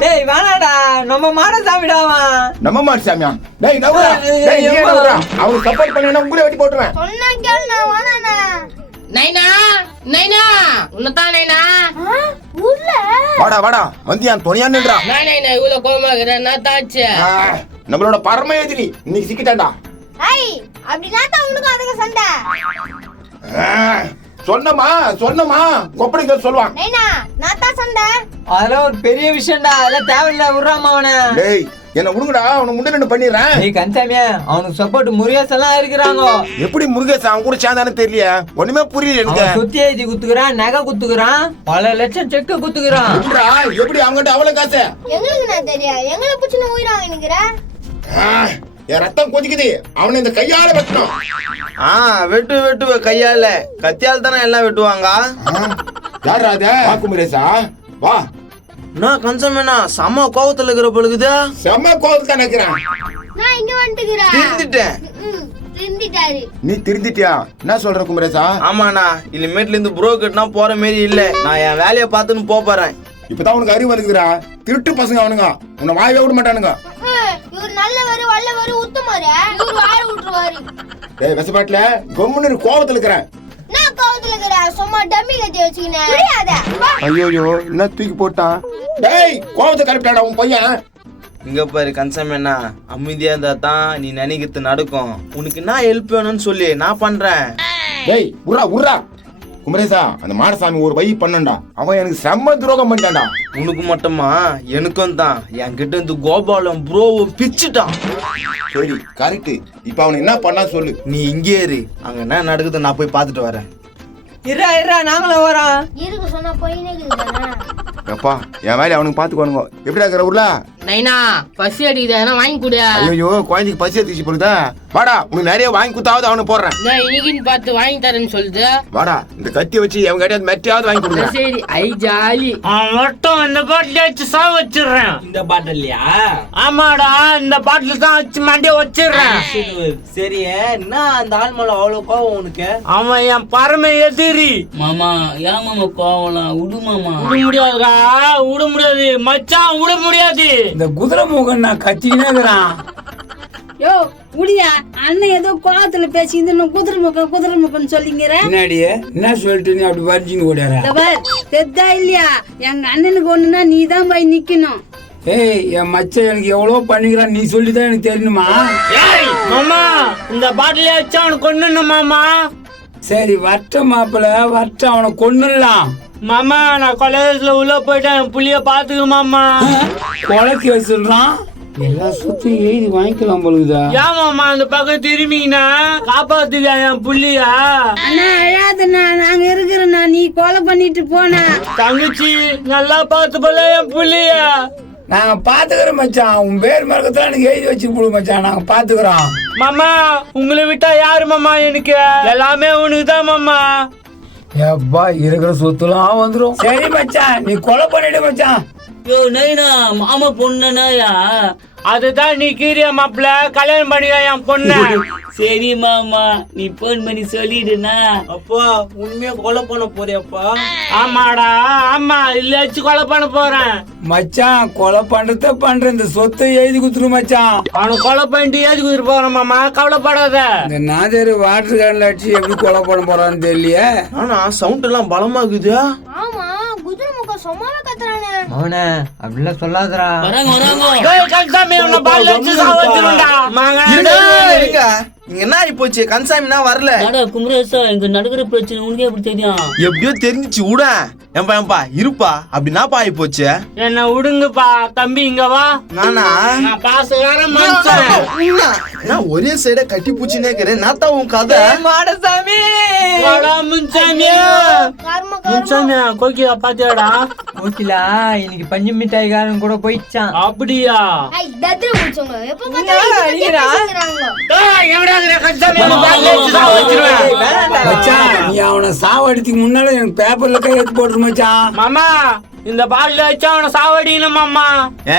டேய் வேணாடா, நம்ம மாடசாமிடாவா. நம்ம மாடசாமியா? டேய் நவுரா, டேய் நீ நவுரா. அவனுக்கு சப்போர்ட் பண்ணேன்னா உங்களை வெட்டி போட்டுருவேன். சொன்னா கேளு, நான் வேணாண்ணா. நைனா உன்னதான் நைனா. ஊர்ல வாடா வந்தியான் துணையா நின்றா. நைனா இவ்வளவு கோவமா இருக்கிற நான் தாச்சு. நம்மளோட பரம எதிரி இன்னைக்கு சிக்கிட்டான்டா. ஐய் அப்படினா தான் உனக்கு அதுக்கு சண்டை. சொன்னமா கொப்படிங்க சொல்லுவான். நைனா நான் தான் சண்டை. அதெல்லாம் ஒரு பெரிய விஷயம்டா, அதெல்லாம் தேவையில்ல, விடுறாமா அவனை. டேய் என்ன விடுங்கடா, அவனை முன்ன பண்ணிடுறேன். நீ கஞ்சமியா அவனுக்கு சப்போர்ட் முருகேஷ் எல்லாம் இருக்கிறாங்க. எப்படி முருகேஷ் அவன் கூட சேர்ந்தானு தெரியல, ஒண்ணுமே புரியல எனக்கு. சுத்தி எழுதி குத்துக்கிறான், நகை குத்துக்கிறான், பல லட்சம் செக்க குத்துக்கிறான். எப்படி அவங்ககிட்ட அவ்வளவு காசு? எங்களுக்கு நான் தெரியா, எங்களை புடிச்சு உயிரா வாங்கினுக்குற. என் ரத்தம் கொதிக்குது, அவனை இந்த கையால வெட்டணும். வெட்டு கையால, கத்தியால தானே எல்லாம் வெட்டுவாங்க. யாரா அது? குமரேசா வா. நான் கன்சமேனா செம்ம கோவத்துல இருக்கிற பொழுது. செம்ம கோவத்துல நிக்கிறேன். நான் இங்க வந்துக்கிறேன். திருந்திட்டாரு. நீ திருந்திட்டியா? என்ன சொல்ற குமரேசா? ஆமாண்ணா, இனிமேட்ல இருந்து புரோக்கர்னா போற மாதிரி இல்ல. நான் என் வேலையை பார்த்துன்னு போறேன். இப்பதான் உனக்கு அறிவு வருதுடா. திருட்டு பசங்க அவனுங்க, உன்னை வாயவே விட மாட்டானுங்க. இவரு நல்லவரு வல்லவரு உத்தமரு, இவரு வாழ விட்டுருவாரு. டேய் வெசபாட்ல கம்முன்னு கோவத்துல இருக்கிறேன். நான் கோவத்துல இருக்கிறேன், சும்மா டம்மி கட்டி வச்சுக்கினேன். புரியாத. ஐயோ என்ன தூக்கி போட்டான். டேய் கோவத்தை கலப்பிட்டாடா உன் பையன். இங்க பாரு கன்சமேனா, அமைதியா இருந்தா தான் நீ நினைக்கிறது நடக்கும். உனக்கு என்ன ஹெல்ப் வேணும்னு சொல்லி நான் பண்றேன். டேய் உர்ரா குமரேசா, அந்த மாடசாமி ஒரு வழி பண்ணண்டா. அவன் எனக்கு செம்ம துரோகம் பண்ணிட்டான்டா. உனக்கு மட்டுமா? எனக்கும் தான். என்கிட்ட இருந்து கோபாலம் ப்ரோவை பிச்சுட்டான். சரி கரெக்ட். இப்ப அவன் என்ன பண்ணா சொல்லு. நீ இங்கே இரு, அங்க என்ன நடக்குது நான் போய் பார்த்துட்டு வரேன். இருடா நாங்களும் வரோம். இருக்கு சொன்னா போயினே இருக்குதானே. எப்பா என் வேலையை அவனுக்கு பாத்துக்கோனுங்க. எப்படியா இருக்கிற ஊர்ல? நைனா பசி அடிக்குது, எதனா வாங்கி கொடு. ஐயோ குழந்தைக்கு பசி எடுத்துச்சு போடுதா. வாடா உனக்கு நிறைய வாங்கி கொடுத்தாவது அவனு போடுறேன். நான் இன்னைக்குன்னு பார்த்து வாங்கி தரேன்னு சொல்லுது. வாடா இந்த கத்தியை வச்சு எவன் கட்டியாவது மெட்டியாவது வாங்கி கொடுக்குறேன். சரி ஐ ஜாலி. மட்டும் இந்த பாட்டில வச்சு சா வச்சிடுறேன். இந்த பாட்டில்லையா? ஆமாடா, இந்த பாட்டில தான் வச்சு மண்டிய வச்சிடுறேன். சரி, என்ன அந்த ஆள் மேல அவ்வளவு கோவம் உனக்கு? அவன் என் பரம எதிரி. மாமா ஏன் மாமா கோவலாம்? விடு மாமா. விட முடியாதுடா, விட முடியாது மச்சான், விட முடியாது. இந்த குதிரை முகன் நான் கத்தினே இருக்கிறான். யோ முடியா, அண்ணன் ஏதோ கோவத்துல பேசி இந்த குதிரை முகம் சொல்லிங்கிற. பின்னாடியே என்ன சொல்லிட்டு நீ அப்படி வரைஞ்சின்னு ஓடியார? தெத்தா இல்லையா, எங்க அண்ணனுக்கு ஒண்ணுன்னா நீ தான் போய் நிக்கணும். ஏய் என் மச்சான் எனக்கு எவ்வளவு பண்ணிக்கிறான், நீ சொல்லிதான் எனக்கு தெரியணுமா? ஏய் மாமா, இந்த பாட்டில வச்சு அவனை கொண்டு மாமா. சரி வட்ட மாப்பிள்ள வட்ட, அவனை கொன்னுடலாம். மாமா நான் காலேஜ்ல உள்ள போயிட்டேன், புள்ளிய பாத்துக்க மாமா. கொலைக்கு வச்சுடுறான். எல்லா சொத்தையும் எழுதி வாங்கிக்கலாம் போலுதா. ஏன் மாமா அந்த பக்கம் திரும்பிங்கண்ணா, காப்பாத்துக்க என் புள்ளியா. அண்ணா அழாதண்ணா, நாங்க இருக்கிறோண்ணா, நீ கொலை பண்ணிட்டு போன. தங்கச்சி நல்லா பாத்து போல என் புள்ளியா. நாங்க பாத்துக்கிறோம் மச்சான், உன் பேர் மறக்கத்துல எனக்கு எழுதி வச்சு போடு மச்சான், நாங்க பாத்துக்கிறோம். மாமா உங்களை விட்டா யாரு மாமா, எனக்கு எல்லாமே உனக்குதான் மாமா. எப்பா இருக்கிற சொத்துலாம் வந்துரும். சரி மச்சான் நீ கொலை பண்ணிடு மச்சான். யோ நைனா, மாமா பொண்ணுனாயா அதுதான் நீ கீரியா மாப்பிள்ள கல்யாணம் பண்ணிக்க என் பொண்ணு. சரி மாமா, நீ போன் பண்ணி சொல்லிடுனா. அப்பா உண்மையா கொலை பண்ண போறியாப்பா? ஆமாடா ஆமா, இல்லாச்சு கொலை பண்ண போறேன். மச்சான் கொலை பண்றத பண்ற, இந்த சொத்தை எழுதி குத்துரு மச்சான். அவனுக்கு கொலை பண்ணிட்டு ஏதி குதிர போறேன் மாமா, கவலைப்படாத. இந்த நாதர் வாட்டர் கேன்ல அடிச்சு எப்படி கொலை பண்ண போறான்னு தெரியலையே. ஆனா சவுண்ட் எல்லாம் பலமாகுது. ஆமா, குதிரை முகம் சும்மாவே கத்துறானே. அவனே அப்படிலாம் சொல்லாதடா. டேய் கன்சாமி, உன்னை பால்ல வச்சு சாவச்சிருண்டா இருங்க, இங்க என்ன ஆகி போச்சு? கன்சாமினா வரல. குமரேசா, இங்க நடக்கிற பிரச்சனை உனக்கு எப்படி தெரியும்? எப்படியோ தெரிஞ்சிச்சு விட. ஏன்பா இருப்பா, அப்படின்னாப்பா ஆகி போச்சு. என்ன விடுங்கப்பா. தம்பி இங்க வா. நானா நான் பாசக்காரன் மனுஷன். ஒரே சைட கட்டி பூச்சினே இருக்கிறேன். நாத்தா உன் கதை. மாடசாமி வாடா முன்சாமி. முன்சாமி கோகிலா பாத்தியாடா? ஓகேலா, இன்னைக்கு பஞ்சு மிட்டாய்காரன் கூட போயிடுச்சான். அப்படியா? ஐ தத்ர முடிச்சவங்க எப்ப பார்த்தாலும் டேய் எங்கடா இருக்கற கன்சாமி? உன்னை பால்ல வச்சு சாவச்சிருவேன். மச்சான் நீ அவனை சாவடிக்கு முன்னால எனக்கு பேப்பர்ல கை எடுத்து போட்டுரு மச்சான். மாமா, இந்த பால்ல வச்சு அவனை சாவடிக்கணும் மாமா.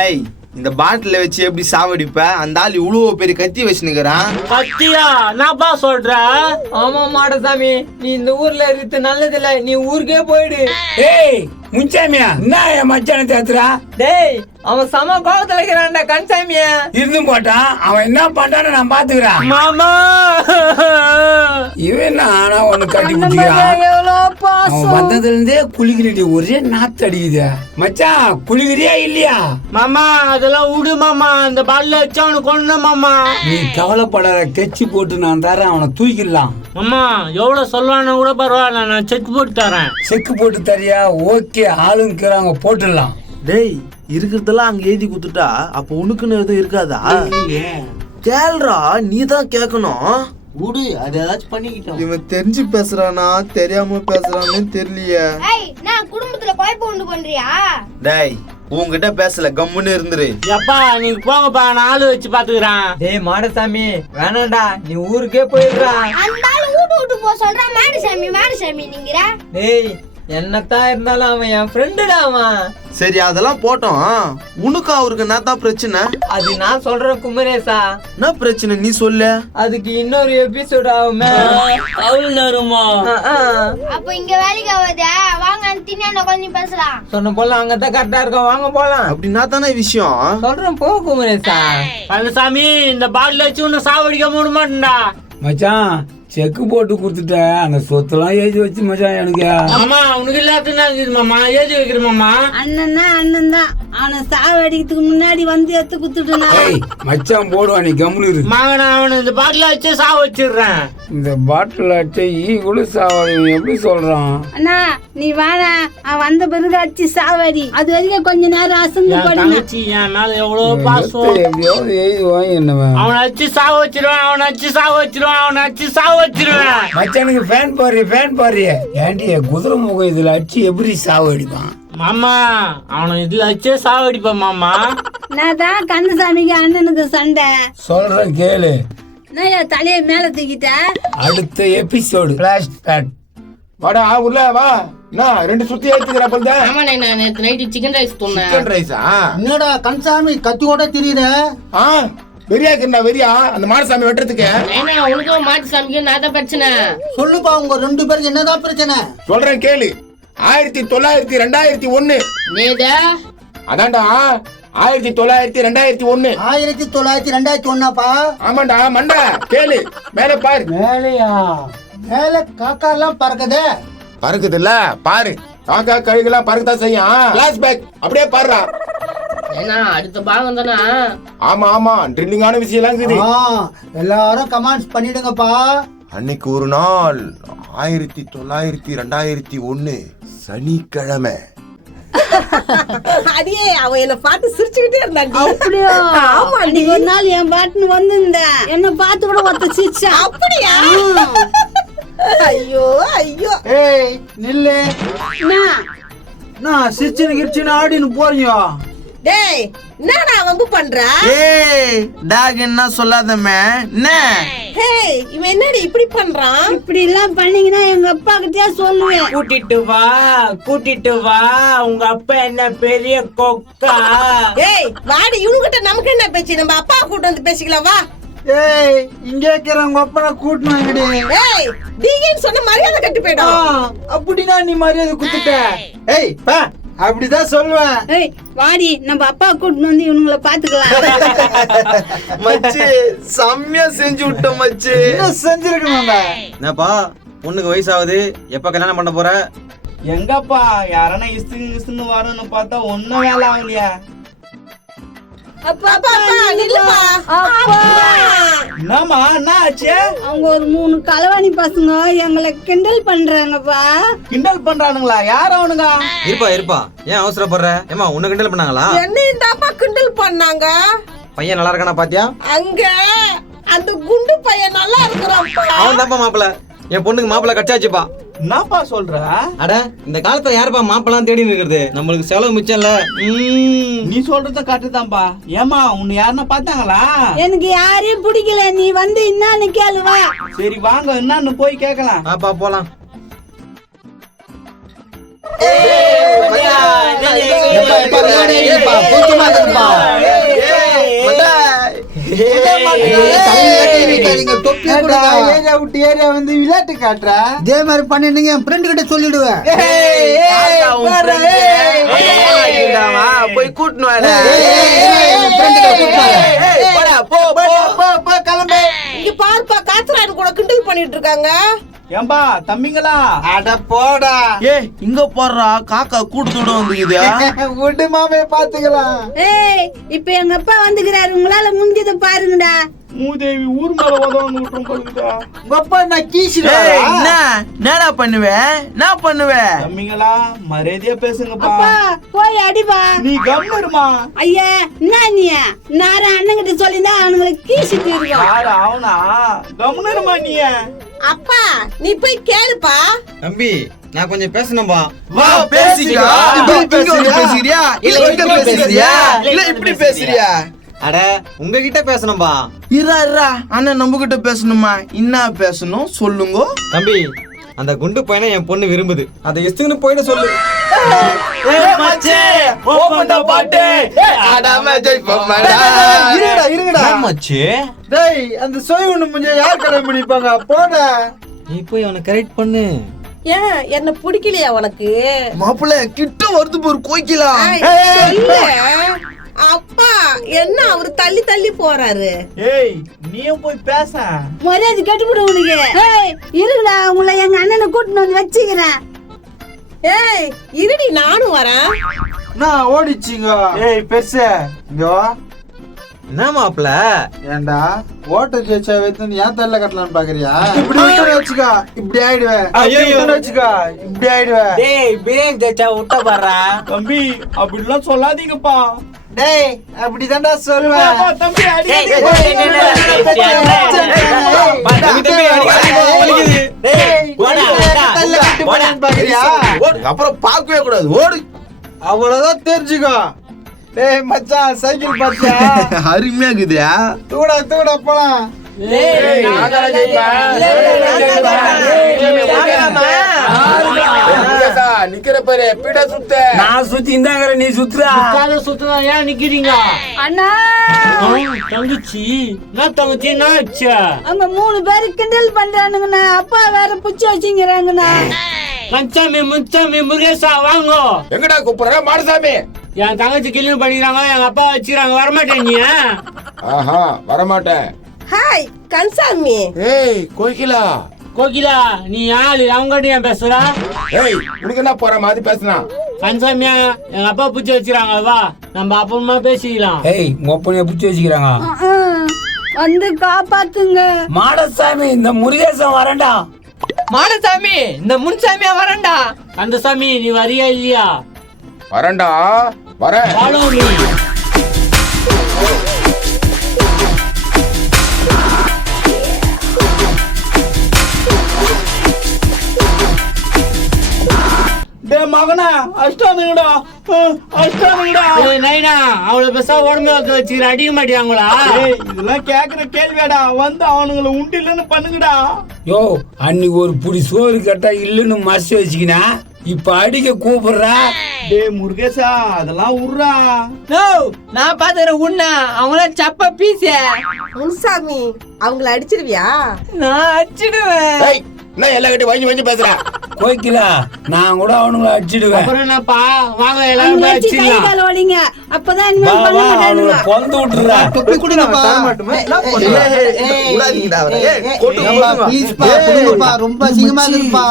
ஏய், இந்த பாட்டில வச்சு எப்படி சாவடிப்ப? அந்த ஆள் இவ்வளவு பெரிய கத்தி வச்சுனுக்குறான். கத்தியா? நான்ப்பா சொல்றேன். ஆமா மாடசாமி, நீ இந்த ஊர்ல இருந்து நல்லது இல்ல, நீ ஊருக்கே போயிடு. ஏய் முன்சாமியா, என்ன என் மச்சான தேத்துறா? டேய், அவன் சம கோவத்துல இருக்கிறான்டா கன்சாமிய. இருந்தும் போட்டான், அவன் என்ன பண்றான்னு நான் பாத்துக்கிறேன். மாமா, இவன் ஆனா ஒண்ணு கட்டி குடிக்கிறான். அவன் வந்ததுல இருந்தே குளிக்கிறடி, ஒரே நாத்து அடிக்குது. மச்சான் குளிக்கிறியா இல்லையா? மாமா அதெல்லாம் விடு மாமா. இந்த பால்ல வச்சு அவனை கொண்டு மாமா. நீ கவலைப்படாத, கெச்சி போட்டு நான் தரேன், அவனை தூக்கிடலாம். மாமா எவ்வளவு சொல்லுவானு கூட பரவாயில்ல, நான் செக் போட்டு தரேன். செக்கு போட்டு தரியா? ஓகே, ஆளுங்கிறாங்க போட்டுடலாம். டேய், இருக்கிறதெல்லாம் அங்க எழுதி குத்துட்டா அப்ப உனக்குன்னு எதுவும் இருக்காதா? கேள்றா, நீ தான் கேட்கணும். விடு, அது ஏதாச்சும் பண்ணிக்கிட்டோம். இவன் தெரிஞ்சு பேசுறானா தெரியாம பேசுறான்னு தெரியலையே. ஏய், நான் குடும்பத்துல குழப்பம் உண்டு பண்றியா? டேய், உன்கிட்ட பேசல, கம்முன்னு இருந்துரு. எப்பா நீங்க போங்கப்பா, நான் ஆளு வச்சு பாத்துக்கிறேன். டேய் மாடசாமி, வேணாண்டா, நீ ஊருக்கே போயிடுறா. அந்த ஆளு வீட்டு போ சொல்றான். மாடுசாமி நீங்கிற. டேய், என்னத்தான் இருந்தாலும் அவன் என் ஃப்ரெண்டுடா அவன். சரி, அதெல்லாம் போட்டோம். உனக்கு அவருக்கு என்னதான் பிரச்சனை? அது நான் சொல்றேன் குமரேசா. என்ன பிரச்சனை நீ சொல்லு. அதுக்கு இன்னொரு எபிசோட் ஆகுமே. அவ்வளவு நேரமா? அப்ப இங்க வேலைக்கு ஆகாத, வாங்க தின்னா கொஞ்சம் பேசலாம். சொன்ன போல அங்கதான் கரெக்டா இருக்கும், வாங்க போலாம். அப்படின்னா தானே விஷயம். சொல்றேன் போ குமரேசா. கந்தசாமி, இந்த பால்ல வச்சு உன்னை சாவடிக்க முடிய மாட்டேன்டா. மச்சான் செக்கு போட்டு கொடுத்துட்ட, அந்த சொத்தெல்லாம் எழுதி வச்சு மச்சான் எனக்கு. மாமா உனக்கு இல்லாத மாமா ஏதி வைக்கிற மாமா. அண்ணன் தான் அவனை சாவடிக்கிறதுக்கு முன்னாடி வந்து எடுத்து குத்துட்டுனா. ஏய் மச்சான் போடுவான், நீ கம்முனு இரு. மகன் அவனை இந்த பாட்டில வச்சு சாவ வச்சிடுறேன். இந்த பாட்டில் அடிச்ச ஈ கூட சாவாது, எப்படி சொல்றான்? அண்ணா நீ வாடா, அவன் வந்த பிறகு அடிச்சு சாவடி. அது வரைக்கும் கொஞ்ச நேரம் அசந்து என் தங்கச்சி என் மேல எவ்வளவு பாசம். எப்படியாவது எழுதுவான் என்னவன். அவனை வச்சு சாவ வச்சிருவேன், அவனை வச்சு சாவ வச்சிருவேன், அவனை வச்சு சாவ வச்சிருவேன். மச்சானுக்கு ஃபேன் பாரு. ஏன்டி குதிரை முகம் இதுல அடிச்சு எப்படி சாவு அடிப்பான்? மாமா அவனை இதுல வச்சே சாவடிப்பான் மாமா. நான் தான் கந்தசாமிக்கு அண்ணனுக்கு சண்டை. சொல்றேன் கேளு. நான் தலையை மேல தூக்கிட்ட. அடுத்த எபிசோடு ஃபிளாஷ் பேக். வாடா உள்ள வா. நான் 2 சுத்தி ஏத்துக்கிற போல. ஆமா, நான் நேத்து நைட் சிக்கன் ரைஸ் சொன்னேன். சிக்கன் ரைஸா? என்னடா கன்சாமி கத்தி ஓட தெரியுது? வெறியா இருக்குடா, வெறியா அந்த மாடசாமி வெட்டுறதுக்கு. உனக்கும் மாட்டு சாமிக்கு நான் பிரச்சனை. சொல்லுப்பா, உங்க 2 பேருக்கு என்னதான் பிரச்சனை? சொல்றேன் கேளு. 1900 2001. நேதா அதான்டா 1900 2001. 1900 2001பா? ஆமாண்டா மண்டா, கேளு மேல பாரு. மேலையா? மேல காக்கா எல்லாம் பறக்குதே. பறக்குது இல்ல பாரு. காக்கா கழுகுலாம் பறக்கதான் செய்யும். கிளாஸ் பேக் அப்படியே பாருடா. ஏன்னா அடுத்த பாகம் தானா? ஆமா ட்ரில்லிங்கான விஷயம் எல்லாம் இருக்குது. எல்லாரும் கமெண்ட்ஸ் பண்ணிடுங்கப்பா. அன்னைக்கு ஒரு நாள் 1900 2001 சனிக்கிழமை. அடியே அவ என்ன பார்த்து சிரிச்சுக்கிட்டே இருந்தாங்க. அப்படியா? ஆமா, ஒரு நாள் என் பாட்டுன்னு வந்திருந்த என்ன பார்த்து கூட ஒருத்த சிரிச்சா. அப்படியா? ஐயோ ஐயோ. ஏய் நில்லு. நான் சிரிச்சுன்னு கிரிச்சுன்னு ஆடின்னு போறீங்க. டேய் என்னடா வம்பு பண்ற? ஏய் டாக் என்ன சொல்லாதமே. என்ன ஹேய் இவன் என்னடி இப்படி பண்றான்? இப்படி எல்லாம் பண்ணீங்கன்னா எங்க அப்பா கிட்டயே சொல்லுவேன். கூட்டிட்டு வா உங்க அப்பா என்ன பெரிய கொக்கா. ஏய் வாடி, இவனுகிட்ட நமக்கு என்ன பேச்சு? நம்ம அப்பா கூட்டு வந்து பேசிக்கலாம் வா. ஏய் இங்க இருக்கிறவங்க அப்பனை கூட்டணும் இங்கடி. ஏய் டீகேன்னு சொன்ன மரியாதை கட்டி போய்டும். அப்படின்னா நீ மரியாதை குத்துட்ட. ஏய் பா அப்படிதான் சொல்லுவேன். ஏய் வாடி, நம்ம அப்பா கூட்டிட்டு வந்து இவனுங்களை பாத்துக்கலாம். மச்சி செம்மையா செஞ்சு விட்டோம் மச்சி. இன்னும் செஞ்சிருக்கணும்டா. என்னப்பா பொண்ணுக்கு வயசாகுது, எப்ப கல்யாணம் பண்ண போற? எங்கப்பா யாரனா இஸ்துன்னு வரணும்னு பார்த்தா ஒன்னும் வேலை ஆகலையா? அப்பா நில்லுப்பா. என்னம்மா என்ன ஆச்சு? அவங்க ஒரு 3 களவாணி பசங்க எங்களை கிண்டல் பண்றாங்கப்பா. கிண்டல் பண்றானுங்களா? யார் அவனுங்க? இருப்பா ஏன் அவசரப்படுற? ஏமா உன்னை கிண்டல் பண்ணாங்களா? என்ன இந்த அப்பா கிண்டல் பண்ணாங்க? பையன் நல்லா இருக்கானா பாத்தியா? அங்க அந்த குண்டு பையன் நல்லா இருக்கிறான். அவன் தான்ப்பா மாப்பிள்ள. என் பொண்ணுக்கு மாப்பிள்ள கச்சாச்சுப்பா. என்னப்பா சொல்ற? அட இந்த காலத்துல யாருப்பா மாப்பிள்ளாம் தேடி நிக்கிறது? நம்மளுக்கு செலவு மிச்சம் இல்ல. நீ சொல்றத கரெக்ட்டுதான்ப்பா. ஏமா உன்னை யாருன்னா பார்த்தாங்களா? எனக்கு யாரையும் பிடிக்கல, நீ வந்து என்னன்னு கேளுவா. சரி வாங்க என்னன்னு போய் கேட்கலாம். ஆப்பா போலாம். ஏரியா வந்து விளையாட்டு காட்டுற. இதே மாதிரி பண்ணிருந்தீங்க என் ஃப்ரெண்டு கிட்ட சொல்லிடுவேன். போய் கூட்டணும். இங்க பாருப்பா, காத்துறான்னு கூட கிண்டல் பண்ணிட்டு இருக்காங்க. ஏம்பா தம்பிங்களா? அட போடா. ஏய் இங்க போடுறா, காக்கா கூட்டத்தோட வந்துக்குது. விடு மாமே பாத்துக்கலாம். ஏய் இப்ப எங்க அப்பா வந்துக்கிறாரு, உங்களால முடிஞ்சதை பாருங்கடா. மூதேவி ஊர் மேல உதவன்னு விட்டுரும் போகுதுடா. உங்க அப்பா நான் கீசிடுவா. என்னடா பண்ணுவேன்? தம்பிங்களா மரியாதையா பேசுங்கப்பா. அப்பா போய் அடிப்பா. நீ கம்முருமா. ஐயா என்ன நீ நார அண்ணன் கிட்ட சொல்லிதான் அவனுங்களுக்கு கீசிட்டு இருக்கோம். யாரு அவனா? கம்முருமா நீ. அப்பா நீ போய் கேளுப்பா. தம்பி நான் கொஞ்சம் பேசணும்பா. வா பேசிக்கா. பேசுறியா இல்ல இங்க பேசுறியா இல்ல இப்படி பேசுறியா? அட உங்ககிட்ட பேசணும்பா. இரா அண்ணன் நம்ம கிட்ட பேசணுமா? என்ன பேசணும் சொல்லுங்க தம்பி. அந்த குண்டு பையனை என் பொண்ணு விரும்புது. அதை எஸ்துன்னு போயிட சொல்லு. டேய் அந்த சோய் ஒண்ணு முடிஞ்ச யார் கல்யாணம் பண்ணிப்பாங்க? போட நீ போய் அவனை கரெக்ட் பண்ணு. ஏன் என்ன பிடிக்கலையா உனக்கு? மாப்பிள்ள கிட்ட வருது போரு கோய்க்கலா. அப்பா என்ன அவரு தள்ளி தள்ளி போறாரு? ஏய் நீயும் போய் பேச. மரியாதை கட்டுப்படு உனக்கு. ஏய் இருடா, உங்களை எங்க அண்ணனை கூட்டிட்டு வந்து வச்சுக்கிறேன். ஏய் இருடி நானும் வரேன். நான் ஓடிச்சிங்க. ஏய் பெருசு இங்க வா. என்ன மாப்பிள்ள? ஏண்டா ஓட்ட ஜெயிச்சா வைத்து ஏன் தள்ள கட்டலான்னு பாக்குறியா? இப்படி வச்சுக்கா இப்படி ஆயிடுவேன். வச்சுக்கா இப்படி ஆயிடுவேன். டேய் பிரியாணி தேச்சா விட்ட பாறா. தம்பி அப்படிலாம் சொல்லாதீங்கப்பா. டேய் அப்படிதான்டா சொல்லுவேன். தம்பி அப்புறம் பார்க்கவே கூடாது, ஓடு. அவ்வளவுதான் தெரிஞ்சுக்கோ. டேய் மச்சான் சைக்கிள் பாத்தியா? அருமையா இருக்குதா? தூட போலாம். நிக்கிற பேரு பீட சுத்த. நான் சுத்தி இந்தாங்கற, நீ சுத்துறா. சுத்தா ஏன் நிக்கிறீங்க? அண்ணா தங்கச்சி நான் தங்கச்சி என்ன ஆச்சு? அங்க 3 பேரு கிண்டல் பண்றானுங்கண்ணா. அப்பா வேற புடிச்சு வச்சுங்கிறாங்கண்ணா. கஞ்சாமி முச்சாமி முருகேசா வாங்க. எங்கடா கூப்பிடுற? மாடசாமி. என் தங்கச்சி கிளீன் பண்ணிக்கிறாங்க, எங்க அப்பா வச்சுக்கிறாங்க. வரமாட்டேன் நீ? ஆஹா வரமாட்டேன். ஹாய் கன்சாமி. ஏய் கோகிலா. கோகிலா நீ யாரு? அவங்ககிட்ட ஏன் பேசுறா? ஏய் உனக்கு என்ன போற மாதிரி பேசுனா? கன்சாமியா எங்க அப்பா பிடிச்சி வச்சுக்கிறாங்க, வா நம்ம அப்புறமா பேசிக்கலாம். ஏய் உங்க அப்பனைய புடிச்சு வச்சுக்கிறாங்க. வந்து காப்பாத்துங்க. மாடசாமி இந்த முருகேசன் வரண்டா. மாடசாமி இந்த முன்சாமியா வரண்டா. அந்த சாமி நீ வரியா இல்லையா? வரண்டா வரேன். Follow me. மகனா அஷ்டானுங்கடா அஷ்டானுங்கடா. ஏய் நைனா அவளை பெருசா உடம்பு வச்சுக்கிற அடிக்க மாட்டியாங்களா? இதெல்லாம் கேக்குற கேள்வியாடா, வந்து அவனுங்களை உண்டு இல்லைன்னு பண்ணுங்கடா. யோ அன்னைக்கு ஒரு புடி சோறு கேட்டா இல்லன்னு மறைச்சு வச்சுக்கினா இப்ப அடிக்க கூப்பிடுறா. டேய் முருகேசா அதெல்லாம் உர்றா. நான் பாத்துறேன் உன்ன அவங்கள சப்ப பீச. முனுசாமி அவங்கள அடிச்சிருவியா? நான் அடிச்சிடுவேன். ஏய் என்ன எல்லா கிட்ட வஞ்சி பேசுற? கோய்க்கலா நான் கூட அவனுங்களை அடிச்சிடுவேன். அப்புறம் என்னப்பா வாங்க எல்லாரும் போய் அடிச்சிடலாம். அப்பதான் இனிமேல் பண்ண மாட்டானுங்க. பொந்து விட்டுறா. தொப்பி கொடுங்கப்பா. விடாதீங்கடா அவரை. ஏய், கொட்டு போடுங்க. ப்ளீஸ்ப்பா கொடுங்கப்பா, ரொம்ப அசிங்கமா இருக்குப்பா.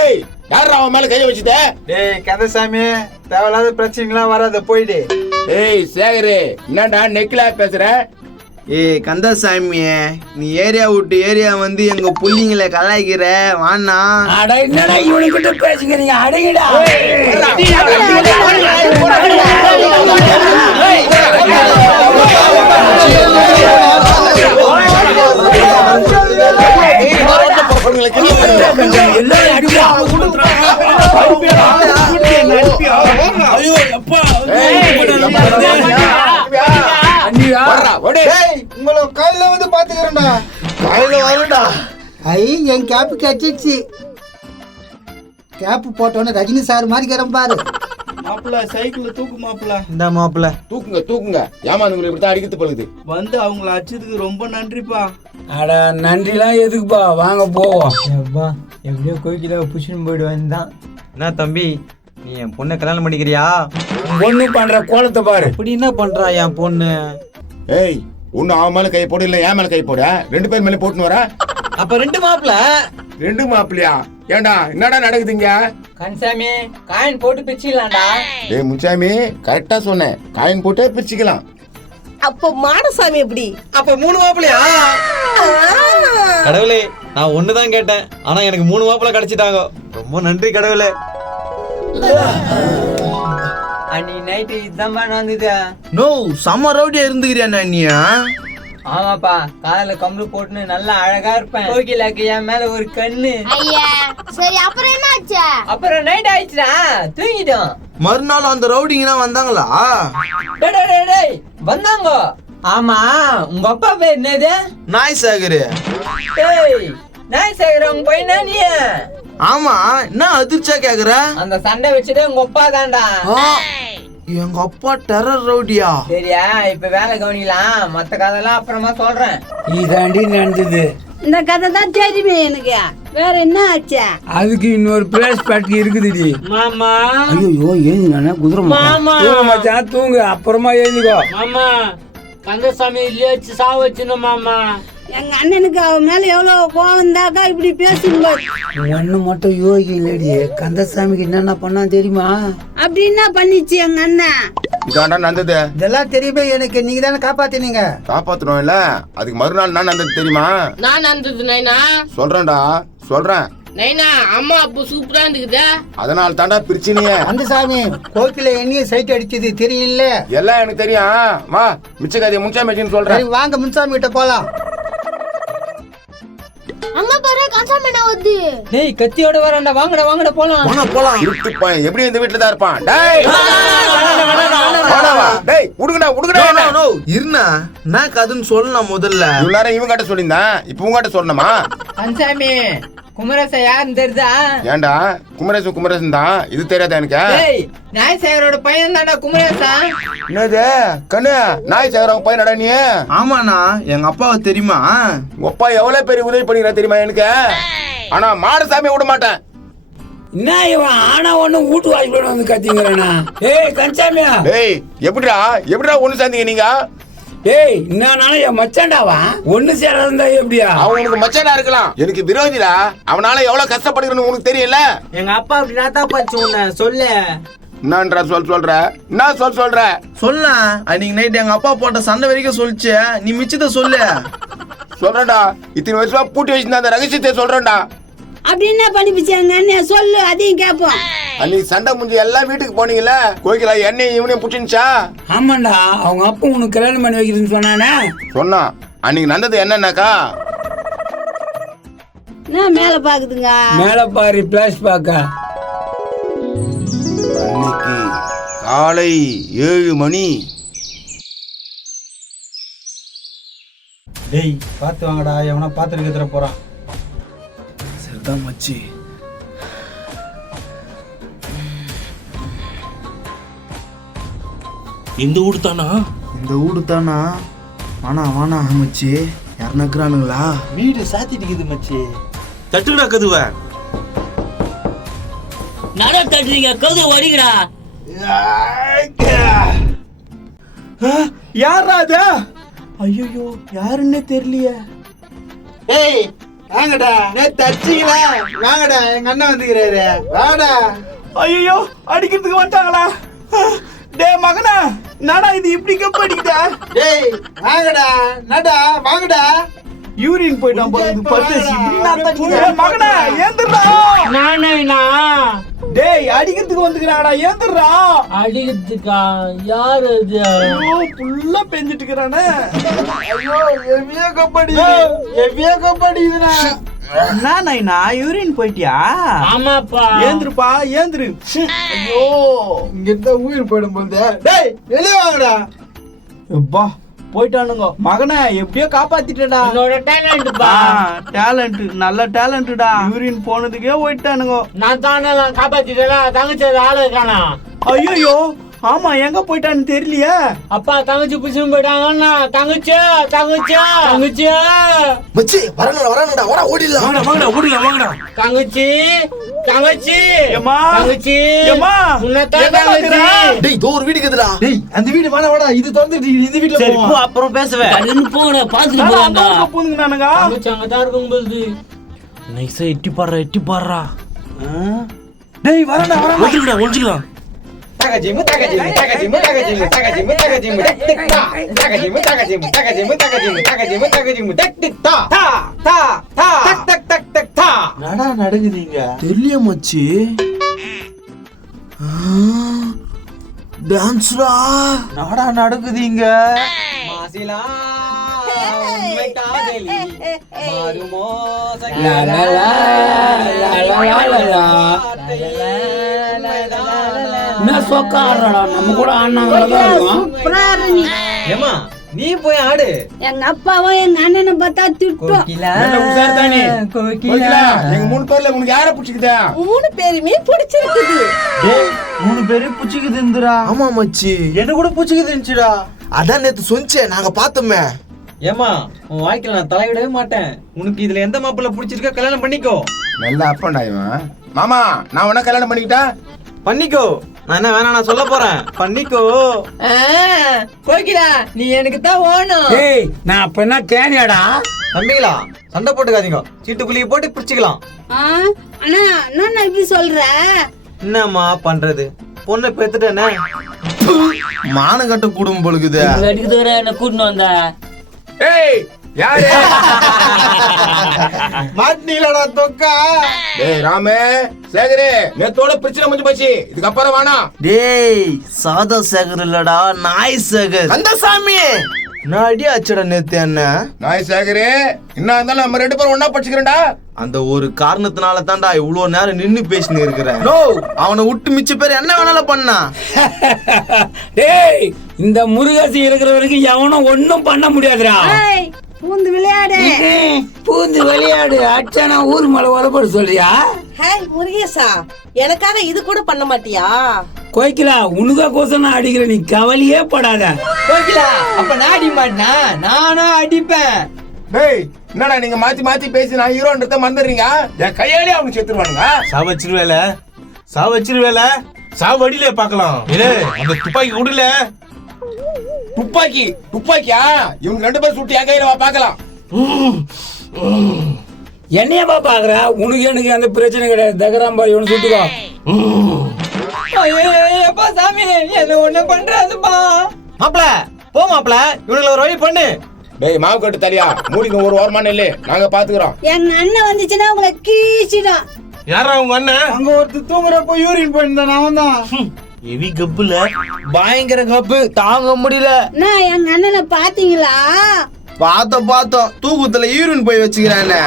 ஏய் யாரா அவன் மேல கைய வச்சுட்ட? டேய் கந்தசாமி, தேவையில்லாத பிரச்சனைலாம் வராத, போயிடு. ஏய் சேகரு என்னடா நெக்லா பேசுற? ஏய் கந்தசாமி, நீ ஏரியா விட்டு ஏரியா வந்து எங்க புள்ளிங்களை கலாய்க்கிற வாண்ணா. அட என்னடா இவனுக்கிட்ட பேசுகிறீங்க, அடங்கிடா. உங்களை காலையில வந்து பாத்துக்கிறேன்டா. காலையில வரேன்டா. ஐ என் கேப்பு கட்டிடுச்சு. கேப்பு போட்டோன்னு ரஜினி சார் மாதிரி கிடம் பாரு. மாப்பிள்ள சைக்கிள் தூக்கு மாப்பிள்ள. இந்த மாப்பிள்ள தூக்குங்க ஏமாந்துங்களை இப்படித்தான் அடிக்கிறது பழுது. வந்து அவங்கள அடிச்சதுக்கு ரொம்ப நன்றிப்பா. அட நன்றிலாம் எதுக்குப்பா, வாங்க போவோம். எப்படியோ கோயில புஷன் போயிட்டு வந்தான். என்ன தம்பி, நீ என் பொண்ணை கல்யாணம் பண்ணிக்கிறியா? பொண்ணு பண்ற கோலத்தை பாரு. இப்படி என்ன பண்றா என் பொண்ணு? ஏய் ஒண்ணு அவன் மேல கை போடு இல்ல என் மேல கை போட, ரெண்டு பேர் மேல போட்டுன்னு வர. அப்ப ரெண்டு மாப்பிள்ள. ரெண்டு மாப்பிள்ளையா? ஏண்டா என்னடா நடக்குதுங்க? கன்சாமி காயின் போட்டு பிச்சிடலாம்டா. டேய் முச்சாமி கரெக்டா சொன்னேன், காயின் போட்டே பிரிச்சுக்கலாம். அப்போ மாடசாமி எப்படி? அப்ப மூணு மாப்பிள்ளையா? கடவுளே, நான் ஒண்ணுதான் கேட்டேன், ஆனா எனக்கு மூணு மாப்பிள்ளை கிடைச்சிட்டாங்க. ரொம்ப நன்றி கடவுளே. அன்னைக்கு நைட்டு இதுதான் நடந்தது. நோ செம்ம ரவுடியா இருந்துக்கிறியா நீயா? ஆமாப்பா, காலையில கம்பளி போட்டுன்னு நல்லா அழகா இருப்பேன். கோகிலாக்கு என் மேல ஒரு கண்ணு. ஐயா சரி அப்புறம் என்ன ஆச்சு? அப்புறம் நைட் ஆயிடுச்சுடா, தூங்கிட்டோம். மறுநாள் அந்த ரவுடிங்கனா வந்தாங்களா? டேய் வந்தாங்க. ஆமா, உங்க அப்பா பேர் என்னது? நாய் சாகரு. டேய் நாய் சேகர் உங்க பையனா நீ? ஆமா, என்ன அதிர்ச்சியா கேக்குற? அந்த சண்டை வச்சுட்டு உங்க அப்பா தான்டா. எங்க அப்பா டெரர் ரவுடியா? சரியா, இப்ப வேலை கவனிக்கலாம், மத்த கதைலாம் அப்புறமா சொல்றேன். இதாண்டி நடந்தது. இந்த கதை தான் தெரியுமே எனக்கு. வேற என்ன ஆச்சு? அதுக்கு இன்னொரு பிளேஸ் பேட் இருக்குதுடி. மாமா ஐயோ ஏந்துங்க குதிரை மாமா. தூங்க மச்சான் தூங்கு, அப்புறமா ஏந்துக்கோ. மாமா கந்தசாமி இல்லையே வச்சு சாவ வச்சுணும் மாமா. எங்க அண்ணனுக்கு அவன் மேல எவ்வளவு கோவம் தாக்கா இப்படி பேசுங்க. ஒண்ணு மட்டும் யோகி இல்லடி, கந்தசாமிக்கு என்னென்ன பண்ணா தெரியுமா? அப்படி என்ன பண்ணிச்சு எங்க அண்ணன்? இதாண்டா நடந்தது. இதெல்லாம் தெரியுமே எனக்கு, நீங்க தானே காப்பாத்தினீங்க. காப்பாத்துறோம் இல்ல, அதுக்கு மறுநாள் நான் நடந்தது தெரியுமா? நான் நடந்தது நைனா. சொல்றேன் நைனா, அம்மா அப்போ சூப்பரா இருந்துக்குதா. அதனால தாண்டா பிரச்சனையே. அந்த சாமி கோக்கில எண்ணிய சைட் அடிச்சது தெரியல. எல்லாம் எனக்கு தெரியும். வா மிச்ச கதையை முன்சாமிச்சின்னு சொல்றேன். வாங்க முன்சாமி கிட்ட போலாம். அங்க பாரு கன்சாமி வந்து. டேய் கத்தியோட வரண்டா, வாங்கடா போலாம். இருட்டு பையன் எப்படி இந்த வீட்டுல தான் இருப்பான்? டேய் டேய் உடுங்கடா. இருண்ணா, நான் கதுன்னு சொல்லலாம் முதல்ல. இவ்வளவு இவங்க கிட்ட சொல்லியிருந்தேன், இப்ப உங்க கிட்ட சொல்லணுமா? கன்சாமி குமரேச யாருன்னு தெரியுதா? ஏண்டா குமரேசன் தான், இது தெரியாதா எனக்கு? டேய் நாய் சேகரோட பையன் தான்டா குமரேசா. என்னது கண்ணு, நாய் சேகரவங்க பையன் நட நீ? ஆமாண்ணா, எங்க அப்பாவை தெரியுமா? உங்க அப்பா எவ்வளவு பெரிய உதவி பண்ணிக்கிறா தெரியுமா எனக்கு? ஆனா மாடசாமியை விட மாட்டேன். என்ன இவன் ஆனா ஒண்ணு வீட்டு வாய்ப்பு வந்து கத்திங்கிறா? ஏய் கன்சாமியா, டேய் எப்படிடா ஒண்ணு சேர்ந்தீங்க நீங்க? டேய் என்னாலும் என் மச்சாண்டாவா, ஒண்ணு சேராதா எப்படியா? அவனுக்கு மச்சானா இருக்கலாம், எனக்கு விரோதிடா. அவனால எவ்வளவு கஷ்டப்படுகிறன்னு உனக்கு தெரியல. எங்க அப்பா அப்படி நான் பச்சு உன்ன சொல்லு. என்னன்றா சொல்ற என்ன சொல்ற? சொல்ல, அன்னைக்கு நைட் எங்க அப்பா போட்ட சண்டை வரைக்கும் சொல்லிச்சு, நீ மிச்சத்தை சொல்லு. சொல்றேன்டா, இத்தனை வருஷமா பூட்டி வச்சிருந்த அந்த ரகசியத்தை சொல்றேன்டா. அப்படி என்ன பண்ணிப்பிச்சு எங்க அண்ணன் சொல்லு, அதையும் கேட்போம். அன்னைக்கு சண்டை முடிஞ்சு எல்லாம் வீட்டுக்கு போனீங்கல்ல, கோயிலா என்னையும் இவனையும் புடிச்சுச்சா? ஆமாண்டா, அவங்க அப்பா உனக்கு கல்யாணம் பண்ணி வைக்கிறதுன்னு சொன்னானே. சொன்னா அன்னைக்கு நடந்தது என்னன்னாக்கா, நான் மேல பாக்குதுங்க. மேல பாரு பிளாஷ் பாக்க. அன்னைக்கு காலை 7 மணி. டேய் பார்த்து வாங்கடா, எவனா பார்த்துட்டு கத்துற போறான். சரிதான் மச்சி. இந்த ஊடு தானா? இந்த ஊடு தானா? வானா மச்சி, யாருன்னா இருக்கிறானுங்களா? வீடு சாத்திட்டு இருக்குது மச்சி. தட்டுடா கதுவ. நட தட்டுறீங்க, கதவு வடிங்கடா. யாரா அது? ஐயோ யாருன்னே தெரியலையே. ஏய் வாங்கடா, நேத்து அடிச்சீங்களா? வாங்கடா, எங்க அண்ணன் வந்துக்கிறாரு. வாடா. ஐயோ அடிக்கிறதுக்கு வந்துட்டாங்களா? டேய் மகனா, நடா இது இப்படி கப் அடிக்குதா? டேய் வாங்கடா, நடா வாங்கடா. யூரின் போய்ட்டான் போறது பர்தேசி. மகனா ஏந்திரடா. நானேனா? டேய் அடிக்கிறதுக்கு வந்துக்கிறாங்கடா, ஏந்திரடா. அடிக்கிறதுக்கா? யாரு அது? ஐயோ புல்லா பெஞ்சிட்டு இருக்கறானே. ஐயோ எவ்வியா கப்படி இதுனா. நானா யூரின் போயிட்டியா? ஆமாப்பா. ஏந்திருப்பா ஏந்திரு. ஐயோ இங்க இருந்தா உயிர் போயிடும் போதே. டேய் வெளிய வாங்கடா. அப்பா போயிட்டானுங்க. மகனே எப்படியோ காப்பாத்திட்டடா. என்னோட டேலண்ட்ப்பா. டேலண்ட், நல்ல டேலண்ட்டா. யூரின் போனதுக்கே போயிட்டானுங்க. நான் தானே காப்பாத்திட்டேன். தங்கச்சி ஆளு இருக்கானா? ஐயோ ஆமா, எங்க போயிட்டான்னு தெரியலையே. அப்பா தங்கச்சி புடிச்சுன்னு போயிட்டாங்கன்னா. தங்கச்சி மச்சி வரானடா ஓடிடலாம். வாங்கடா. தங்கச்சி ஏம்மா தங்கச்சி ஏம்மா உன்னதான் என்ன தங்கச்சி. பாக்குறா? டேய் இதோ ஒரு வீடு இருக்குதுடா. டேய் அந்த வீடு வாடா, இது திறந்துட்டு இந்த வீட்ல போவோம். அப்புறம் பேசுவேன். கண்ணு போங்கடா, பாத்துட்டு போறாங்க. போதுங்க நானுங்க. தங்கச்சி அங்கதான் இருக்கும் போது. நைஸா எட்டி பாடுறா. டேய் வரடா. ஒழிச்சுக்கலாம். நடா நடக்குதுங்க. தெரியல மச்சி. டான்ஸ்ரா நடா நடக்குதுங்க. மாசிலா உண்மை காதலி மாறுமோ லா லா லா லா லா லா. என்ன சொக்காடுறா, நம்ம கூட ஆடினாங்க. ஏமா நீ போய் ஆடு. எங்க அப்பாவும் எங்க அண்ணனை பார்த்தா திட்டும். எங்க 3 பேர்ல உனக்கு யாரை பிடிச்சிக்குதா? 3 பேருமே பிடிச்சிருக்குது. டேய் 3 பேரு புச்சிக்குதுன்றா. ஆமா மச்சி, என்ன கூட புச்சிக்குதுன்னுடா. அதான் நேத்து சொன்னே, நாங்க பார்த்தோமே. ஏமா உன் வாழ்க்கையில நான் தலையிடவே மாட்டேன். உனக்கு இதுல எந்த மாப்பிள்ள பிடிச்சிருக்கா கல்யாணம் பண்ணிக்கோ. நல்ல அப்பண்டா இவன். மாமா நான் உனக்கு கல்யாணம் பண்ணிக்கிட்டா? பண்ணிக்கோ. நான் என்ன வேணா நான் சொல்ல போறேன். பண்ணிக்கோ. கோகிலா நீ எனக்கு தான் ஓணும். ஏய் நான் அப்ப என்ன கேனியாடா? தம்பிங்களா சண்டை போட்டுக்காதீங்க. சீட்டுக்குள்ளேயே போட்டு பிடிச்சிக்கலாம். அண்ணா நான் இப்படி சொல்ற? என்னம்மா பண்றது, பொண்ணை பெத்துட்டேனே. மானகட்ட குடும்பம் பொழுகுது. அடிக்கிறது வர என்ன கூட்டின்னு வந்தா? ஏய் யாரு? மாட்டினீங்களா தொக்கா? டேய் ராமே சேகரே, நேத்தோட பிரச்சனை முடிஞ்சு போச்சு. இதுக்கப்புறம் வேணாம். டேய் சாதா சேகர் இல்லடா, நாய் சேகர். கந்தசாமி நான் அடி அச்சடா நேத்து என்ன. நாய் சேகரே, என்ன இருந்தாலும் நம்ம 2 பேரும் ஒண்ணா படிச்சுக்கிறேன்டா. அந்த ஒரு காரணத்தினால தான்டா இவ்வளவு நேரம் நின்னு பேசினு இருக்கிறேன். நோ அவனை விட்டு மிச்ச பேர் என்ன வேணாலும் பண்ணா. டேய் இந்த முருகாசி இருக்கிற வரைக்கும் எவனும் ஒண்ணும் பண்ண முடியாதுடா. பூந்து விளையாடு. அச்சானா ஊர் மலை வரப்பட சொல்றியா? ஹாய் முருகேசா, எனக்காக இது கூட பண்ண மாட்டியா? கோய்க்கிலா உனக்கா கோசம் நான் அடிக்கிறேன், நீ கவலையே படாத. கோகிலா அப்ப நான் அடி மாட்டேனா? நானும் அடிப்பேன். டேய் என்னடா நீங்க மாத்தி மாத்தி பேசி நான் ஹீரோன்றத மறந்துடுறீங்க. என் கையாலே அவங்க செத்துருவானுங்க. சாவச்சிருவேல சாவடியில பாக்கலாம். அந்த துப்பாக்கி விடல. துப்பாக்கியா? இவங்க 2 பேரும் சுட்டி என் கையில வா பாக்கலாம். என்னையப்பா பாக்குற? உனக்கு எனக்கு அந்த பிரச்சனை கிடையாது. தகராம்பாரி ஒன்று சுட்டுக்கோ. அப்பா சாமி என்ன ஒண்ணு பண்றாதுப்பா. மாப்பிள போ மாப்பிள, இவனுக்கு ஒரு வழி பண்ணு. டேய் மாவு கட்டு தலியா, மூடிங்க ஒரு ஓரமான இல்ல, நாங்க பாத்துக்கிறோம். எங்க அண்ணன் வந்துச்சுன்னா உங்களை கீச்சிடும். யாரா உங்க அண்ணன்? அங்க ஒருத்தர் தூங்குறப்ப யூரின் போயிருந்தான், அவன் தான். ஹெவி கப்புல பயங்கர கப்பு, தாங்க முடியல. நான் எங்க அண்ணனை பாத்தீங்களா? பார்த்தோம் தூக்கத்துல யூரின் போய் வச்சுக்கிறானே.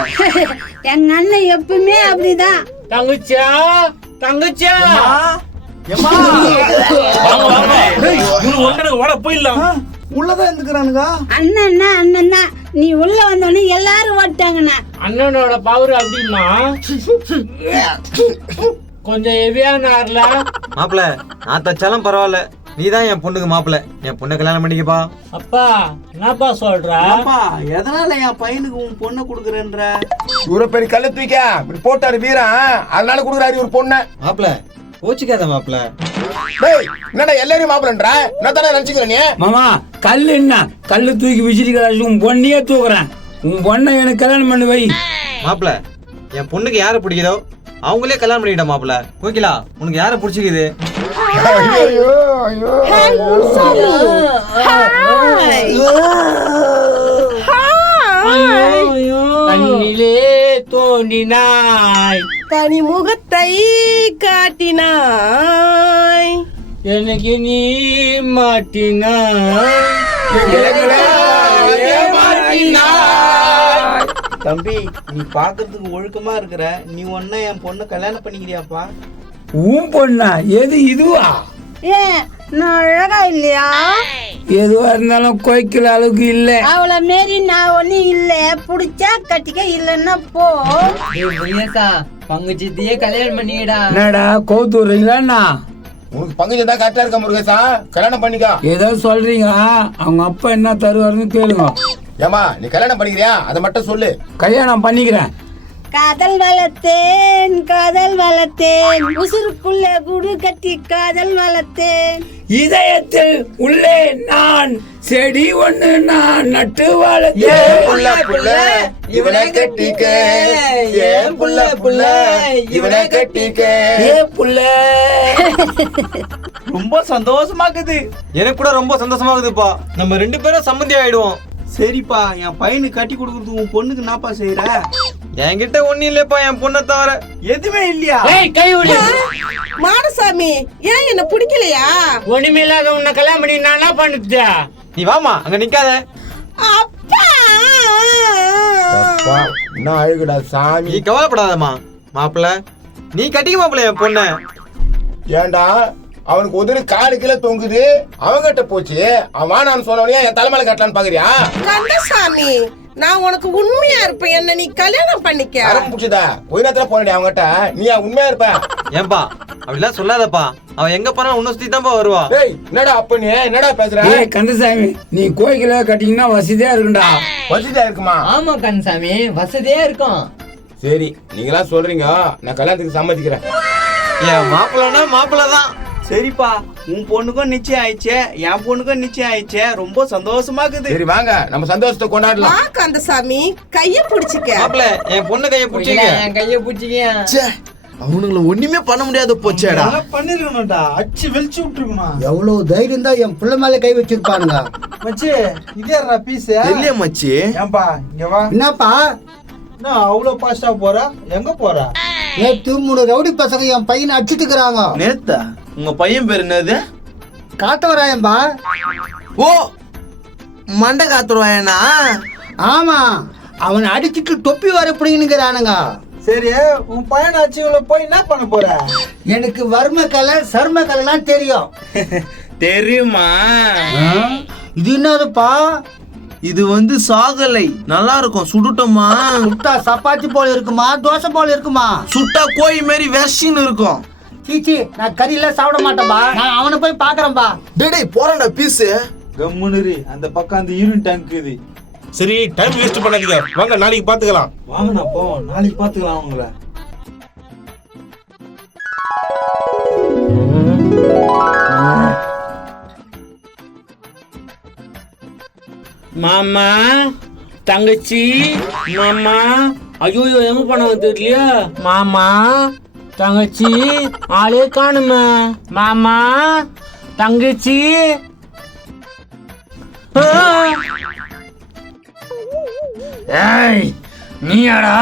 எங்க அண்ணன் எப்பவுமே அப்படிதான். தங்கச்சியா தங்கச்சியா போயிடலாம். உள்ளதான் இருந்துக்கிறானுங்க. அண்ணன்னா அண்ணன் தான். நீ உள்ள வந்தோடனே எல்லாரும் ஓட்டாங்கண்ணா. அண்ணனோட பவர் அப்படிமா கொஞ்சம் ஹெவியானார்ல. மாப்பிள நான் தச்சாலும் பரவாயில்ல, நீதான் என் பொண்ணுக்கு மாப்பிள. என் பொண்ணை கல்யாணம் பண்ணிக்கப்பா. அப்பா என்னப்பா சொல்ற? எதனால என் பையனுக்கு உன் பொண்ணை கொடுக்குறேன்ற? இவ்வளவு பெரிய கல்ல தூக்க இப்படி போட்டாரு வீரன், அதனால கொடுக்குறாரு ஒரு பொண்ணு. மாப்பிள கோச்சிக்காத மாப்பிள. டேய் என்னடா எல்லாரையும் மாப்பிளன்றா? என்னதானே நினைச்சுக்கிற நீ? மாமா கல்லு என்ன கல்லு தூக்கி விசிறிக்கிறாச்சு, உன் பொண்ணையே தூக்குறேன். உன் பொண்ணை எனக்கு கல்யாணம் பண்ணி வை. மாப்பிள என் பொண்ணுக்கு யாரை பிடிக்குதோ அவங்களே கல்யாணம் பண்ணிக்கிட்ட மாப்பிள. கோகிலா உனக்கு யாரை பிடிச்சிக்குது? ஐயோ ஐயோ கண்ணிலே தோண்டினாய், தனி முகத்தை காட்டினாய், எனக்கு நீ மாட்டினாய். தம்பி நீ பாக்குறதுக்கு ஒழுக்கமா இருக்கிற, நீ ஒன்ன என் பொண்ணை கல்யாணம் பண்ணிக்கிறியாப்பா? உன் பொண்ணா? எது இதுவா? ஏன் நான் அழகா இல்லையா? எதுவா இருந்தாலும் கோய்க்கிற அளவுக்கு இல்ல. அவளை மாரி நான் ஒண்ணு இல்ல. புடிச்சா கட்டிக்க, இல்லன்னா போ. பங்குச்சித்தியே கல்யாணம் பண்ணிடா. என்னடா கவுத்து விடுறீங்களா? உனக்கு பங்கு தான் கரெக்டா இருக்க முருகேசா, கல்யாணம் பண்ணிக்கா. ஏதோ சொல்றீங்க, அவங்க அப்பா என்ன தருவாருன்னு கேளுங்க. ஏமா நீ கல்யாணம் பண்ணிக்கிறியா அதை மட்டும் சொல்லு. கல்யாணம் பண்ணிக்கிறேன். காதல் வளர்த்தேன் உசுருக்குள்ள குடு கட்டி காதல் வளர்த்தேன். இதயத்தில் உள்ளே நான் செடி ஒண்ணு நான் நட்டு வளர்த்தேன். இவனை கட்டிக்க, ஏன் புள்ள இவனை கட்டிக்க. ஏ புள்ள ரொம்ப சந்தோஷமாக்குது. எனக்கு கூட ரொம்ப சந்தோஷமாகுதுப்பா. நம்ம 2 பேரும் சம்மந்தி ஆயிடுவோம். சரிப்பா, என் பையனுக்கு கட்டி கொடுக்கறதுக்கு உன் பொண்ணுக்கு என்னப்பா செய்யற? என்கிட்ட ஒண்ணு இல்லப்பா, என் பொண்ணை தவிர எதுவுமே இல்லையா? கை விடு மாடசாமி. ஏன் என்ன பிடிக்கலையா? ஒண்ணுமே இல்லாத உன்னை கல்யாணம் பண்ணி நான் என்ன பண்ணுது? நீ வாமா அங்க நிக்காத. அப்பா என்ன அழுகுடா சாமி. நீ கவலைப்படாதம்மா மாப்பிள்ள, நீ கட்டிக்க மாப்பிள்ள என் பொண்ண. ஏண்டா அவனுக்கு உதவி காலு கீழே தொங்குது, அவங்கிட்ட போச்சு. அவன் நான் சொன்னவனையா என் தலைமையில கட்டலான்னு பாக்குறியா? கந்தசாமி, நான் உனக்கு உண்மையா இருப்பேன். என்ன நீ கல்யாணம் பண்ணிக்க. ஆரம்பிச்சுதா கொஞ்ச நேரத்துல போனடி அவங்ககிட்ட. நீ உண்மையா இருப்ப? ஏன்பா அப்படிலாம் சொல்லாதப்பா, அவன் எங்க போனா உன்னை சுத்தி தான்ப்பா வருவா. டேய் என்னடா அப்ப நீ என்னடா பேசுற? ஏய் கந்தசாமி, நீ கோயில கட்டிங்கன்னா வசதியா இருக்குண்டா. வசதியா இருக்குமா? ஆமா கந்தசாமி, வசதியா இருக்கும். சரி நீங்களா சொல்றீங்க, நான் கல்யாணத்துக்கு சம்மதிக்கிறேன். என் மாப்பிள்ளனா மாப்பிள்ள தான். சரிப்பா, உன் பொண்ணுக்கும் நிச்சயம் ஆயிடுச்சே, என் பொண்ணுக்கும் நிச்சயம் ஆயிடுச்சே. ரொம்ப சந்தோஷமாக்குது. சரி வாங்க நம்ம சந்தோஷத்தை கொண்டாடலாம். வா கந்தசாமி, கைய பிடிச்சிக்க. மாப்பிள்ள என் பொண்ணு கையை பிடிச்சிக்க. என் கைய பிடிச்சிக்க. அவனுங்களை ஒண்ணுமே பண்ண முடியாது போச்சேடா. பண்ணிருக்கணும்டா, அச்சு வெளிச்சு விட்டுருக்கணும். எவ்வளவு தைரியம் தான் என் பிள்ளை மேல கை வச்சிருப்பானுங்க. மச்சி இதேறா பீஸ் இல்லையா மச்சி? ஏன்பா இங்க வா. என்னப்பா நான் அவ்வளவு பாஸ்டா போற? எங்க போற? நேத்து 3 ரவுடி பசங்க என் பையனை அடிச்சுட்டு இருக்கிறாங்க. நேத்தா? உங்க பையன் பேர் என்னது? காத்தவராயன்பா. ஓ மண்டை காத்துருவாயனா? ஆமா, அவனை அடிச்சுட்டு தொப்பி வர பிடிங்கிறானுங்க. சரி, உன் பையன் ஆச்சுல போய் என்ன பண்ண போற? எனக்கு வர்ம கலை சர்ம கலைலாம் தெரியும். தெரியுமா? இது என்னதுப்பா? இது சாகலை. நல்லா இருக்கும். சுடுட்டோமா? சுட்டா சப்பாத்தி போல இருக்குமா, தோசை போல இருக்குமா? சுட்டா கோழி மாதிரி வெஷின்னு இருக்கும். சீச்சி, நான் கறியில சாப்பிட மாட்டேன்பா. நான் அவனை போய் பாக்குறேன்பா. டேய் போறேன்டா பீஸ். கம்முனு அந்த பக்கம் அந்த யூரின் டேங்க் இது. சரி டைம் வேஸ்ட் பண்ணாதீங்க, வாங்க நாளைக்கு பாத்துக்கலாம். வாங்கண்ணா போ, நாளைக்கு பாத்துக்கலாம் அவங்கள. மாமா தங்கச்சி மாமா. ஐயோ எங்க போனவங்க தெரியலையா? மாமா தங்கச்சி ஆளே காணுமே. மாமா தங்கச்சி. ஏய் நீயாடா?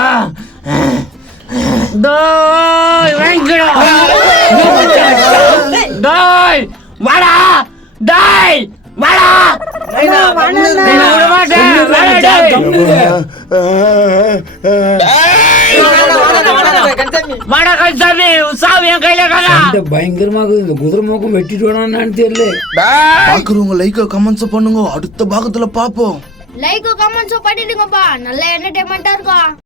டேய் வாங்கடா. டேய் வாடா. டேய் வாடா. பயங்கரமாக இந்த குதிரை மோக்கம் வெட்டிட்டு வேணான்னு தெரியல. பாக்குறவங்க லைக் கமெண்ட்ஸ் பண்ணுங்க, அடுத்த பாகத்துல பாப்போம். லைக் கமெண்ட்ஸ் பண்ணிடுங்கப்பா, நல்ல என்டர்டைன்மெண்டா இருக்கும்.